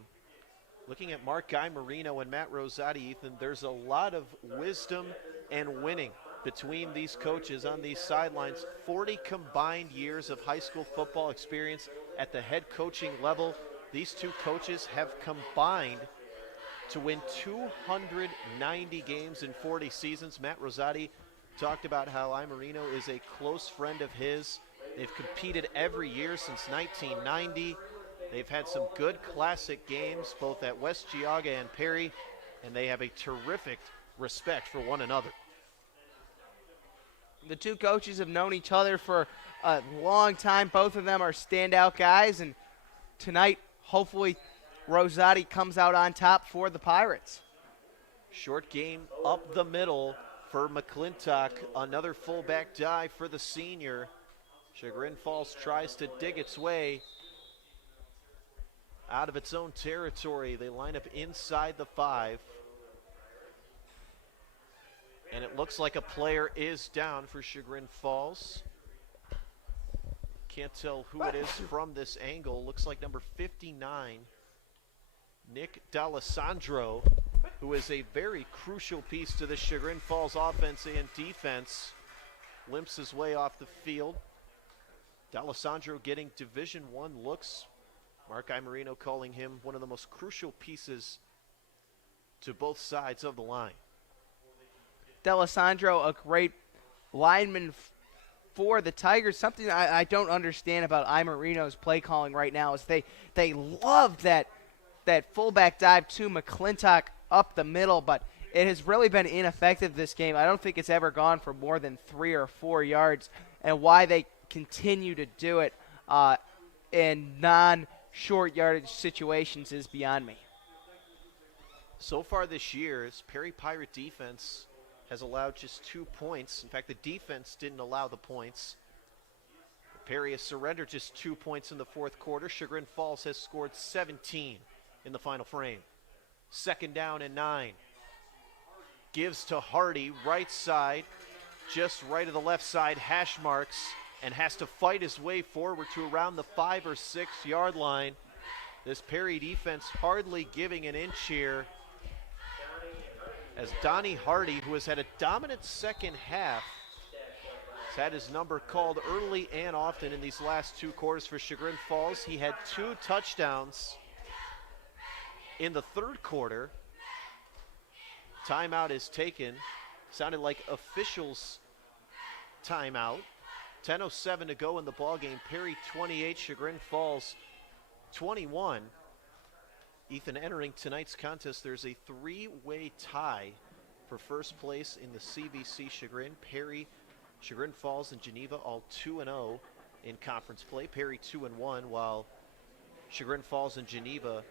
Looking at Mark Guy Marino and Matt Rosati, Ethan, there's a lot of wisdom and winning between these coaches on these sidelines. 40 combined years of high school football experience at the head coaching level. These two coaches have combined to win 290 games in 40 seasons. Matt Rosati talked about how Imarino is a close friend of his. They've competed every year since 1990. They've had some good classic games both at West Geauga and Perry, and they have a terrific respect for one another. The two coaches have known each other for a long time. Both of them are standout guys, and tonight, hopefully, Rosati comes out on top for the Pirates. Short game up the middle for McClintock. Another fullback dive for the senior. Chagrin Falls tries to dig its way out of its own territory. They line up inside the 5. And it looks like a player is down for Chagrin Falls. Can't tell who it is from this angle. Looks like number 59, Nick D'Alessandro, who is a very crucial piece to the Chagrin Falls offense and defense. Limps his way off the field. D'Alessandro getting Division I looks. Mark Imarino calling him one of the most crucial pieces to both sides of the line. D'Alessandro, a great lineman for the Tigers. Something I don't understand about Imarino's play calling right now is they love that fullback dive to McClintock up the middle, but it has really been ineffective this game. I don't think it's ever gone for more than 3 or 4 yards, and why they continue to do it in non-short yardage situations is beyond me. So far this year, Perry Pirate defense has allowed just 2 points. In fact, the defense didn't allow the points. Perry has surrendered just 2 points in the fourth quarter. Chagrin Falls has scored 17 in the final frame. 2nd down and 9. Gives to Hardy, right side, just right of the left side, hash marks, and has to fight his way forward to around the 5 or 6 yard line. This Perry defense hardly giving an inch here, as Donnie Hardy, who has had a dominant second half, has had his number called early and often in these last 2 quarters for Chagrin Falls. He had 2 touchdowns in the third quarter. Timeout is taken. Sounded like officials' timeout. 10:07 to go in the ballgame. Perry 28, Chagrin Falls 21. Ethan, entering tonight's contest, there's a 3-way tie for first place in the CVC Chagrin. Perry, Chagrin Falls, and Geneva all 2-0 in conference play. Perry 2-1, while Chagrin Falls and Geneva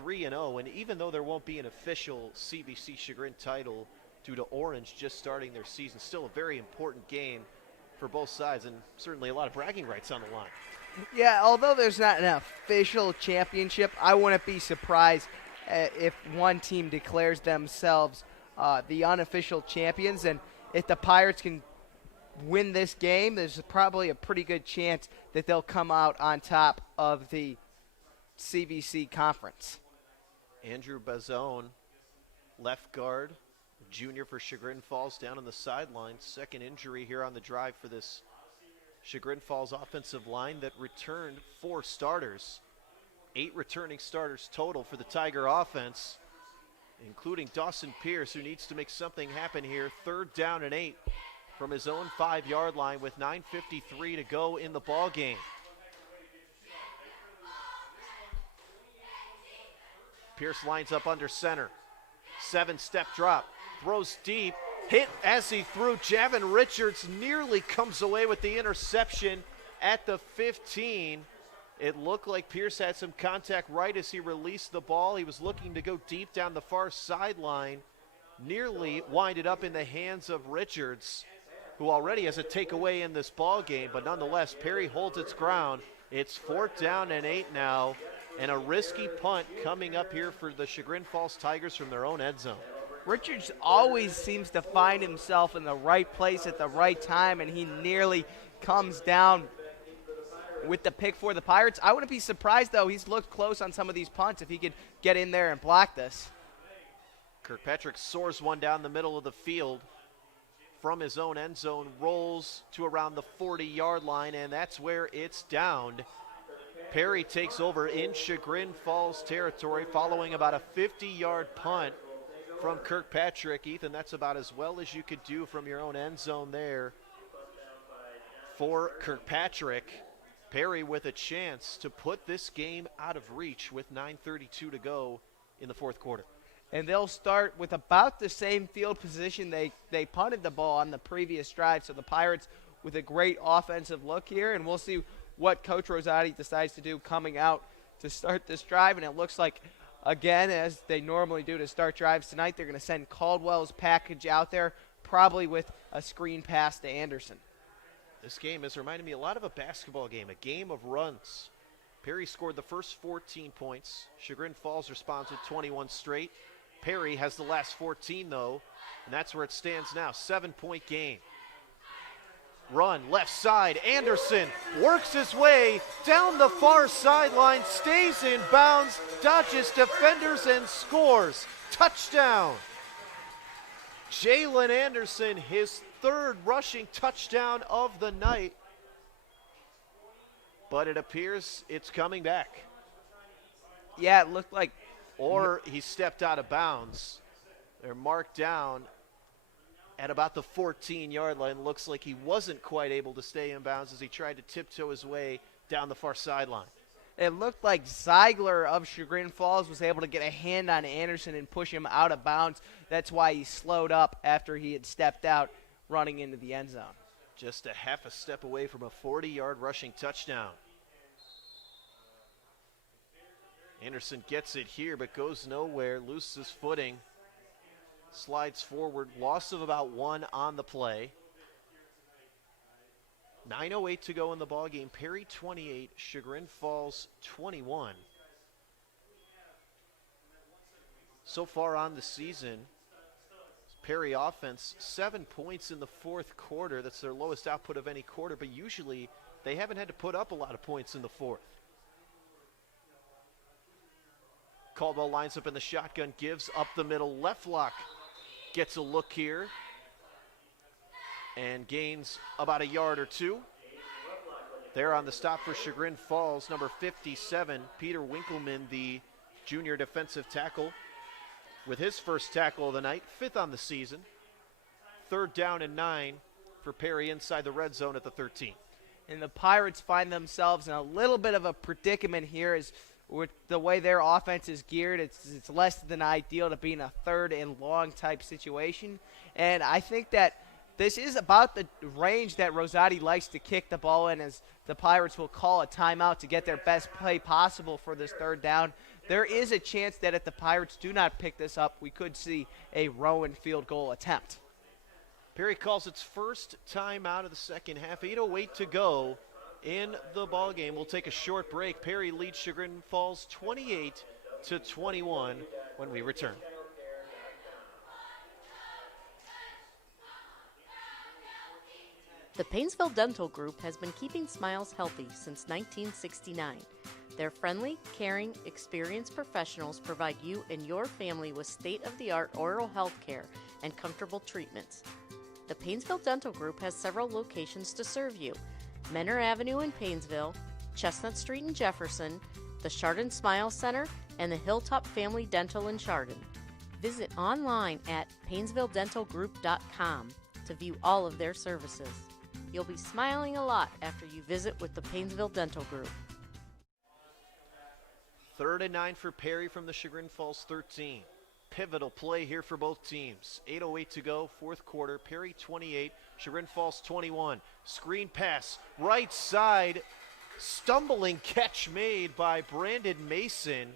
3-0. And even though there won't be an official CVC Chagrin title due to Orange just starting their season, still a very important game for both sides, and certainly a lot of bragging rights on the line. Yeah, although there's not an official championship, I wouldn't be surprised if one team declares themselves the unofficial champions. And if the Pirates can win this game, there's probably a pretty good chance that they'll come out on top of the CVC conference. Andrew Bazone, left guard, junior for Chagrin Falls, down on the sideline. Second injury here on the drive for this Chagrin Falls offensive line that returned 4 starters. 8 returning starters total for the Tiger offense, including Dawson Pierce, who needs to make something happen here. 3rd down and 8 from his own 5-yard line with 9:53 to go in the ball game. Pierce lines up under center. 7-step drop, throws deep. Hit as he threw. Javin Richards nearly comes away with the interception at the 15. It looked like Pierce had some contact right as he released the ball. He was looking to go deep down the far sideline. Nearly winded up in the hands of Richards, who already has a takeaway in this ball game. But nonetheless, Perry holds its ground. It's 4th down and 8 now, and a risky punt coming up here for the Chagrin Falls Tigers from their own end zone. Richards always seems to find himself in the right place at the right time, and he nearly comes down with the pick for the Pirates. I wouldn't be surprised, though. He's looked close on some of these punts if he could get in there and block this. Kirkpatrick soars one down the middle of the field from his own end zone, rolls to around the 40-yard line, and that's where it's downed. Perry takes over in Chagrin Falls territory following about a 50-yard punt from Kirkpatrick. Ethan, that's about as well as you could do from your own end zone there for Kirkpatrick. Perry with a chance to put this game out of reach with 9:32 to go in the fourth quarter. And they'll start with about the same field position they punted the ball on the previous drive. So the Pirates with a great offensive look here, and we'll see what Coach Rosati decides to do coming out to start this drive. And it looks like, again, as they normally do to start drives tonight, they're going to send Caldwell's package out there, probably with a screen pass to Anderson. This game has reminded me a lot of a basketball game, a game of runs. Perry scored the first 14 points. Chagrin Falls responds with 21 straight. Perry has the last 14, though, and that's where it stands now. 7-point game. Run, left side. Anderson works his way down the far sideline, stays in bounds, dodges defenders, and scores. Touchdown. Jalen Anderson, his third rushing touchdown of the night. But it appears it's coming back. Yeah, it looked like. Or he stepped out of bounds. They're marked down at about the 14-yard line. Looks like he wasn't quite able to stay in bounds as he tried to tiptoe his way down the far sideline. It looked like Ziegler of Chagrin Falls was able to get a hand on Anderson and push him out of bounds. That's why he slowed up after he had stepped out running into the end zone. Just a half a step away from a 40-yard rushing touchdown. Anderson gets it here but goes nowhere, loses footing, slides forward, loss of about 1 on the play. 9:08 to go in the ballgame. Perry 28, Chagrin Falls 21. So far on the season, Perry offense 7 points in the fourth quarter. That's their lowest output of any quarter, but usually they haven't had to put up a lot of points in the fourth. Caldwell lines up in the shotgun, gives up the middle. Left lock gets a look here and gains about a yard or two. There on the stop for Chagrin Falls, number 57, Peter Winkleman, the junior defensive tackle, with his first tackle of the night, 5th on the season. 3rd down and 9 for Perry inside the red zone at the 13. And the Pirates find themselves in a little bit of a predicament here as with the way their offense is geared. It's less than ideal to be in a 3rd and long type situation. And I think that this is about the range that Rosati likes to kick the ball in, as the Pirates will call a timeout to get their best play possible for this 3rd down. There is a chance that if the Pirates do not pick this up, we could see a Rowan field goal attempt. Perry calls its first timeout of the second half. 8:08 to go in the ball game. We'll take a short break. Perry leads Chagrin Falls 28-21 when we return. The Painesville Dental Group has been keeping smiles healthy since 1969. Their friendly, caring, experienced professionals provide you and your family with state-of-the-art oral health care and comfortable treatments. The Painesville Dental Group has several locations to serve you: Menor Avenue in Painesville, Chestnut Street in Jefferson, the Chardon Smile Center, and the Hilltop Family Dental in Chardon. Visit online at PainesvilleDentalGroup.com to view all of their services. You'll be smiling a lot after you visit with the Painesville Dental Group. 3rd and 9 for Perry from the Chagrin Falls 13. Pivotal play here for both teams. 8:08 to go, fourth quarter. Perry 28, Chagrin Falls 21. Screen pass, right side. Stumbling catch made by Brandon Mason.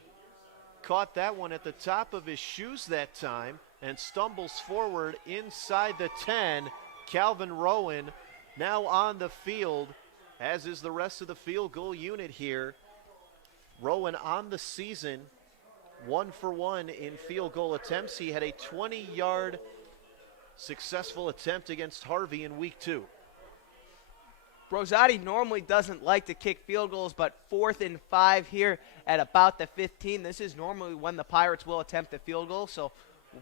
Caught that one at the top of his shoes that time and stumbles forward inside the 10. Calvin Rowan now on the field, as is the rest of the field goal unit here. Rowan on the season, 1 for 1 in field goal attempts. He had a 20-yard successful attempt against Harvey in week 2. Rosati normally doesn't like to kick field goals, but 4th and 5 here at about the 15. This is normally when the Pirates will attempt a field goal, so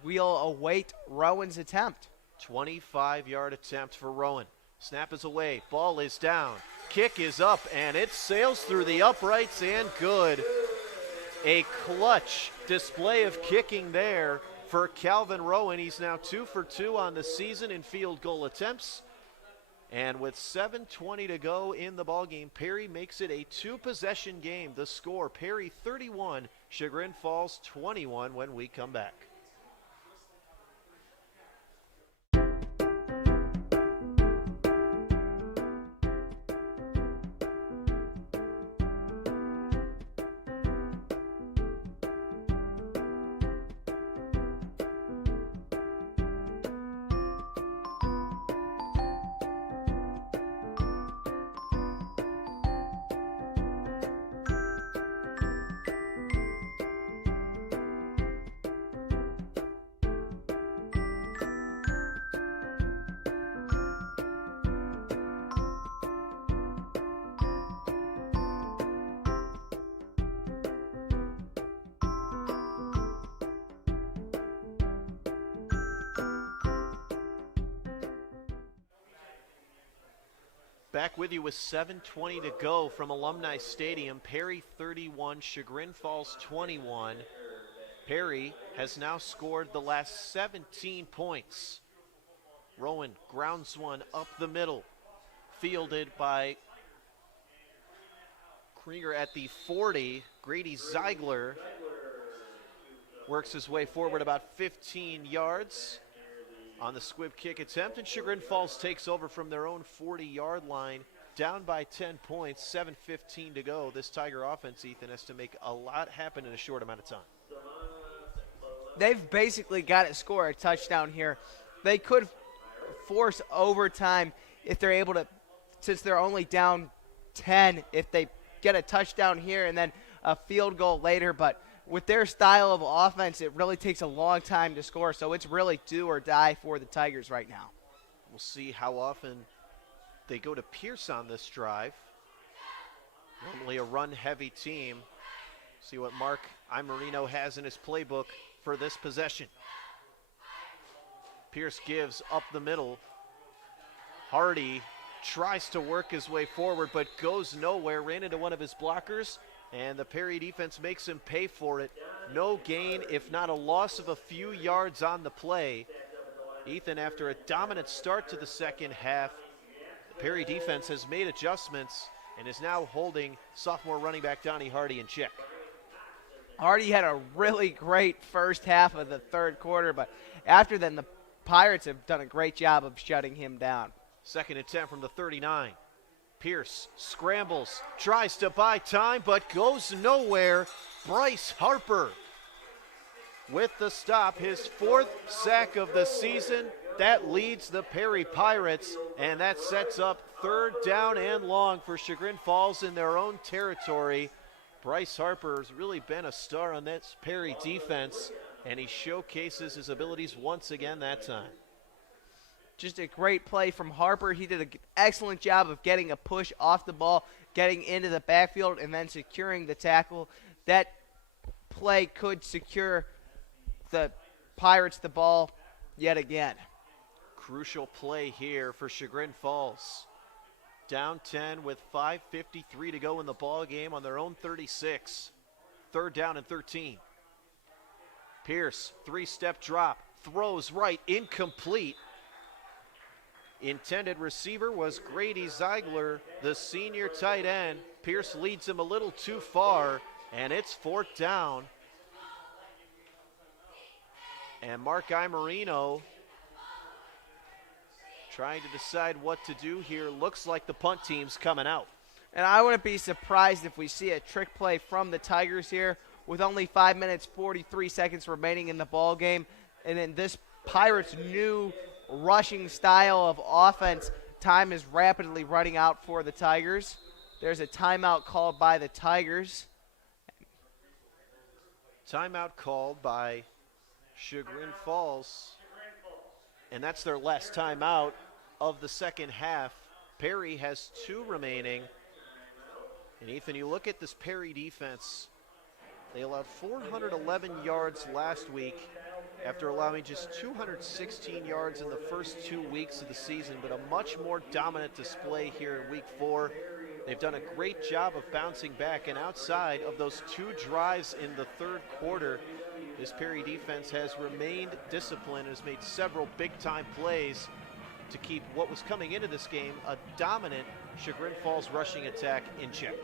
we'll await Rowan's attempt. 25-yard attempt for Rowan. Snap is away. Ball is down. Kick is up, and it sails through the uprights and good. A clutch display of kicking there for Calvin Rowan. He's now 2 for 2 on the season in field goal attempts. And with 7:20 to go in the ballgame, Perry makes it a 2-possession game. The score, Perry 31, Chagrin Falls 21 when we come back. Back with you with 7:20 to go from Alumni Stadium. Perry 31, Chagrin Falls 21. Perry has now scored the last 17 points. Rowan grounds one up the middle, fielded by Krieger at the 40. Grady Ziegler works his way forward about 15 yards on the squib kick attempt, and Chagrin Falls takes over from their own 40-yard line, down by 10 points, 7:15 to go. This Tiger offense, Ethan, has to make a lot happen in a short amount of time. They've basically got to score a touchdown here. They could force overtime if they're able to, since they're only down 10, if they get a touchdown here and then a field goal later, but with their style of offense, it really takes a long time to score, so it's really do or die for the Tigers right now. We'll see how often they go to Pierce on this drive. Normally a run-heavy team. See what Mark Imerino has in his playbook for this possession. Pierce gives up the middle. Hardy tries to work his way forward, but goes nowhere, ran into one of his blockers, and the Perry defense makes him pay for it. No gain, if not a loss of a few yards on the play. Ethan, after a dominant start to the second half, the Perry defense has made adjustments and is now holding sophomore running back Donnie Hardy in check. Hardy had a really great first half of the third quarter, but after then, the Pirates have done a great job of shutting him down. Second attempt from the 39. Pierce scrambles, tries to buy time, but goes nowhere. Bryce Harper with the stop, his 4th sack of the season. That leads the Perry Pirates, and that sets up 3rd down and long for Chagrin Falls in their own territory. Bryce Harper has really been a star on that Perry defense, and he showcases his abilities once again that time. Just a great play from Harper. He did an excellent job of getting a push off the ball, getting into the backfield, and then securing the tackle. That play could secure the Pirates the ball yet again. Crucial play here for Chagrin Falls. Down 10 with 5:53 to go in the ball game on their own 36. 3rd down and 13. Pierce, 3-step drop, throws right, incomplete. Intended receiver was Grady Ziegler, the senior tight end. Pierce leads him a little too far, and it's 4th down. And Mark Imerino trying to decide what to do here. Looks like the punt team's coming out. And I wouldn't be surprised if we see a trick play from the Tigers here with only 5 minutes, 43 seconds remaining in the ball game. And in this Pirates' new rushing style of offense, time is rapidly running out for the Tigers. There's a timeout called by the Tigers. Timeout called by Chagrin Falls. And that's their last timeout of the second half. Perry has 2 remaining. And Ethan, you look at this Perry defense, they allowed 411 yards last week after allowing just 216 yards in the first 2 weeks of the season, but a much more dominant display here in week 4. They've done a great job of bouncing back, and outside of those 2 drives in the third quarter, this Perry defense has remained disciplined and has made several big-time plays to keep what was coming into this game a dominant Chagrin Falls rushing attack in check.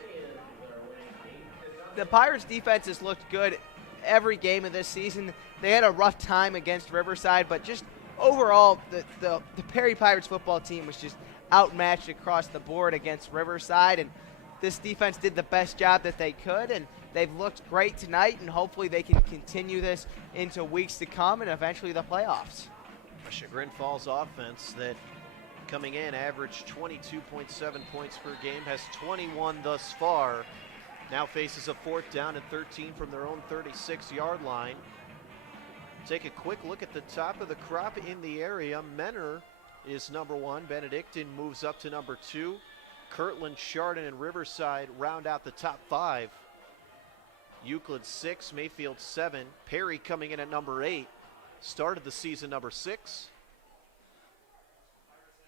The Pirates defense has looked good every game of this season. They had a rough time against Riverside, but just overall, the Perry Pirates football team was just outmatched across the board against Riverside, and this defense did the best job that they could, and they've looked great tonight, and hopefully they can continue this into weeks to come and eventually the playoffs. A Chagrin Falls offense that coming in averaged 22.7 points per game, has 21 thus far. Now faces a 4th down and 13 from their own 36-yard line. Take a quick look at the top of the crop in the area. Menor is number 1. Benedictine moves up to number 2. Kirtland, Chardon, and Riverside round out the top 5. Euclid 6, Mayfield 7. Perry coming in at number 8. Started the season number 6.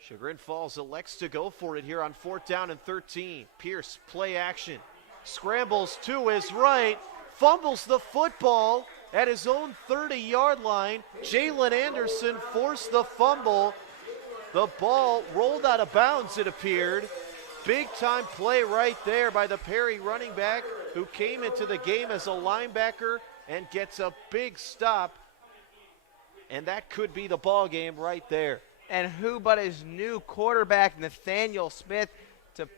Chagrin Falls elects to go for it here on 4th down and 13. Pierce, play action. Scrambles to his right. Fumbles the football at his own 30-yard line. Jalen Anderson forced the fumble. The ball rolled out of bounds, it appeared. Big-time play right there by the Perry running back, who came into the game as a linebacker and gets a big stop. And that could be the ball game right there. And who but his new quarterback, Nathaniel Smith, to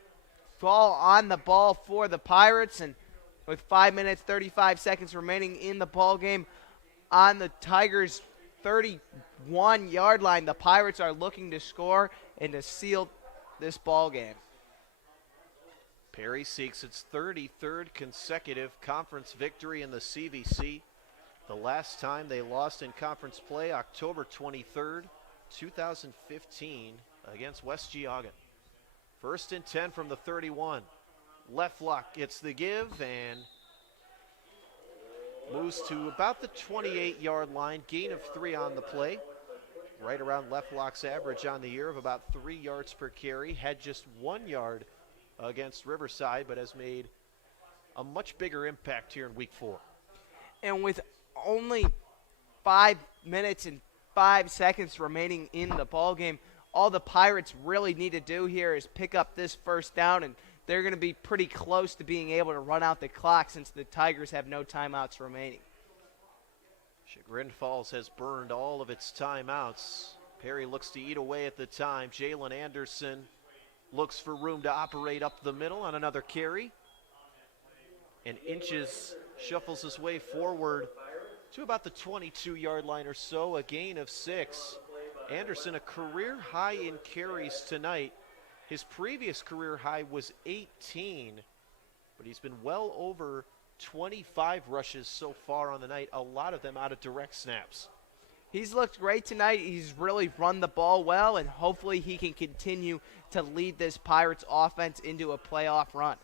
fall on the ball for the Pirates. And with 5 minutes, 35 seconds remaining in the ball game, on the Tigers' 31-yard line, the Pirates are looking to score and to seal this ball game. Perry seeks its 33rd consecutive conference victory in the CVC. The last time they lost in conference play, October 23rd, 2015, against West Geauga. 1st and 10 from the 31. Left lock gets the give and moves to about the 28-yard line. Gain of 3 on the play. Right around Left lock's average on the year of about 3 yards per carry. Had just 1 yard against Riverside, but has made a much bigger impact here in week 4. And with only 5 minutes and 5 seconds remaining in the ball game, all the Pirates really need to do here is pick up this 1st down, and they're going to be pretty close to being able to run out the clock since the Tigers have no timeouts remaining. Chagrin Falls has burned all of its timeouts. Perry looks to eat away at the time. Jalen Anderson looks for room to operate up the middle on another carry. And Inches shuffles his way forward to about the 22-yard line or so, a gain of 6. Anderson, a career high in carries tonight. His previous career high was 18, but he's been well over 25 rushes so far on the night, a lot of them out of direct snaps. He's looked great tonight. He's really run the ball well, and hopefully he can continue to lead this Pirates offense into a playoff run.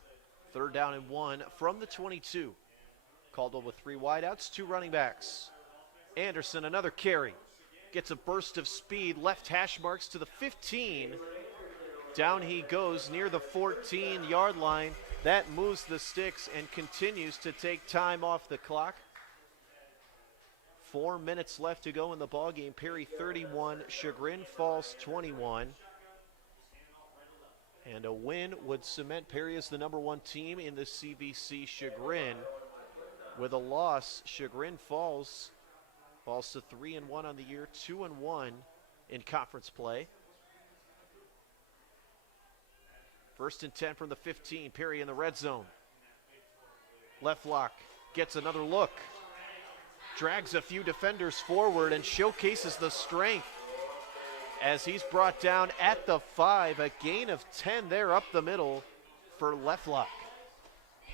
3rd down and 1 from the 22. Caldwell with 3 wideouts, 2 running backs. Anderson, another carry. Gets a burst of speed, left hash marks to the 15. Down he goes near the 14-yard line. That moves the sticks and continues to take time off the clock. 4 minutes left to go in the ballgame. Perry 31, Chagrin Falls 21. And a win would cement Perry as the number 1 team in the CVC Chagrin. With a loss, Chagrin Falls falls to 3-1 on the year, 2-1 in conference play. 1st and 10 from the 15. Perry in the red zone. Left lock gets another look. Drags a few defenders forward and showcases the strength as he's brought down at the 5. A gain of 10 there up the middle for Left lock.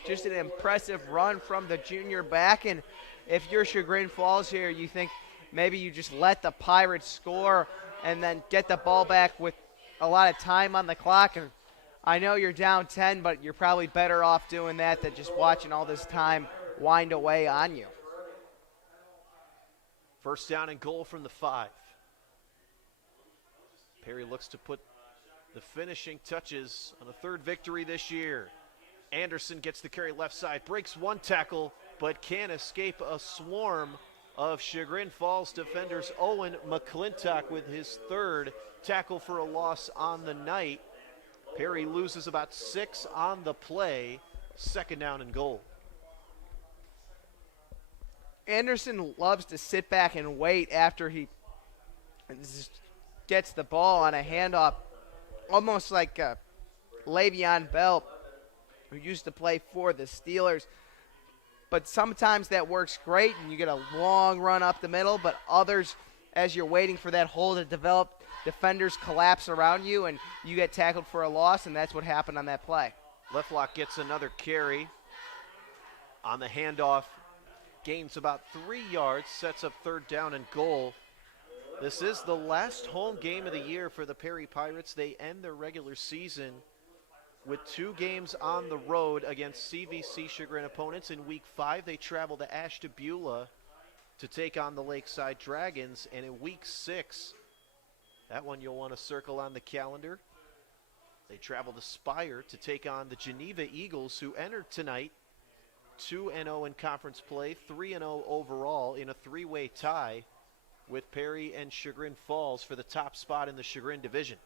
Just an impressive run from the junior back, and if you're Chagrin Falls here, you think maybe you just let the Pirates score and then get the ball back with a lot of time on the clock, and I know you're down 10, but you're probably better off doing that than just watching all this time wind away on you. First down and goal from the 5. Perry looks to put the finishing touches on a third victory this year. Anderson gets the carry left side, breaks one tackle, but can't escape a swarm of Chagrin Falls defenders. Owen McClintock with his third tackle for a loss on the night. Perry loses about 6 on the play. Second down and goal. Anderson loves to sit back and wait after he gets the ball on a handoff, almost like Le'Veon Bell, who used to play for the Steelers. But sometimes that works great, and you get a long run up the middle, but others, as you're waiting for that hole to develop, defenders collapse around you, and you get tackled for a loss, and that's what happened on that play. Leftlock gets another carry on the handoff, gains about 3 yards, sets up third down and goal. This is the last home game of the year for the Perry Pirates. They end their regular season with 2 games on the road against CVC Chagrin opponents. In week 5, they travel to Ashtabula to take on the Lakeside Dragons. And in week 6, that one you'll want to circle on the calendar, they travel to Spire to take on the Geneva Eagles, who entered tonight 2-0 in conference play, 3-0 overall in a 3-way tie with Perry and Chagrin Falls for the top spot in the Chagrin division.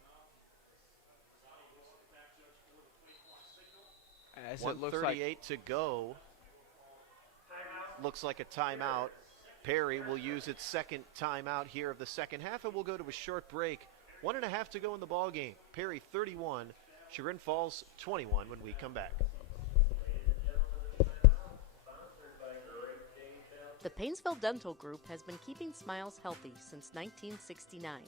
As 1:38 to go. Looks like a timeout. Perry will use its second timeout here of the second half, and we'll go to a short break. 1.5 to go in the ball game. Perry 31, Chagrin Falls 21 when we come back. The Painesville Dental Group has been keeping smiles healthy since 1969.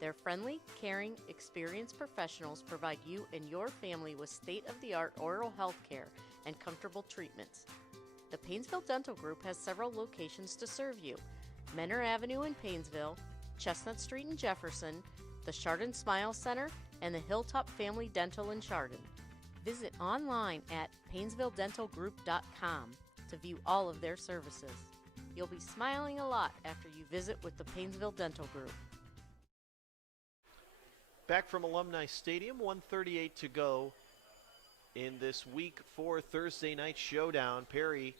Their friendly, caring, experienced professionals provide you and your family with state-of-the-art oral health care and comfortable treatments. The Painesville Dental Group has several locations to serve you: Menor Avenue in Painesville, Chestnut Street in Jefferson, the Chardon Smile Center, and the Hilltop Family Dental in Chardon. Visit online at PainesvilleDentalGroup.com to view all of their services. You'll be smiling a lot after you visit with the Painesville Dental Group. Back from Alumni Stadium, 1:38 to go in this week 4 Thursday night showdown. Perry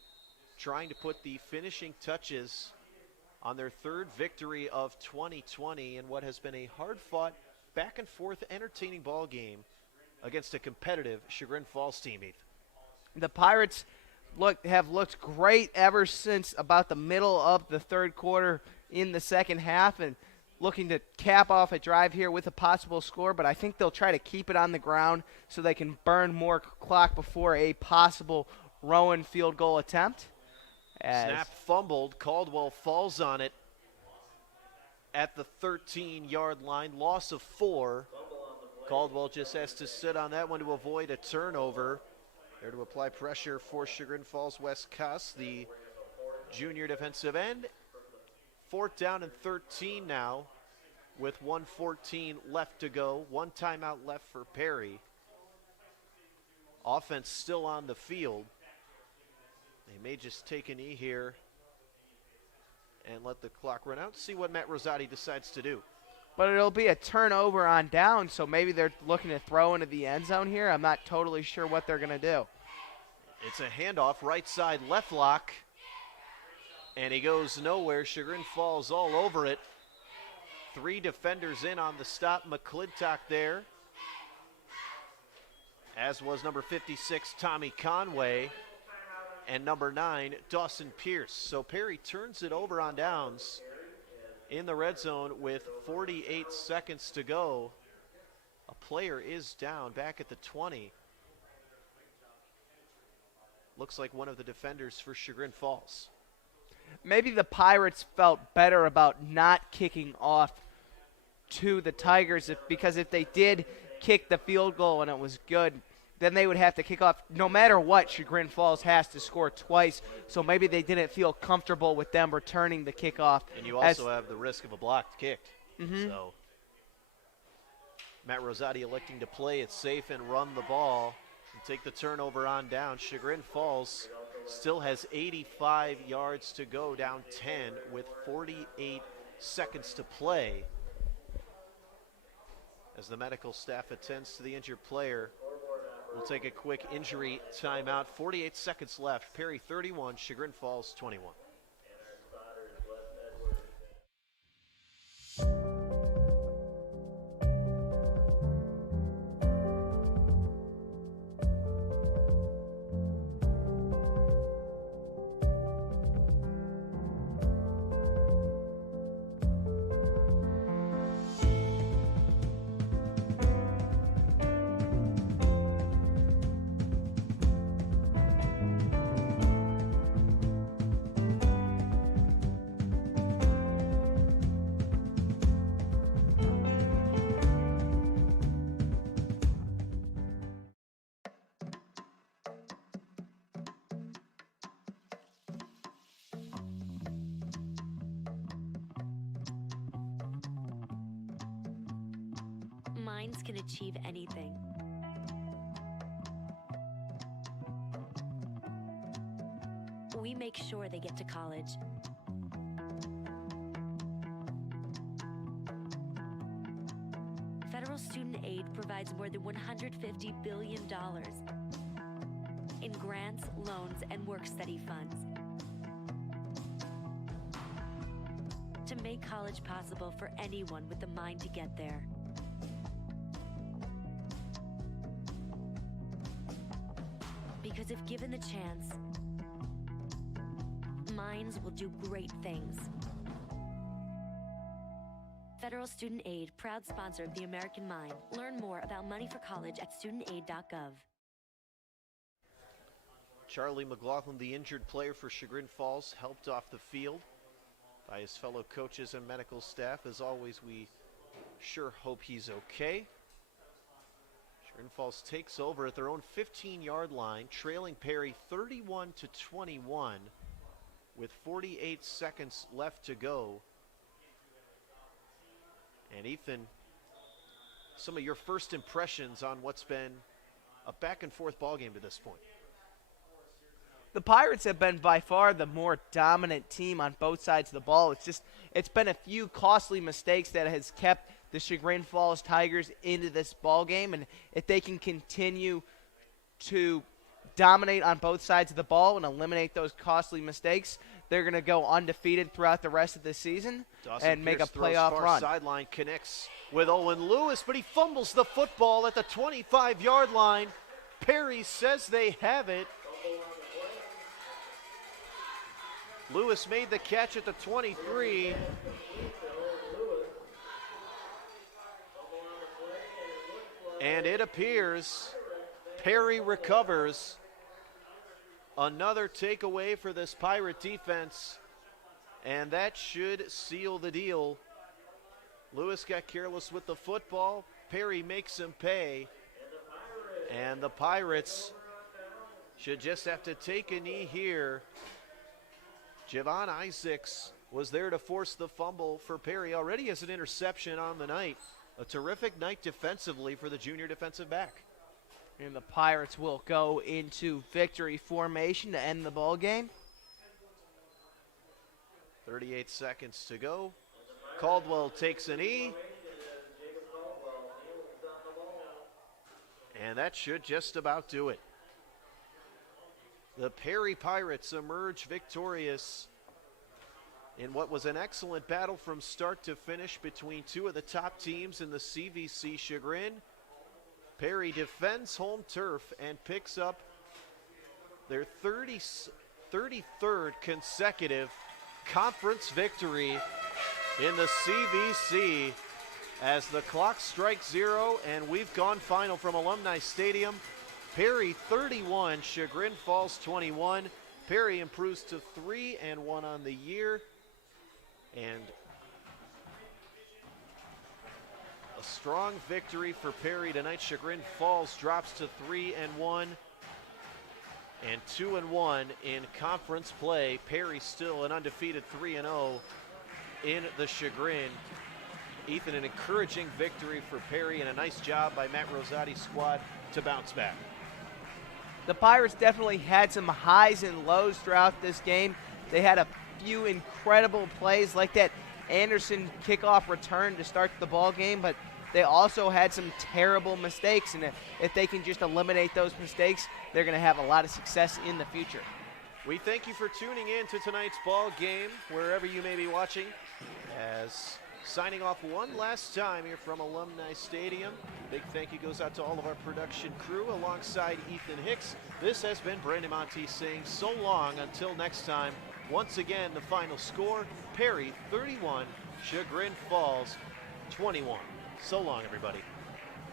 trying to put the finishing touches on their third victory of 2020 in what has been a hard-fought, back-and-forth, entertaining ball game against a competitive Chagrin Falls team, Heath. The Pirates have looked great ever since about the middle of the third quarter in the second half, and looking to cap off a drive here with a possible score, but I think they'll try to keep it on the ground so they can burn more clock before a possible Rowan field goal attempt. Snap fumbled. Caldwell falls on it at the 13-yard line. Loss of 4. Caldwell just has to sit on that one to avoid a turnover. There to apply pressure for Chagrin Falls West Cuss, the junior defensive end. Fourth down and 13 now with 1:14 left to go. One timeout left for Perry. Offense still on the field. They may just take a knee here and let the clock run out. See what Matt Rosati decides to do. But it'll be a turnover on down, so maybe they're looking to throw into the end zone here. I'm not totally sure what they're going to do. It's a handoff, right side left lock. And he goes nowhere. Chagrin Falls all over it. 3 defenders in on the stop. McClintock there, as was number 56, Tommy Conway, and number 9, Dawson Pierce. So Perry turns it over on downs in the red zone with 48 seconds to go. A player is down back at the 20. Looks like one of the defenders for Chagrin Falls. Maybe the Pirates felt better about not kicking off to the Tigers because if they did kick the field goal and it was good, then they would have to kick off. No matter what, Chagrin Falls has to score twice, so maybe they didn't feel comfortable with them returning the kickoff. And you also have the risk of a blocked kick. Mm-hmm. So Matt Rosati electing to play it safe and run the ball and take the turnover on down. Chagrin Falls still has 85 yards to go, down 10 with 48 seconds to play. As the medical staff attends to the injured player, we'll take a quick injury timeout. 48 seconds left. Perry 31, Chagrin Falls 21. Minds can achieve anything. We make sure they get to college. Federal student aid provides more than $150 billion in grants, loans, and work-study funds to make college possible for anyone with the mind to get there. Because if given the chance, minds will do great things. Federal Student Aid, proud sponsor of the American Mind. Learn more about money for college at studentaid.gov. Charlie McLaughlin, the injured player for Chagrin Falls, helped off the field by his fellow coaches and medical staff. As always, we sure hope he's okay. Chagrin Falls takes over at their own 15-yard line, trailing Perry 31-21 with 48 seconds left to go. And Ethan, some of your first impressions on what's been a back-and-forth ball game to this point. The Pirates have been by far the more dominant team on both sides of the ball. It's been a few costly mistakes that has kept the Chagrin Falls Tigers into this ball game, and if they can continue to dominate on both sides of the ball and eliminate those costly mistakes, they're going to go undefeated throughout the rest of the season and make a playoff run. Sideline connects with Owen Lewis, but he fumbles the football at the 25-yard line. Perry says they have it. Lewis made the catch at the 23. And it appears Perry recovers. Another takeaway for this Pirate defense, and that should seal the deal. Lewis got careless with the football. Perry makes him pay, and the Pirates should just have to take a knee here. Javon Isaacs was there to force the fumble for Perry. Already has an interception on the night. A terrific night defensively for the junior defensive back. And the Pirates will go into victory formation to end the ball game. 38 seconds to go. Caldwell takes a knee. And that should just about do it. The Perry Pirates emerge victorious in what was an excellent battle from start to finish between two of the top teams in the CVC. Chagrin. Perry defends home turf and picks up their 33rd consecutive conference victory in the CVC as the clock strikes 0 and we've gone final from Alumni Stadium. Perry 31, Chagrin Falls 21. Perry improves to 3-1 on the year, and a strong victory for Perry tonight. Chagrin Falls drops to 3-1 and 2-1 in conference play. Perry still an undefeated 3-0 in the Chagrin Ethan, an encouraging victory for Perry and a nice job by Matt Rosati's squad to bounce back. The Pirates definitely had some highs and lows throughout this game. They had a few incredible plays like that Anderson kickoff return to start the ball game, but they also had some terrible mistakes, and if they can just eliminate those mistakes, they're going to have a lot of success in the future. We thank you for tuning in to tonight's ball game, wherever you may be watching, as signing off one last time here from Alumni Stadium. Big thank you goes out to all of our production crew alongside Ethan Hicks. This has been Brandon Monte saying so long until next time. Once again, the final score, Perry 31, Chagrin Falls 21. So long, everybody.